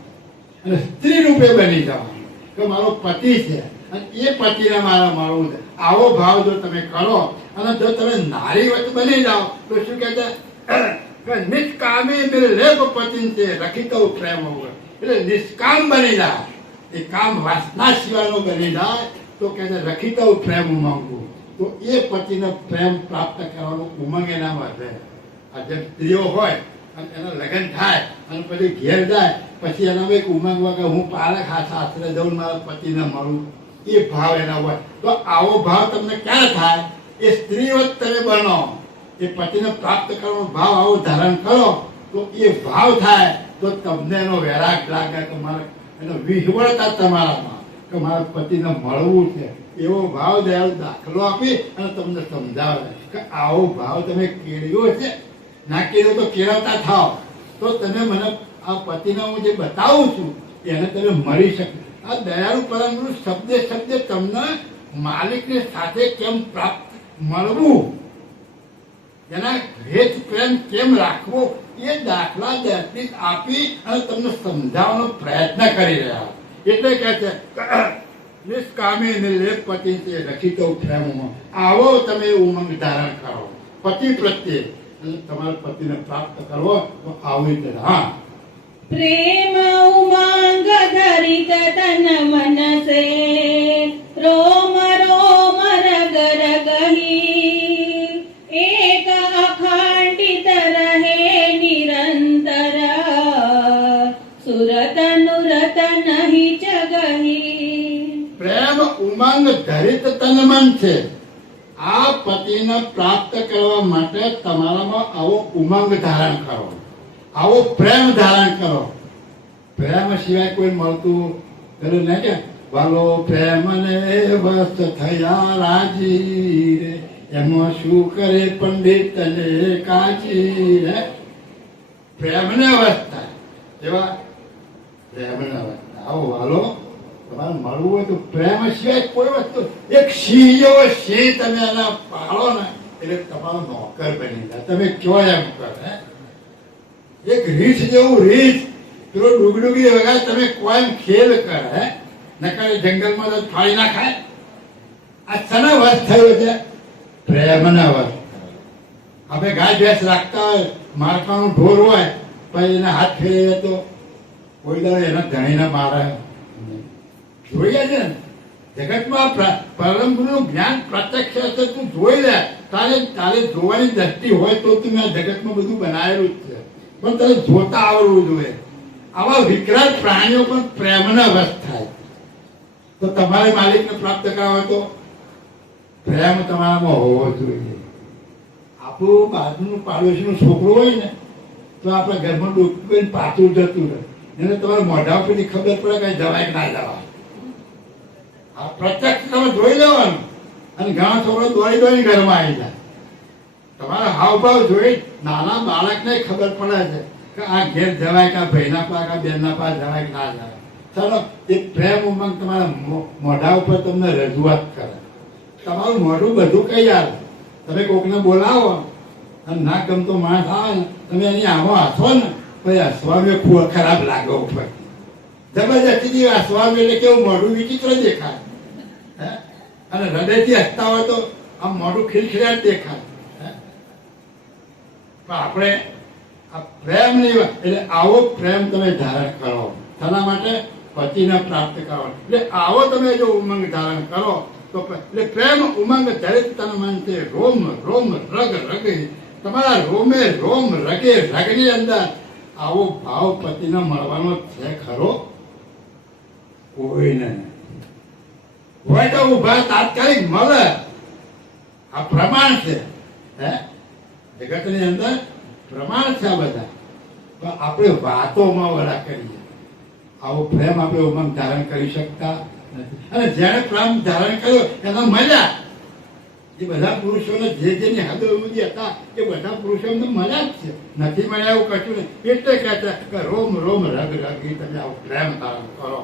અને સ્ત્રી રૂપે બની જવાનું કે મારો પતિ છે અને એ પતિને મારે મળવું છે. આવો ભાવ જો તમે કરો અને જો તમે નારી વચ્ચે બની જાઓ તો શું કહે છે કે નિષ્કામી નિર્લેપ પતિ છે રખિતો પ્રેમ વગર. એટલે નિષ્કામ બની જાય, એ કામ વાસના સિવાયનો બની જાય તો કહે છે રખિતો પ્રેમ માંગવું. તો એ પતિનો પ્રેમ પ્રાપ્ત કરવાનો ઉમંગ એનામાં રહે. આ જેમ સ્ત્રીઓ હોય અને એના લગ્ન થાય અને પછી ઘેર જાય પછી એના એક ઉમંગ હોય કે હું પારખ આશરે જઉં મારા પતિને મળું. એ ભાવ એના હોય. તો આવો ભાવ તમને ક્યારે થાય? એ સ્ત્રી વત તમે બનો, એ પતિને પ્રાપ્ત કરવાનો ભાવ આવો ધારણ કરો તો એ ભાવ થાય તો તમને એનો વૈરાગ લાગે કે મારે એનો વિહવળતા તમારામાં કે મારા પતિને મળવું છે. એવો ભાવ દયાળુ દાખલો આપી અને તમને સમજાવે કે આવો ભાવ તમે કેળવ્યો છે. ના કેળવ્યો તો કેળવતા થાવ તો તમે મને આ પતિને હું જે બતાવું છું એને તમે મળી શકે. આ દયાળુ પરમ ગુરુ શબ્દે શબ્દે તમને માલિકની સાથે કેમ પ્રાપ્ત મળવું, એના હેત પ્રેમ કેમ રાખવો એ દાખલા દર્શિત આપી અને તમને સમજાવવાનો પ્રયત્ન કરી રહ્યા. એટલે કહે છે નિષ્કામી નિર્લેપ પતિ છે રખિતો પ્રેમમાં. આવો તમે ઉમંગ ધારણ કરો પતિ પ્રત્યે અને તમારા પતિને પ્રાપ્ત કરવો તો આવી રીતે. હા પ્રેમ ઉમંગ ધરિત તન મન સે રોમ રોમ રગ રગહી એક અખંડિત રહે નિરંતર સુરત નુરત નહીં જગહી. પ્રેમ ઉમંગ ધરિત તન મન છે. આ પતિને પ્રાપ્ત કરવા માટે તમારામાં આવો ઉમંગ ધારણ કરો, આવો પ્રેમ ધારણ કરો. પ્રેમ સિવાય કોઈ મળતું પેલું નહીં કે વાલો પ્રેમ ને વસ્ત થયા રાજી રે એમાં શું કરે પંડિત ને કાચી રે. પ્રેમને અવસ્થા એવા પ્રેમને અવસ્થા. આવો વાલો તમારે મળવું હોય તો પ્રેમ સિવાય કોઈ વસ્તુ. એક સિંહ જેવો સિંહ તમે એના પાળો ને એટલે તમારો નોકર બની જાય. તમે કયો એમ કરે. એક રીછ જેવું રીછ પેલો ડુગડુગી વગર તમે કોઈ ખેલ કરે નકર જંગલમાં તો ફાળી ના ખાય. આ શેનો વશ થયો છે? પ્રેમના વશ. આપણે ગાય ભેંસ રાખતા હોય, મારવાનું ઢોર હોય પછી એને હાથ ફેરવે તો કોઈ દાડો એના ધણીને મારે જોઈએ છે ને. જગતમાં પરમ ગુરુનું જ્ઞાન પ્રત્યક્ષ હશે, તું જોઈ લે. તારે જોવાની દ્રષ્ટિ હોય તો તું આ જગતમાં બધું બનાવેલું જ છે, પણ તારે જોતા આવડવું જોઈએ. આવા વિકરાળ પ્રાણીઓ પણ પ્રેમના વશ થાય. તો તમારે માલિકને પ્રાપ્ત કરવા હોય તો પ્રેમ તમારામાં હોવો જોઈએ. આપણું બાજુનું પાડોશીનું છોકરું હોય ને તો આપણા ઘરમાં ડૂબીને પાછું જતું રહે, એને તમારે મોઢા ઉપરથી ખબર પડે કે જવાય કે ના જવાય. આ પ્રત્યક્ષ તમે જોઈ લેવાનું. અને ઘણા છોકરો દોડી દોડી ઘરમાં આવી જાય. તમારા હાવભાવ જોઈ નાના બાળકને ખબર પડે છે કે આ ઘેર જવાય કે આ ભાઈના પા કે બેનના પા જવાય કે ના જવાય. ચાલો એ પ્રેમ ઉમંગ તમારા મોઢા ઉપર તમને રજૂઆત કરે. તમારું મોઢું બધું કહી આવે. તમે કોકને બોલાવો અને ના ગમતો માણસ આવે ને તમે એની આવો હસો ને પછી હસવાનું ખૂબ ખરાબ લાગે ઉપર. જબરજસ્તીથી હસવાનું એટલે કેવું મોઢું વિચિત્ર દેખાય. અને હૃદયથી હસતા હોય તો આમ મોઢું ખીલખીલાટ દેખાય. પણ આપણે આ પ્રેમ નહીં, એટલે આવો પ્રેમ તમે ધારણ કરો. તેના માટે પતિને પ્રાપ્ત કરો. એટલે આવો તમે જો ઉમંગ ધારણ કરો તો એટલે પ્રેમ ઉમંગ દરેક તન મન છે. રોમ રોમ રગ રગે, તમારા રોમે રોમ રગે રગની અંદર આવો ભાવ પતિને મળવાનો છે ખરો? કોઈ નહીં. હોય તો ઉભા તાત્કાલિક મળે. આ પ્રમાણ છે. જગતની અંદર પ્રમાણ છે આ બધા. પણ આપણે વાતોમાં વડા કરીએ. આવો પ્રેમ આપણે ઉમંગ ધારણ કરી શકતા નથી. અને જેને પ્રેમ ધારણ કર્યો એના મળ્યા. એ બધા પુરુષોને જેની હદ સુધી હતા એ બધા પુરુષોને મળ્યા જ છે. નથી મળ્યા એવું કશું નહીં. એટલે કહે છે કે રોમ રોમ રગ રગી તમે આવો પ્રેમ ધારણ કરો.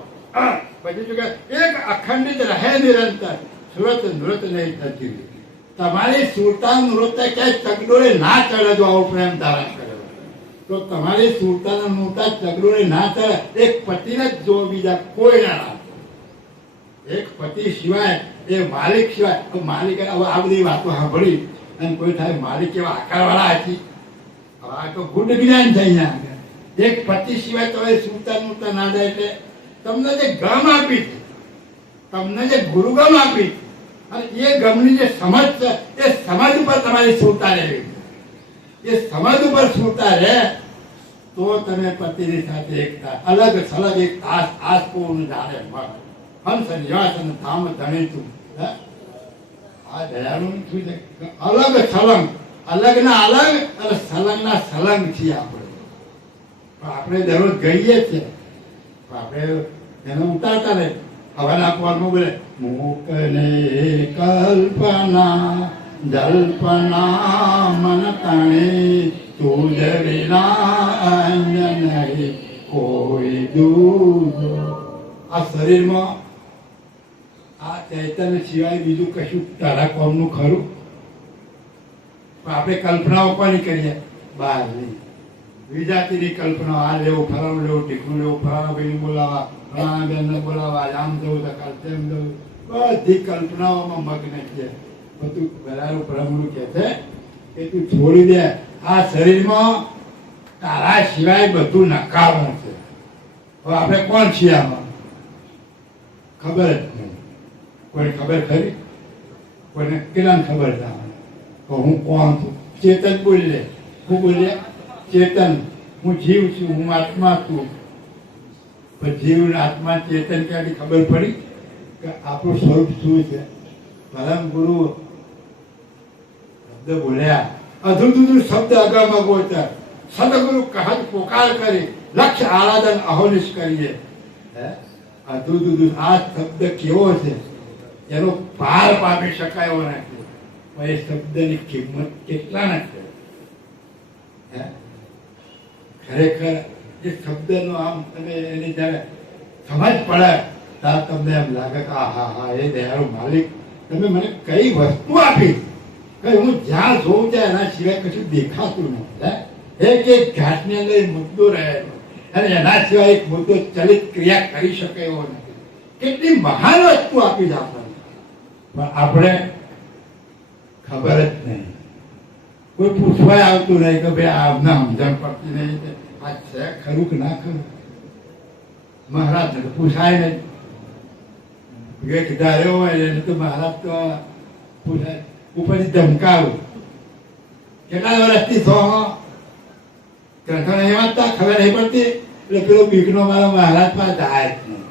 પછી શું કે એક અખંડિત રહે નિરંતર, સુરત નૃત નહીં થતી. તમારી સુરતા નૃત્ય ક્યાંય તગડોળે ના ચડે જો આવો પ્રેમ ધારણ કર્યો તો. તમારી સુરતાના નૃત્ય તગડોળે ના ચડે. એક પતિને જ જો, બીજા કોઈ ના. એક પતિ સિવાય એ માલિક સિવાય. માલિક હવે આ બધી વાતો સાંભળી અને કોઈ થાય માલિક એવા આકારવાળા હતી. હવે આ તો ગુડ જ્ઞાન થઈ ગયા. એક પતિ સિવાય તો એ સુરતા નૃત્ય ના જાય. એટલે તમને જે ગમ આપી છે, તમને જે ગુરુગમ આપી છે, અને એ ગમની જે સમજ છે એ સમજ ઉપર તમારી સુરતા રહેવી. એ સમજ ઉપર સુરતા રહે તો તમે પતિની સાથે એકતા અલગ સલગ એક તાસ આસ પૂર્ણ જાણે મળે. હંસ નિવાસન ધામ ધણીતું. આ દયાળુ શું છે? અલગ સલંગ, અલગ ના અલગ અને સલંગ ના સલંગ છીએ આપણે. પણ આપણે દરરોજ ગઈએ છીએ, આપણે એને ઉતારતા નહીં. હવાના પોરમાં બોલે મૂકને કલ્પના જલ્પના મન તણે તુજ વિના અન્ય નહીં કોઈ દૂજો. આ શરીરમાં આ ચૈતન્ય સિવાય બીજું કશું તારા કોમનું ખરું? પણ આપણે કલ્પનાઓ કોની કરીએ? બહારની વિજાતિની કલ્પના. આ લેવું, ફલાણું લેવું, ટીકું લેવું, ફલાણા ભાઈને બોલાવા, ફલાણા બેનને બોલાવા, આમ જવું તો કાલ તેમ જવું. બધી કલ્પનાઓમાં મગ્ન છે. બધું બરાબર બ્રહ્મનું કહે છે કે તું છોડી દે. આ શરીરમાં તારા સિવાય બધું નકામું છે. હવે આપણે કોણ છીએ આમાં? ખબર જ નહીં. કોઈને ખબર ખરી? કોઈને કેટલાને ખબર છે તો હું કોણ છું? ચેતન બોલી લે. હું બોલીએ ચેતન, હું જીવ છું, હું આત્મા છું. પણ જીવ આત્મા ચેતન ક્યાંથી ખબર પડી કે આપણું સ્વરૂપ શું છે? પરમ ગુરુ શબ્દ બોલ્યા, અધુધુર શબ્દ અગામાં ગોચર, સદગુરુ કહત પોકાર કરી, લક્ષ્ય આરાધન અહોનિશ કરીએ. અધુધુર આ શબ્દ કેવો છે? એનો પાર પામી શકાય એવો નથી. પણ એ શબ્દની કિંમત કેટલા નથી. ખરેખર એ શબ્દનો આમ તમે એની જયારે સમજ પડે ત્યારે તમને એમ લાગે કે હા હા એ દયાળુ માલિક તમે મને કઈ વસ્તુ આપી કે હું જ્યાં જોઉં ત્યાં એના સિવાય કશું દેખાતું નથી. એક એક ઘાટની અંદર મુદ્દો રહેલો અને એના સિવાય એક મુદ્દો ચલિત ક્રિયા કરી શકે એવો નથી. કેટલી મહાન વસ્તુ આપી છે આપણને, પણ આપણે ખબર જ નહીં. કોઈ પૂછવાય આવતું નહીં કે ભાઈ આમને સમજણ પડતી નહીં, આ છે ખરું કે ના ખરું? મહારાજને તો પૂછાય નહીં. વિવેક ધાર્યો હોય એને તો મહારાજ તો ઉપરથી ધમકાવું કેટલા વર્ષથી ગ્રંથો નહીં વાંચતા ખબર નહીં પડતી એટલે પેલો બીકનો મારો મહારાજ પાસે જાય જ નહીં.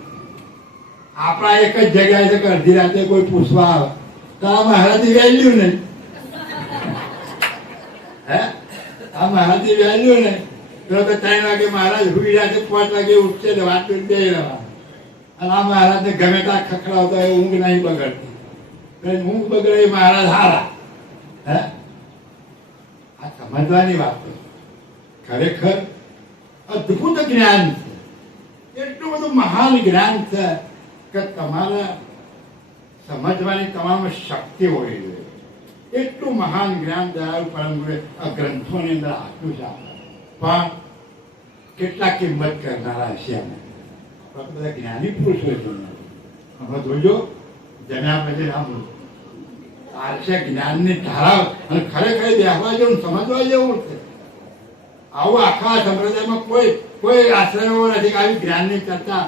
આપણા એક જ જગ્યાએ છે કે અડધી રાતે કોઈ પૂછવા આવે તો આ મહારાજની વેલ્યુ નહીં. હે આ મહારાજની વેલ્યુ નહીં. તો 3 વાગે મહારાજ હુઈ રહ્યા છે, 5 વાગે ઉઠશે ને વાત કરી દે રહેવા. અને આ મહારાજને ગમે ત્યાં ખખડાવતા હોય ઊંઘ નહીં બગડતી. ઊંઘ બગડે એ મહારાજ હારા. હે આ સમજવાની વાત છે. ખરેખર અદ્ભુત જ્ઞાન છે. એટલું બધું મહાન જ્ઞાન છે કે તમારે સમજવાની તમારામાં શક્તિ હોવી જોઈએ. એટલું મહાન જ્ઞાન દયાળુ પરમ ગુરુએ આ ગ્રંથોની અંદર આપ્યું છે. પણ કેટલા કિંમત કરનારા હશે અમે બધા જ્ઞાની પુરુષો છે. અમે જોજો જમ્યા પછી આમ આરસે જ્ઞાનની ધારા અને ખરેખર બેસવા જેવું સમજવા જેવું છે. આવું આખા સંપ્રદાયમાં કોઈ આશ્રય એવો નથી કે આવી જ્ઞાનની ચર્ચા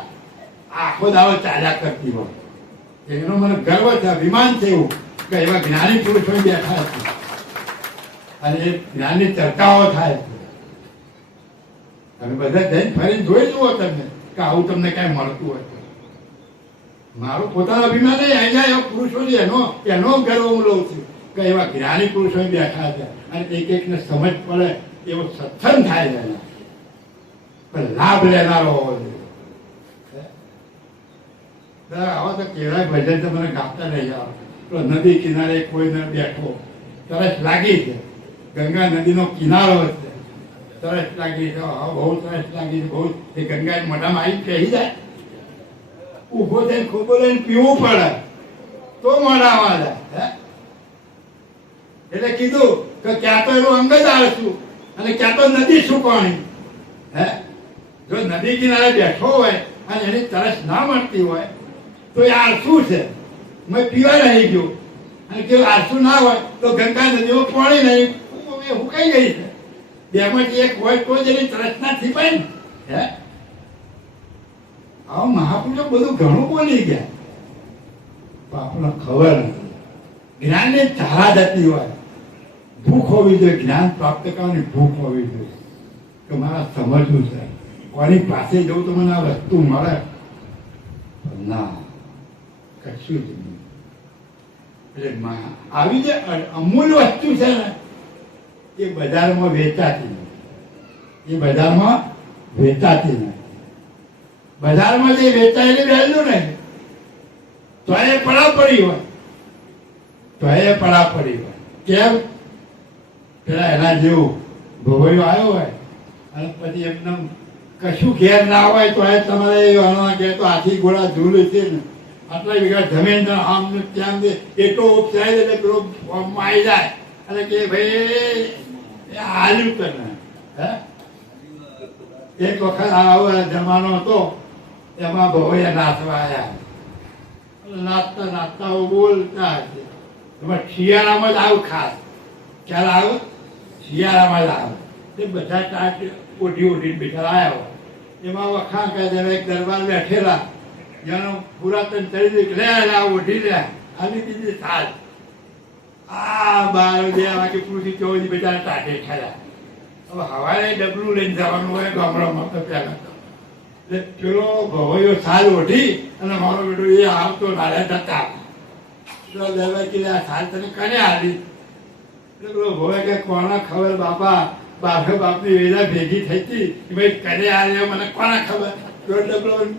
આખો દાવો ચાલ્યા કરતી હોય. એનો મને ગર્વ છે, અભિમાન છે એવું કે એવા જ્ઞાની પુરુષો બેઠા છે અને એ જ્ઞાનની ચર્ચાઓ થાય છે. તમે બધા જઈને ફરીને જોઈ જુઓ તમે કે આવું તમને કાંઈ મળતું હોય. મારું પોતાનો અભિમાન નહીં, અહીંયા એવા પુરુષો છે એનો ગર્વ હું લઉં છું કે એવા જ્ઞાની પુરુષો બેઠા છે અને એક એકને સમજ પડે એવો સત્સંગ થાય છે. પણ લાભ લેનારો હોવો જોઈએ. આવો તો કેળાય ભજન તો મને ગાતા રહી જાવ તો નદી કિનારે કોઈને બેઠો તરસ લાગી છે. ગંગા નદીનો કિનારો છે. તરસ લાગી છે, બહુ તરસ લાગી છે, બહુ એ ગંગા મોઢામાં આવી કહી જાય. ઉભો થઈને ખોબો લઈને પીવું પડે તો મોઢામાં જાય. એટલે કીધું કે ક્યાં તો એનું અંગ જ આળસું અને ક્યાં તો નદી સુકવણી. હે જો નદી કિનારે બેઠો હોય અને એની તરસ ના મળતી હોય તો એ આળસું છે. મેં પીવા રહી ગયો અને કે આળસું ના હોય તો ગંગા નદીમાં પાણી નહીં હુકાઈ ગઈ છે. બેમાંથી એક હોય તો જ એની તરસ ના થીપાય ને. હે આવું મહાપુરુષો બધું ઘણું બોલી ગયા પણ આપણને ખબર નથી. જ્ઞાનની ધારા જતી હોય. ભૂખ હોવી જોઈએ, જ્ઞાન પ્રાપ્ત કરવાની ભૂખ હોવી જોઈએ કે મારા સમજવું છે. કોની પાસે જવું તો મને આ વસ્તુ મળે ના કશું જ નહીં. એટલે આવી જે અમૂલ્ય વસ્તુ છે ને એ બજારમાં વેચાતી નથી. એ બજારમાં વેચાતી નથી. બજારમાં જે વેચાયેલી વેલ્યુ નહીં તો એ પડાપડી હોય. કેમ પેલા એના જેવું ભોગવ્યો આવ્યો હોય અને પછી એમને કશું ઘેર ના હોય તો એ તમારે કે તો હાથી ઘોડા ઝૂલે છે ને આટલા વીઘા જમીન આમ ને ત્યાં દે એટલો ઉપચાય એટલે પેલો ફોર્મમાં આવી જાય અને કે ભાઈ એ હાલ્યું કરે. હે એક વખત આવો જમાનો હતો એમાં ભોગવ્યા નાચવા આવ્યા. નાચતા નાચતા બોલતા હશે. એમાં શિયાળામાં જ આવું ખાસ ખ્યાલ આવે. શિયાળામાં જ આવે એ બધા ટાટ ઓઢી બેઠા આવ્યા હોય. એમાં વખાણ કહે એક દરબાર બેઠેલા જેનો પુરાતન ચડી લે ઓઢી લે આવી દીધી સાજ. આ 12 વાગે પૂછી 14 બેટા ટાટે થયા. હવે હવારે ડબલું લઈને જવાનું હોય ગામડામાં તો પહેલા તો એટલે પેલો ભવૈયો સાલ ઓઢી અને મારો બેટો એ આવતો નાળ્યા જતા. દરબાર કીધે આ સાલ તને કરે આવી એટલે પેલો ભવે કે કોના ખબર બાપા બાપની વેલા ભેગી થઈ હતી ભાઈ કરે આવે મને કોના ખબર.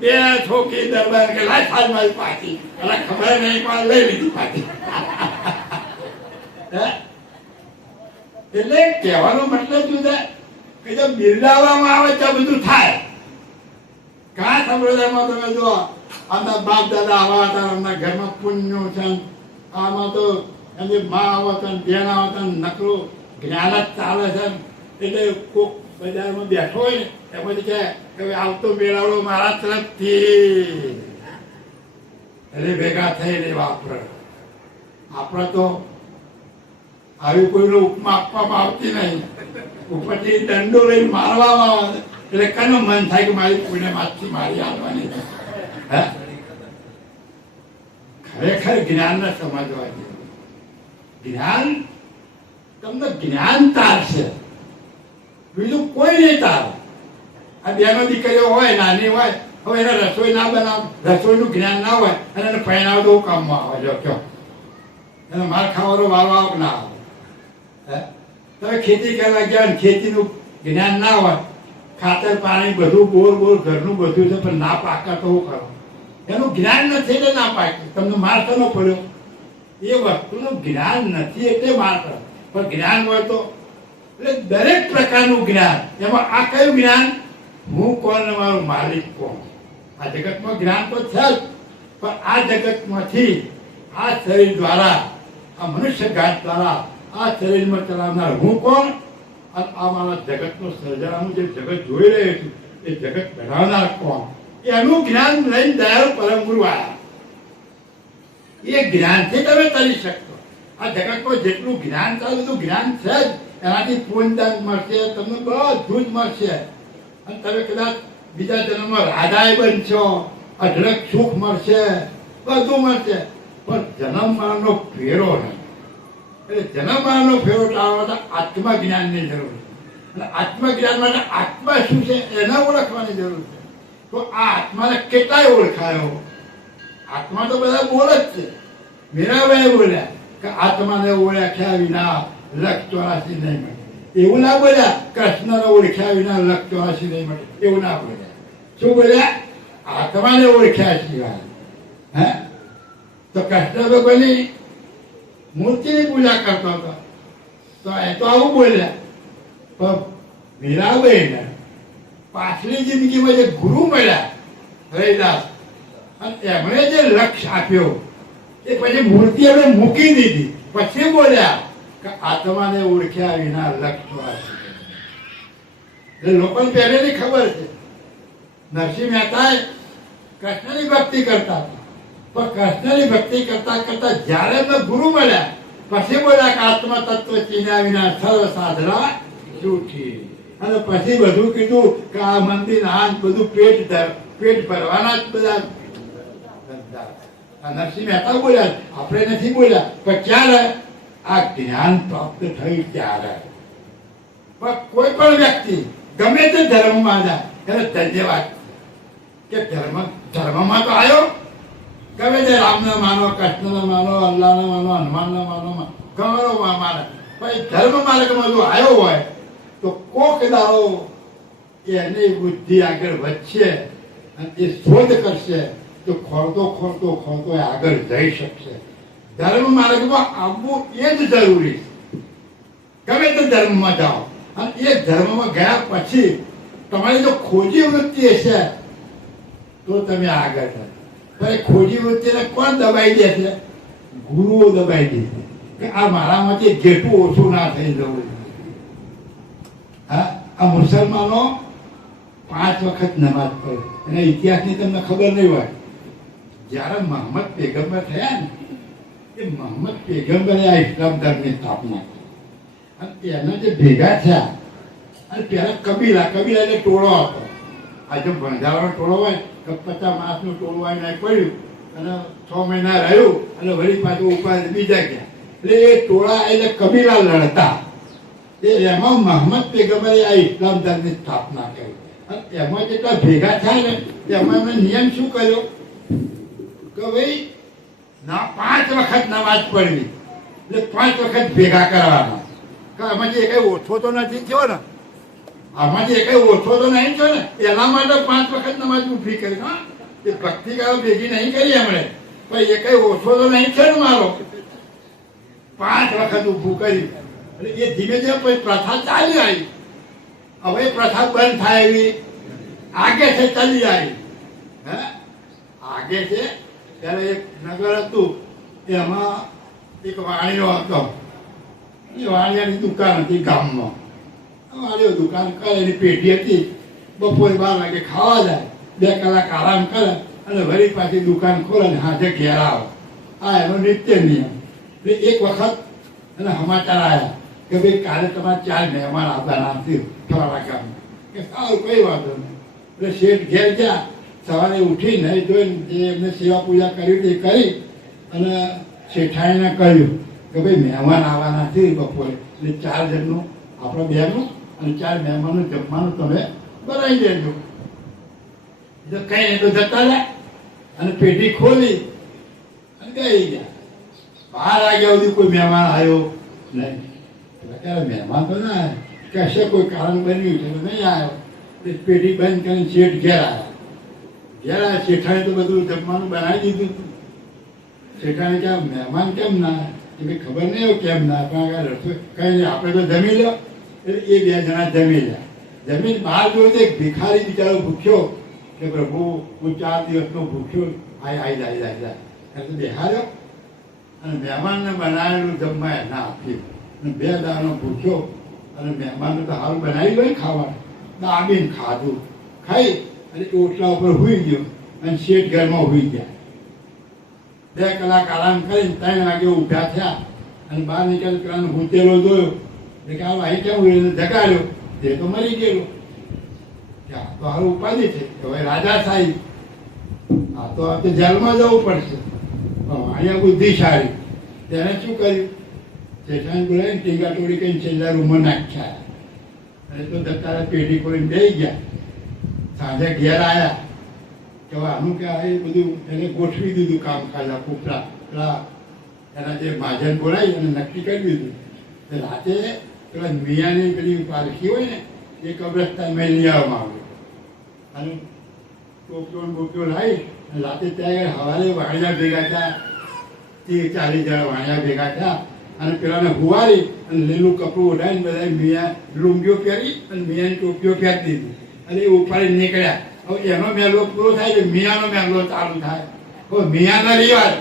બે છોકરી દરબાર કે લાય સાલ મારી પાછી અને ખબર નહીં પણ લઈ લીધી પાછી. એટલે કહેવાનો મતલબ જુદા કે જો બિરદાવવામાં આવે તો બધું થાય. કા સંપ્રદાયમાં તમે જો આમના બાપ દાદા આવા હતા એમના ઘરમાં પુણ્યો છે. આમાં તો એમની મા આવતા બેન આવતા નકરું જ્ઞાન જ ચાલે છે. એટલે કોક બજારમાં બેઠો હોય ને એ પછી કે આવતો મેળાવડો મારા તરફથી એટલે ભેગા થઈને વાપરે. આપણે તો આવી કોઈનો ઉપમા આપવામાં આવતી નહીં. ઉપરથી દંડો લઈને મારવામાં આવે એટલે કનું મન થાય કે મારી કોઈને માછી મારી આવવાની છે. હે ખરેખર જ્ઞાનને સમજવા જેવું. જ્ઞાન તમને જ્ઞાન તારશે, બીજું કોઈ નહીં તારે. આ બેનો દીકરીઓ હોય, નાની હોય, હવે એને રસોઈ ના બનાવ, રસોઈનું જ્ઞાન ના હોય અને એને પહેણાવ તો કામમાં આવે. જો કયો એને માર ખાવાનો વારો આવ ના આવે. હે તમે ખેતી કરવા ગયા ને ખેતીનું જ્ઞાન ના હોય, ખાતર પાણી બધું બોર ઘરનું બધું છે, પણ ના પાકા તો કરો. એનું જ્ઞાન નથી એટલે ના પાકે. તમને માર તો ન પડ્યો, એ વસ્તુનું જ્ઞાન નથી એટલે માર પડે. પણ જ્ઞાન હોય તો એટલે દરેક પ્રકારનું જ્ઞાન. એમાં આ કયું જ્ઞાન? હું કોણ ને મારો માલિક કોણ. આ જગતમાં જ્ઞાન તો છે જ, પણ આ જગતમાંથી આ શરીર દ્વારા, આ મનુષ્ય ઘાટ દ્વારા આ શરીરમાં ચલાવનાર હું કોણ, અને આ મારા જગતનું સર્જનાનું જે જગત જોઈ રહ્યું છું એ જગત બનાવનાર કોણ, એનું જ્ઞાન લઈને દયાળુ પરમ ગુરુ આવ્યા. એ જ્ઞાનથી તમે કરી શકશો. આ જગતમાં જેટલું જ્ઞાન છે બધું જ્ઞાન છે જ. એનાથી પુણ્યદાન મળશે, તમને બધું જ મળશે. અને તમે કદાચ બીજા જન્મમાં રાજાએ બનશો, અઢળક સુખ મળશે, બધું મળશે, પણ જન્મ મરણનો ફેરો નહીં. એટલે જન્મ મરણનો ફેરો ટાળવા માટે આત્મજ્ઞાનની જરૂર છે. અને આત્મજ્ઞાન માટે આત્મા શું છે એને ઓળખવાની જરૂર છે. તો આ આત્માને કેટલાય ઓળખાયો? આત્મા તો બધા બોલ જ છે. મીરાબાઈ બોલ્યા કે આત્માને ઓળખ્યા વિના લક્ષ 84 નહીં મળે. એવું ના બોલ્યા કૃષ્ણને ઓળખ્યા વિના લક્ષ 84 નહીં મળે. એવું ના બોલ્યા. શું બોલ્યા? આત્માને ઓળખ્યા સિવાય. હે તો કૃષ્ણ ભગવાનની મૂર્તિની પૂજા કરતો હતો તો એ તો આવું બોલ્યા. પણ મીરાબાઈને પાછલી જિંદગીમાં જે ગુરુ મળ્યા હરિદાસ, અને એમણે જે લક્ષ્ય આપ્યો એ પછી મૂર્તિ એમણે મૂકી દીધી. પછી બોલ્યા કે આત્માને ઓળખ્યા વિના લક્ષ્ય. એટલે લોકોને પહેલેથી ખબર છે. નરસિંહ મહેતા કૃષ્ણની ભક્તિ કરતા હતા, પણ કૃષ્ણની ભક્તિ કરતા કરતા જ્યારે એમને ગુરુ મળ્યા પછી બોલ્યા કે આત્મા તત્વ ચીન્યા વિના સર્વ સાધના જૂઠી. અને પછી બધું કીધું કે આ મંદિર આ બધું પેટ ભરવાના જ બધા. નરસિંહ મહેતા બોલ્યા, આપણે નથી બોલ્યા. પણ ક્યારે? આ જ્ઞાન પ્રાપ્ત થયું ત્યારે. પણ કોઈ પણ વ્યક્તિ ગમે તે ધર્મમાં જાય એને ધન્યવાદ કે ધર્મમાં તો આવ્યો. ગમે તે રામને માનો, કૃષ્ણને માનો, અલ્લાહને માનો, હનુમાનને માનો, ગમે માને, પણ ધર્મ માર્ગમાં જો આવ્યો હોય તો કોક દાડો એની બુદ્ધિ આગળ વધશે અને એ શોધ કરશે તો ખોરતો એ આગળ જઈ શકશે. ધર્મ માર્ગમાં આવવું એ જ જરૂરી છે. ગમે તે ધર્મમાં જાઓ અને એ ધર્મમાં ગયા પછી તમારી જો ખોજી વૃત્તિ હશે તો તમે આગળ થાય. પણ ખોજી વૃત્તિને કોણ દબાઈ દે છે? ગુરુઓ દબાઈ દે છે કે આ મારામાંથી જેટલું ઓછું ના થઈ જવું. હા, આ મુસલમાનો 5 વખત નમાજ પડે. એના ઇતિહાસની તમને ખબર નહીં હોય. જ્યારે મોહમ્મદ પેગમ્બર થયા ને એ મોહમ્મદ પેગમ્બરે આ ઇસ્લામ ધર્મની સ્થાપના કરી. અને એના જે ભેગા થયા અને પહેલા કબીલા એટલે ટોળો હતો. આજે બંધારણ ટોળો હોય તો 50 માસનું ટોળું આવીને પડ્યું અને 6 મહિના રહ્યું અને વળી પાછું ઉપર બીજા ગયા. એટલે એ ટોળા એટલે કબીલા લડતા. એમાં મોહમ્મદ પેગમ્બરે આ ઇસ્લામ ધર્મની સ્થાપના કરી. અને એમાં જેટલા ભેગા થાય ને એમાં એમણે નિયમ શું કર્યો કે ભાઈ 5 વખત નમાજ પડવી એટલે 5 વખત ભેગા કરવાના. કે આમાંથી એ કઈ ઓછો તો નથી થયો ને, આમાંથી એ કઈ ઓછો તો નહીં થયો ને, એના માટે 5 વખત નમાજ ઊભી કરી. હા, એ ભક્તિ કરવા ભેગી નહીં કરી એમણે, પણ એ કઈ ઓછો તો નહીં થયો ને મારો. 5 વખત ઊભું કર્યું. એટલે એ ધીમે ધીમે પછી પ્રથા ચાલી આવી. હવે પ્રથા બંધ થાય એવી આગે છે ચાલી આવી. હે આગે છે ત્યારે એક નગર હતું એમાં એક વાણીઓ હતો. એ વાણિયાની દુકાન હતી ગામમાં. વાણીઓ દુકાન કરે, એની પેઢી હતી. બપોરે 12 વાગે ખાવા જાય, 2 કલાક આરામ કરે અને વળી પાછી દુકાન ખોલે ને હાજે ઘેર આવે. આ એનો નિત્ય નિયમ. એટલે એક વખત એને સમાચાર આવ્યા કે ભાઈ કાલે તમારે 4 મહેમાન આવવાના છે ફલાણા ગામમાં. કે સારું, કઈ વાંધો નહીં. એટલે શેઠ ઘેર ગયા. સવારે ઉઠી નહીં જોઈને જે એમને સેવા પૂજા કરી તે કરી અને શેઠાણીને કહ્યું કે ભાઈ મહેમાન આવવાના છે બપોરે, એટલે 4 જણનું આપણા બેનું અને 4 મહેમાનનું જમવાનું તમે બનાવી દેજો. એટલે કઈ નહીં તો જતા રહ્યા અને પેટી ખોલી અને ગઈ ગયા. 12 વાગ્યા સુધી કોઈ મહેમાન આવ્યો નહીં. મહેમાન તો ના આવે, કશે કોઈ કારણ બન્યું છે તો નહીં આવ્યો. પેટી બંધ કરીને શેઠ ઘેર આવ્યા. ઘેર આવ્યા શેઠાણી તો બધું જમવાનું બનાવી દીધું હતું. શેઠાણી કે મહેમાન કેમ ના આવે? ખબર નહીં હોય કેમ ના, પણ રસોઈ કઈ નહીં, આપણે તો જમી લો. એટલે એ 2 જણા જમી લ્યા. જમીન બહાર જોયું તો એક ભિખારી બિચારો ભૂખ્યો કે પ્રભુ હું 4 દિવસનો ભૂખ્યો, આવી જાય એટલે બેહાર્યો અને મહેમાનને બનાવેલું જમવા ના આપ્યું. અને 2 દાડાનો ભૂખ્યો અને મહેમાનને તો હાલ બનાવી લો ખાવાનું, દાબીને ખાધું. ખાઈ અને ઓટલા ઉપર સૂઈ ગયો અને શેઠ ઘરમાં સૂઈ ગયા. 2 કલાક આરામ કરીને 3 વાગે ઉઠ્યા થયા અને બહાર નીકળી પેલાનો ભૂતેલો જોયો. એટલે કે અહીં કેમ જગાડ્યો? તે તો મરી ગયેલો. ત્યાં તો હાલ ઉપાધિ છે, હવે રાજા સાહેબ આ તો જેલમાં જવું પડશે. અહીંયા બુદ્ધિશાળી તેને શું કર્યું? શેઠાણી બોલાવીને ટીંગા ટોળી કરીને છેલ્લા રૂમમાં નાખ્યા. અને તો દત્તારે પેઢી ખોલીને બેસી ગયા. સાંજે ઘેર આવ્યા કે આનું કે આ બધું એને ગોઠવી દીધું કામ ખાલા કૂપરા પેલા એના જે મહાજન બોલાવી અને નક્કી કરી દીધું. રાતે પેલા મિયાની પેલી પારખી હોય ને એ કબ્રસ્તાનમાં લઈ આવવામાં આવ્યો અને ટોપીઓ લાવી અને રાતે ત્યાં હવારે વાણિયા ભેગા થયા. 30-40 જણા વાણિયા ભેગા થયા અને પેલાને હુવારી અને લીલું કપડું ઓઢાવીને બધા મિયા લુંગીઓ પહેરી અને મિયાની ટોપીઓ પહેરી દીધી અને એ ઉપાડી નીકળ્યા. હવે એનો મેલો પૂરો થાય કે મિયાનો મેલો ચાલુ થાય. હવે મિયાના રિવાજ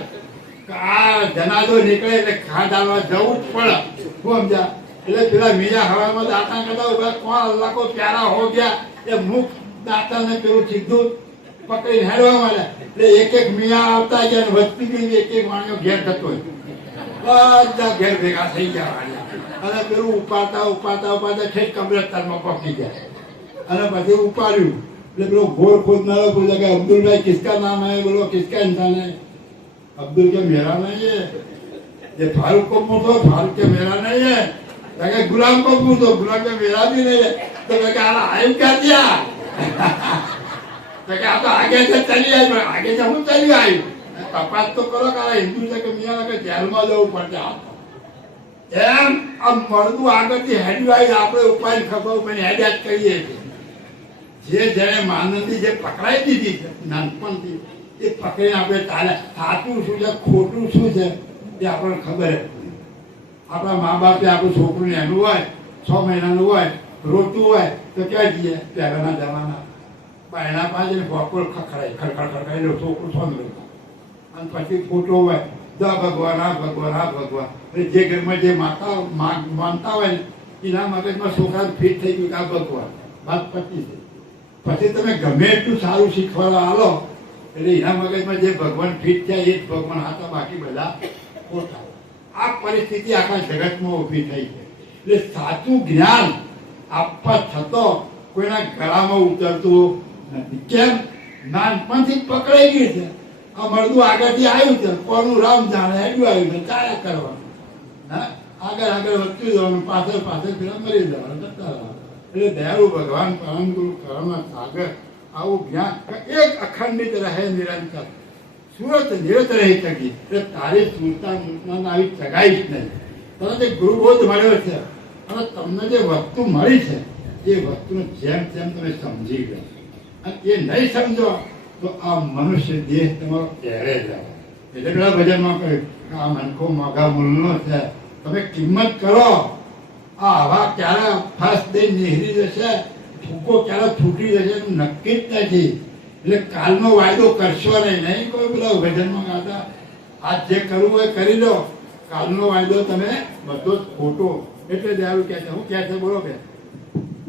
આ જનાદો નીકળે એટલે ખા ડાલવા જવું જ પડે. હું સમજ્યા? એટલે પેલા મિયા હવામાં દાંતા કરતા ઉભા, કોણ અલ્લાહ કો પ્યારા હો ગયા, એ મુખ દાંતાને પેલું સીધું પકડીને હેડવા માંડ્યા. એટલે એક મિયા આવતા ગયા વસ્તી ગઈ, એક વાણીઓ ઘેર થતો હોય, બધા ઘેર ભેગા થઈ ગયા વાણિયા. અને પેલું ઉપાડતા ઠેક કબ્રસ્તાનમાં પહોંચી ગયા અને પછી ઉપાડ્યું. એટલે પેલો ઘોર ખોદનારો પૂછે કે અબ્દુલભાઈ કિસકા નામ હે? બોલો કિસકા इंसान है? अब्दुल के मेरा नहीं है. ये फारूक को पूछो, फारूक के मेरा नहीं है. तो गुलाम को पूछो, गुलाम के मेरा भी नहीं है. तो आयु क्या दिया? तो आप तो आगे से चली आई, आगे से હું ચલી આવી. તપાસ તો કરો કે હિન્દુ છે કે મિયા કે જેલમાં જવું પડશે. એમ આમ મળતું આગળથી હેડ્યું આવી, આપણે ઉપાય ખબર પણ હેડ્યા જ કરીએ છીએ. જે જેને માનંદી જે પકડાઈ દીધી છે નાનપણથી, એ પકડીને આપણે ચાલે. સાચું શું છે ખોટું શું છે એ આપણને ખબર જ નથી. આપણા મા બાપે આપણું છોકરું એનું હોય 6 મહિનાનું હોય, રોતું હોય તો ક્યાં જઈએ? પહેલાના જમાના બાયણા પાસે બપોર ખડખડાઈ છોકરું સાંભળ્યું. અને પછી ખોટો હોય દા ભગવાન આ ભગવાન આ ભગવાન. એટલે જે ઘરમાં જે માતા માનતા હોય ને એના મગજમાં છોકરા ફિટ થઈ ગયું કે આ ભગવાન વાત પતી છે. પછી તમે ગમે એટલું સારું શીખવાડવા આલો એટલે એના મગજમાં જે ભગવાન ફિટ થયા એ જ ભગવાન હતા, બાકી બધા ખોટા. આ પરિસ્થિતિ આખા જગતમાં ઊભી થઈ છે. એટલે સાચું જ્ઞાન આપવા છતાં કોઈના ગળામાં ઉતરતું નથી. કેમ? નાનપણથી પકડાઈ ગયું છે. આ મળતું આગળથી આવ્યું છે, કોનું રામ જાણે હેડ્યું આવ્યું છે, ચાલ્યા કરવાનું. હા, આગળ વધતું જવાનું, પાછળ પેલા મરી જવાનું, જતા રહેવાનું. એટલે દયાળુ ભગવાન પરમ ગુરુ કર્મના સાગર આવું જ્ઞાન એક અખંડિત રહે નિરંતર, સુરત નિરત રહી શકી. એટલે તારી સુરતા આવી ચગાઈ જ નહીં. તને જે ગુરુબોધ મળ્યો છે અને તમને જે વસ્તુ મળી છે એ વસ્તુને જેમ તેમ તમે સમજી ગયા. અને એ નહીં સમજો તો આ મનુષ્ય દેહ તમારો ક્યારે જાય. એટલે પેલા ભજનમાં કહ્યું કે આ મનખો મોઘા મૂલનો છે, તમે કિંમત કરો. આ હવા ક્યારે ફાસ દઈ નિહરી જશે, ફૂકો ક્યારે છૂટી જશે એનું નક્કી જ નથી. એટલે કાલનો વાયદો કરશો નહીં. કોઈ પેલા ભજનમાં ગાતા આજ જે કરવું એ કરી લો, કાલનો વાયદો તમે બધો જ ખોટો. એટલે દયાળુ કહે છે, હું કહે છે બોલો કે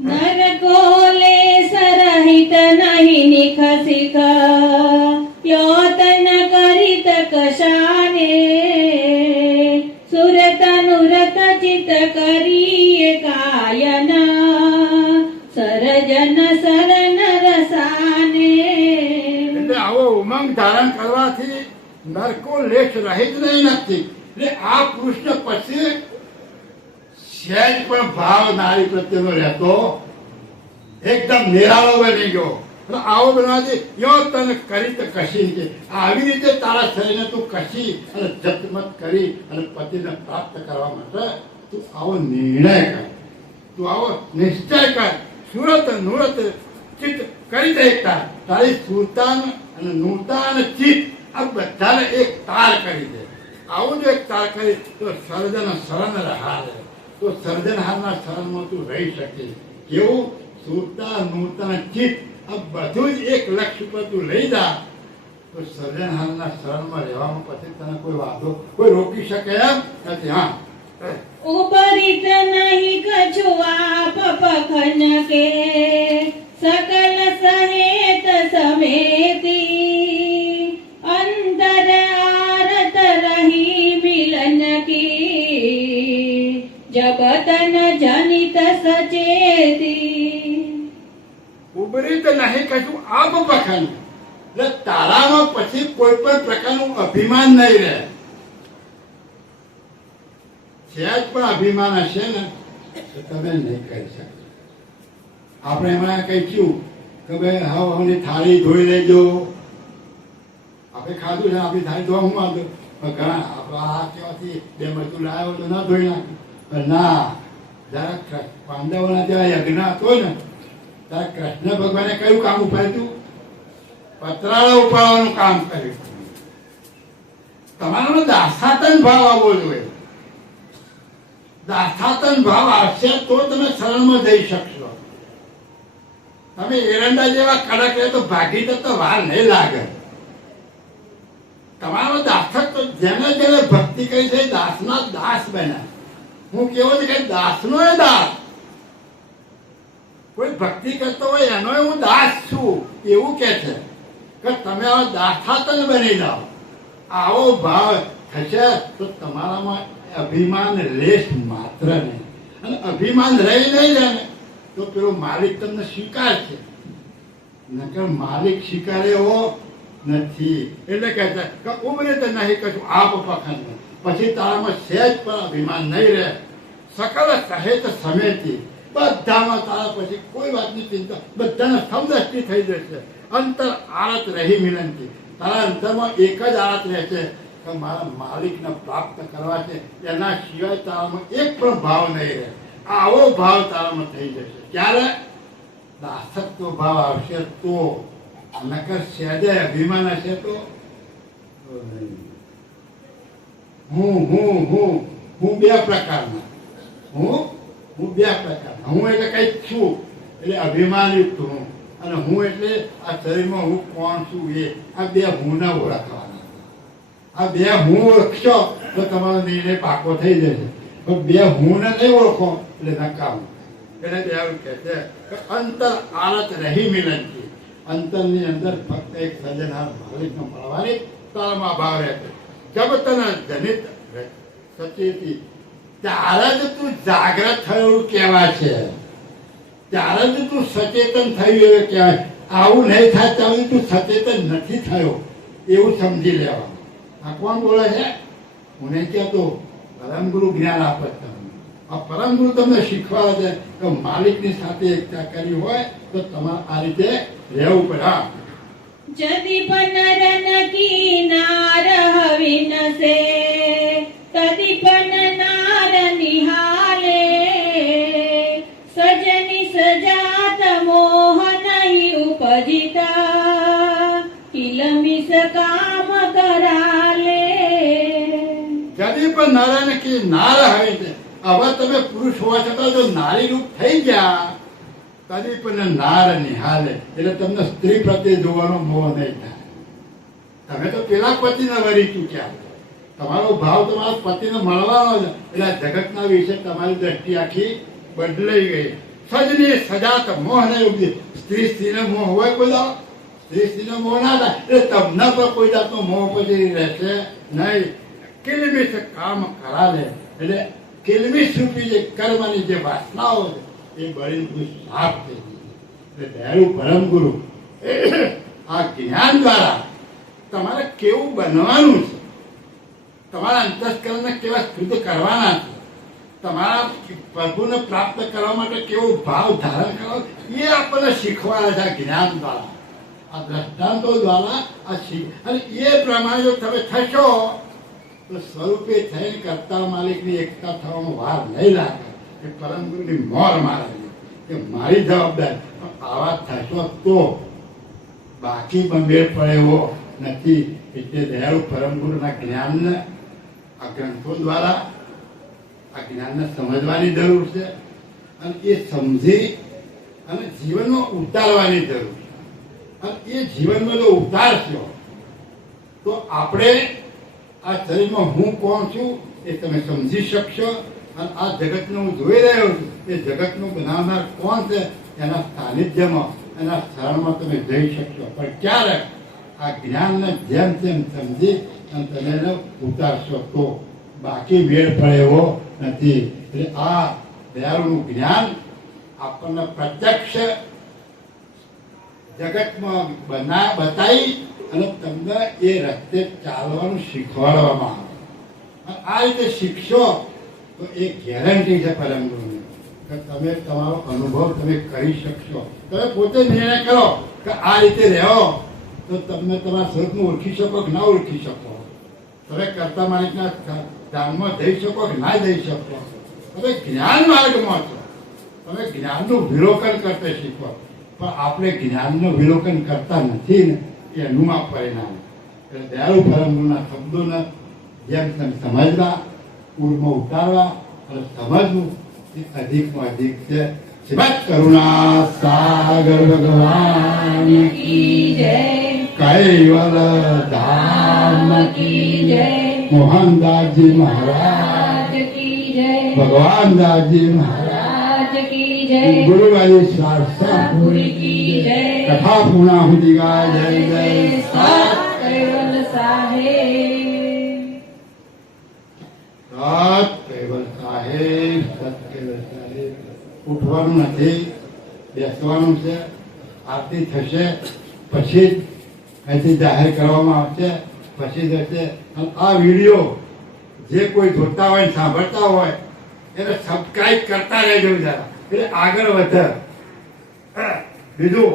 નર કોલે સરહિત નહીં નિખસિક યોતન કરિત કશાને સુરત નુરત ચિત કરીએ કાયન સરજન સરન રસાને. એટલે આવો ઉમંગ ધારણ કરવાથી નરકો લેશ રહી જ નહીં નથી. એટલે આ પુરુષને પછી સહેજ પણ ભાવ નારી પ્રત્યેનો રહેતો એકદમ નિરાળો બની ગયો. એટલે આવો બનાવજે યો તને કરી તો કશી કે આવી રીતે તારા શરીરને તું કશી અને જતમત કરી અને પતિને પ્રાપ્ત કરવા માટે તું આવો નિર્ણય કર, તું આવો નિશ્ચય કર. સુરત નુરત ચિત્ત કરી દેતા તારી સુરતાન અને નૂરતા અને ચિત્ત આ બધાને એક તાર કરી દે. આવું જો એક તાર કરી તો સર્જન શરણ રહારે, તો સર્જનહારના શરણમાં તું રહી શકીશ. કેવું? સુરતા નૂરતા ચિત્ત આ બધું જ એક લક્ષ્ય પર તું લઈ જા તો સર્જનહારના શરણમાં રહેવામાં પછી તને કોઈ વાંધો કોઈ રોકી શકે એમ નથી. હા, ઉપરિત નહીં કछु આપ પખન કે સકલ સહેત સમેતી અંતર આરત રહી મિલન કી જગતન જનિત સચેતી. ઉબરી તો નહીં કશું આપ પખન એટલે તારામાં પછી કોઈ પણ પ્રકારનું અભિમાન નહીં રહે. સહેજ પણ અભિમાન હશે ને તો તમે નહીં કરી શકો. આપણે એમાં કઈ થયું કે ભાઈ હવે થાળી ધોઈ લેજો, આપણે ખાધું છે આપણી થાળી ધોવા હું વાંધો, પણ ઘણા આપણા આ કહેવાથી બે મજૂર લાવ્યો તો ના ધોઈ નાખ્યું. ના, જરા પાંડવોના જેવા યજ્ઞ હતો ને ત્યારે કૃષ્ણ ભગવાને કયું કામ ઉપાડ્યું? પતરાળા ઉપાડવાનું કામ કર્યું. તમારો દાસાતન ભાવ આવવો જોઈએ. દાસાતન ભાવ આવશે તો તમે શરણમાં જઈ શકશો. તમે એરંડા જેવા કડક રહે તો ભાગી તો વાર નહીં લાગે. તમારો દાસક તો જેને જેને ભક્તિ કરી છે દાસના દાસ બન્યા. હું કેવો છું કે દાસનો એ દાસ. કોઈ ભક્તિ કરતો હોય એનો હું દાસ છું એવું કે છે કે તમે આવા દાસાતન બની જાઓ. આવો ભાવ થશે તો તમારામાં અભિમાન લેશ માત્ર નહીં. અને અભિમાન રહી નહીં જાય ને તો પેલો માલિક તમને સ્વીકારશે, નકર માલિક સ્વીકારે એવો નથી. એટલે કહે છે કે ઉમરે તો નહીં કશું આપ પખંડ, પછી તારામાં સહેજ પણ અભિમાન નહીં રહે. સકલ સહેત સમેતી બધામાં તારા પછી કોઈ વાતની ચિંતા, બધાને સમદૃષ્ટિ થઈ જશે. અંતર આરત રહી મિલનથી, તારા અંતરમાં એક જ આરત રહેશે કે મારા માલિકને પ્રાપ્ત કરવા છે, એના સિવાય તારામાં એક પણ ભાવ નહીં રહે. આવો ભાવ તારામાં થઈ જશે. ક્યારે? દાસત્વ ભાવ આવશે તો. નકર સહેજે અભિમાન હશે તો હું બે પ્રકારના હું બે પ્રકારના. હું એટલે કઈક છું એટલે અભિમાનયુક્ત હું, અને હું એટલે આ શરીરમાં હું કોણ છું એ. આ બે હું ના ઓળખવાના. આ બે હું ઓળખશો તો તમારો નિર્ણય પાકો થઈ જશે. પણ બે હું ને નહીં ઓળખો એટલે નકામ. એટલે એવું કહે છે કે અંતર આરત રહી મિલનથી, અંતરની અંદર ફક્ત એક સર્જનહાર માલિકને મળવાની તારામાં ભાવ રહેશે. જબ તને જનિત સચેતી, ત્યારે જ તું જાગ્રત થયું કહેવાય છે. ત્યારે જ તું સચેતન થયું એવું કહેવાય. આવું નહીં થાય ત્યારે તું સચેતન નથી થયો એવું સમજી લેવાનું. આ કોણ બોલે છે? હું નહીં કહેતો, પરમ ગુરુ જ્ઞાન આપે તમને. આ પરમ ગુરુ તમને શીખવાડે છે કે માલિકની સાથે એકતા કરી હોય તો તમારે આ રીતે રહેવું પડે. હા, જદીપ નરન કિનાર હવિનસે તદીપન નાર નિહાલે સજની સજાત મોહ નહીં ઉપજિતા કિલમિસ કામ કરાલે. જદી પણ નરન કી નાર હવે છે. હવે તમે પુરુષ હોવા છતાં જો નારી રૂપ થઈ ગયા કદી પણ નાર નિહાલે, એટલે તમને સ્ત્રી પ્રત્યે જોવાનો મોહ નહીં થાય. તમે તો પેલા પતિને વરી ચૂક્યા, તમારો ભાવ તમારા પતિને મળવાનો છે. એટલે જગતના વિશે તમારી દ્રષ્ટિ આખી બદલાઈ ગઈ. સજની સજાત મોહ નહીં ઉપજે. સ્ત્રીને મોહ હોય કોઈ દાડો? સ્ત્રીને મોહ ના થાય. એટલે તમને પણ કોઈ જાતનો મોહ પછી રહેશે નહીં. કિલમિશ કામ કરાવે, એટલે કિલમિશ રૂપી જે કર્મની જે વાસનાઓ છે એ બળીને કોઈ સાફ થઈ ગઈ. એટલે દયાળુ પરમ ગુરુ આ જ્ઞાન દ્વારા તમારે કેવું બનવાનું છે, તમારા અંતસ્કરણને કેવા શુદ્ધ કરવાના છે, તમારા પ્રભુને પ્રાપ્ત કરવા માટે કેવો ભાવ ધારણ કરવો એ આપણને શીખવાના છે આ જ્ઞાન દ્વારા, આ દ્રષ્ટાંતો દ્વારા આ શીખ. અને એ પ્રમાણે જો તમે થશો તો સ્વરૂપે થઈને કરતા માલિકની એકતા થવામાં વાર નહીં લાગે. એ પરમ ગુરુની મોર મારેલી કે મારી જવાબદારી. પણ આવા થશો તો બાકી પણ મેળ પડે એવો નથી. એટલે દયાળુ પરમ ગુરુના જ્ઞાનને આ ગ્રંથો દ્વારા આ જ્ઞાનને સમજવાની જરૂર છે અને એ સમજી અને જીવનમાં ઉતારવાની જરૂર છે. અને એ જીવનમાં જો ઉતારશો તો આપણે આ શરીરમાં હું કોણ છું એ તમે સમજી શકશો. અને આ જગતને હું જોઈ રહ્યો છું એ જગતનું બનાવનાર કોણ છે એના સાનિધ્યમાં એના શરણમાં તમે જઈ શકશો. પણ ક્યારે આ જ્ઞાનને જેમ તેમ સમજી અને તમે એને ઉતારશો તો બાકી મેળ પડે એવો નથી. એટલે આ દયાળુનું જ્ઞાન આપણને પ્રત્યક્ષ જગતમાં બતાવી અને તમને એ રસ્તે ચાલવાનું શીખવાડવામાં આવે. આ રીતે શીખશો તો એ ગેરંટી છે પરમ ગુરુની કે તમે તમારો અનુભવ તમે કરી શકશો. તમે પોતે નિર્ણય કરો કે આ રીતે રહો તો તમે તમારા સ્વરૂપને ઓળખી શકો કે ના ઓળખી શકો. તમે કરતા માલિકના ધામમાં જઈ શકો કે ના જઈ શકો. તમે જ્ઞાન માર્ગમાં છો, તમે જ્ઞાનનું વિલોકન કરતા શીખો. પણ આપણે જ્ઞાનનું વિલોકન કરતા નથી ને એનું આ પરિણામ. એટલે દયાળુ પરમ ગુરુના શબ્દોને જેમ તેમ સમજવા, પૂરમાં ઉતારવા અને સમજવું એ અધિકમાં અધિક છે. શ્રીમદ કરુણા સાગર ભગવાન કી જય, કૈવલ ધામ કી જય, મોહનદાસજી મહારાજ રાજ કી જય, ભગવાન દાસજી મહારાજ રાજ કી જય, ગુરુવારી શાસ્ત્ર પૂરી કી જય, કથા પૂર્ણાહુતિ ગાય જય જય સત કૈવલ સાહેબ. સત કૈવલ સાહેબ, સત કૈવલ સાહેબ. ઉઠવાનું નથી, બેસવાનું છે. આરતી થશે પછી અહીંથી જાહેર કરવામાં આવશે, પછી જશે. અને આ વિડીયો જે કોઈ જોતા હોય સાંભળતા હોય એને સબસ્ક્રાઇબ કરતા રહેજો જરા, એટલે આગળ વધે. બીજું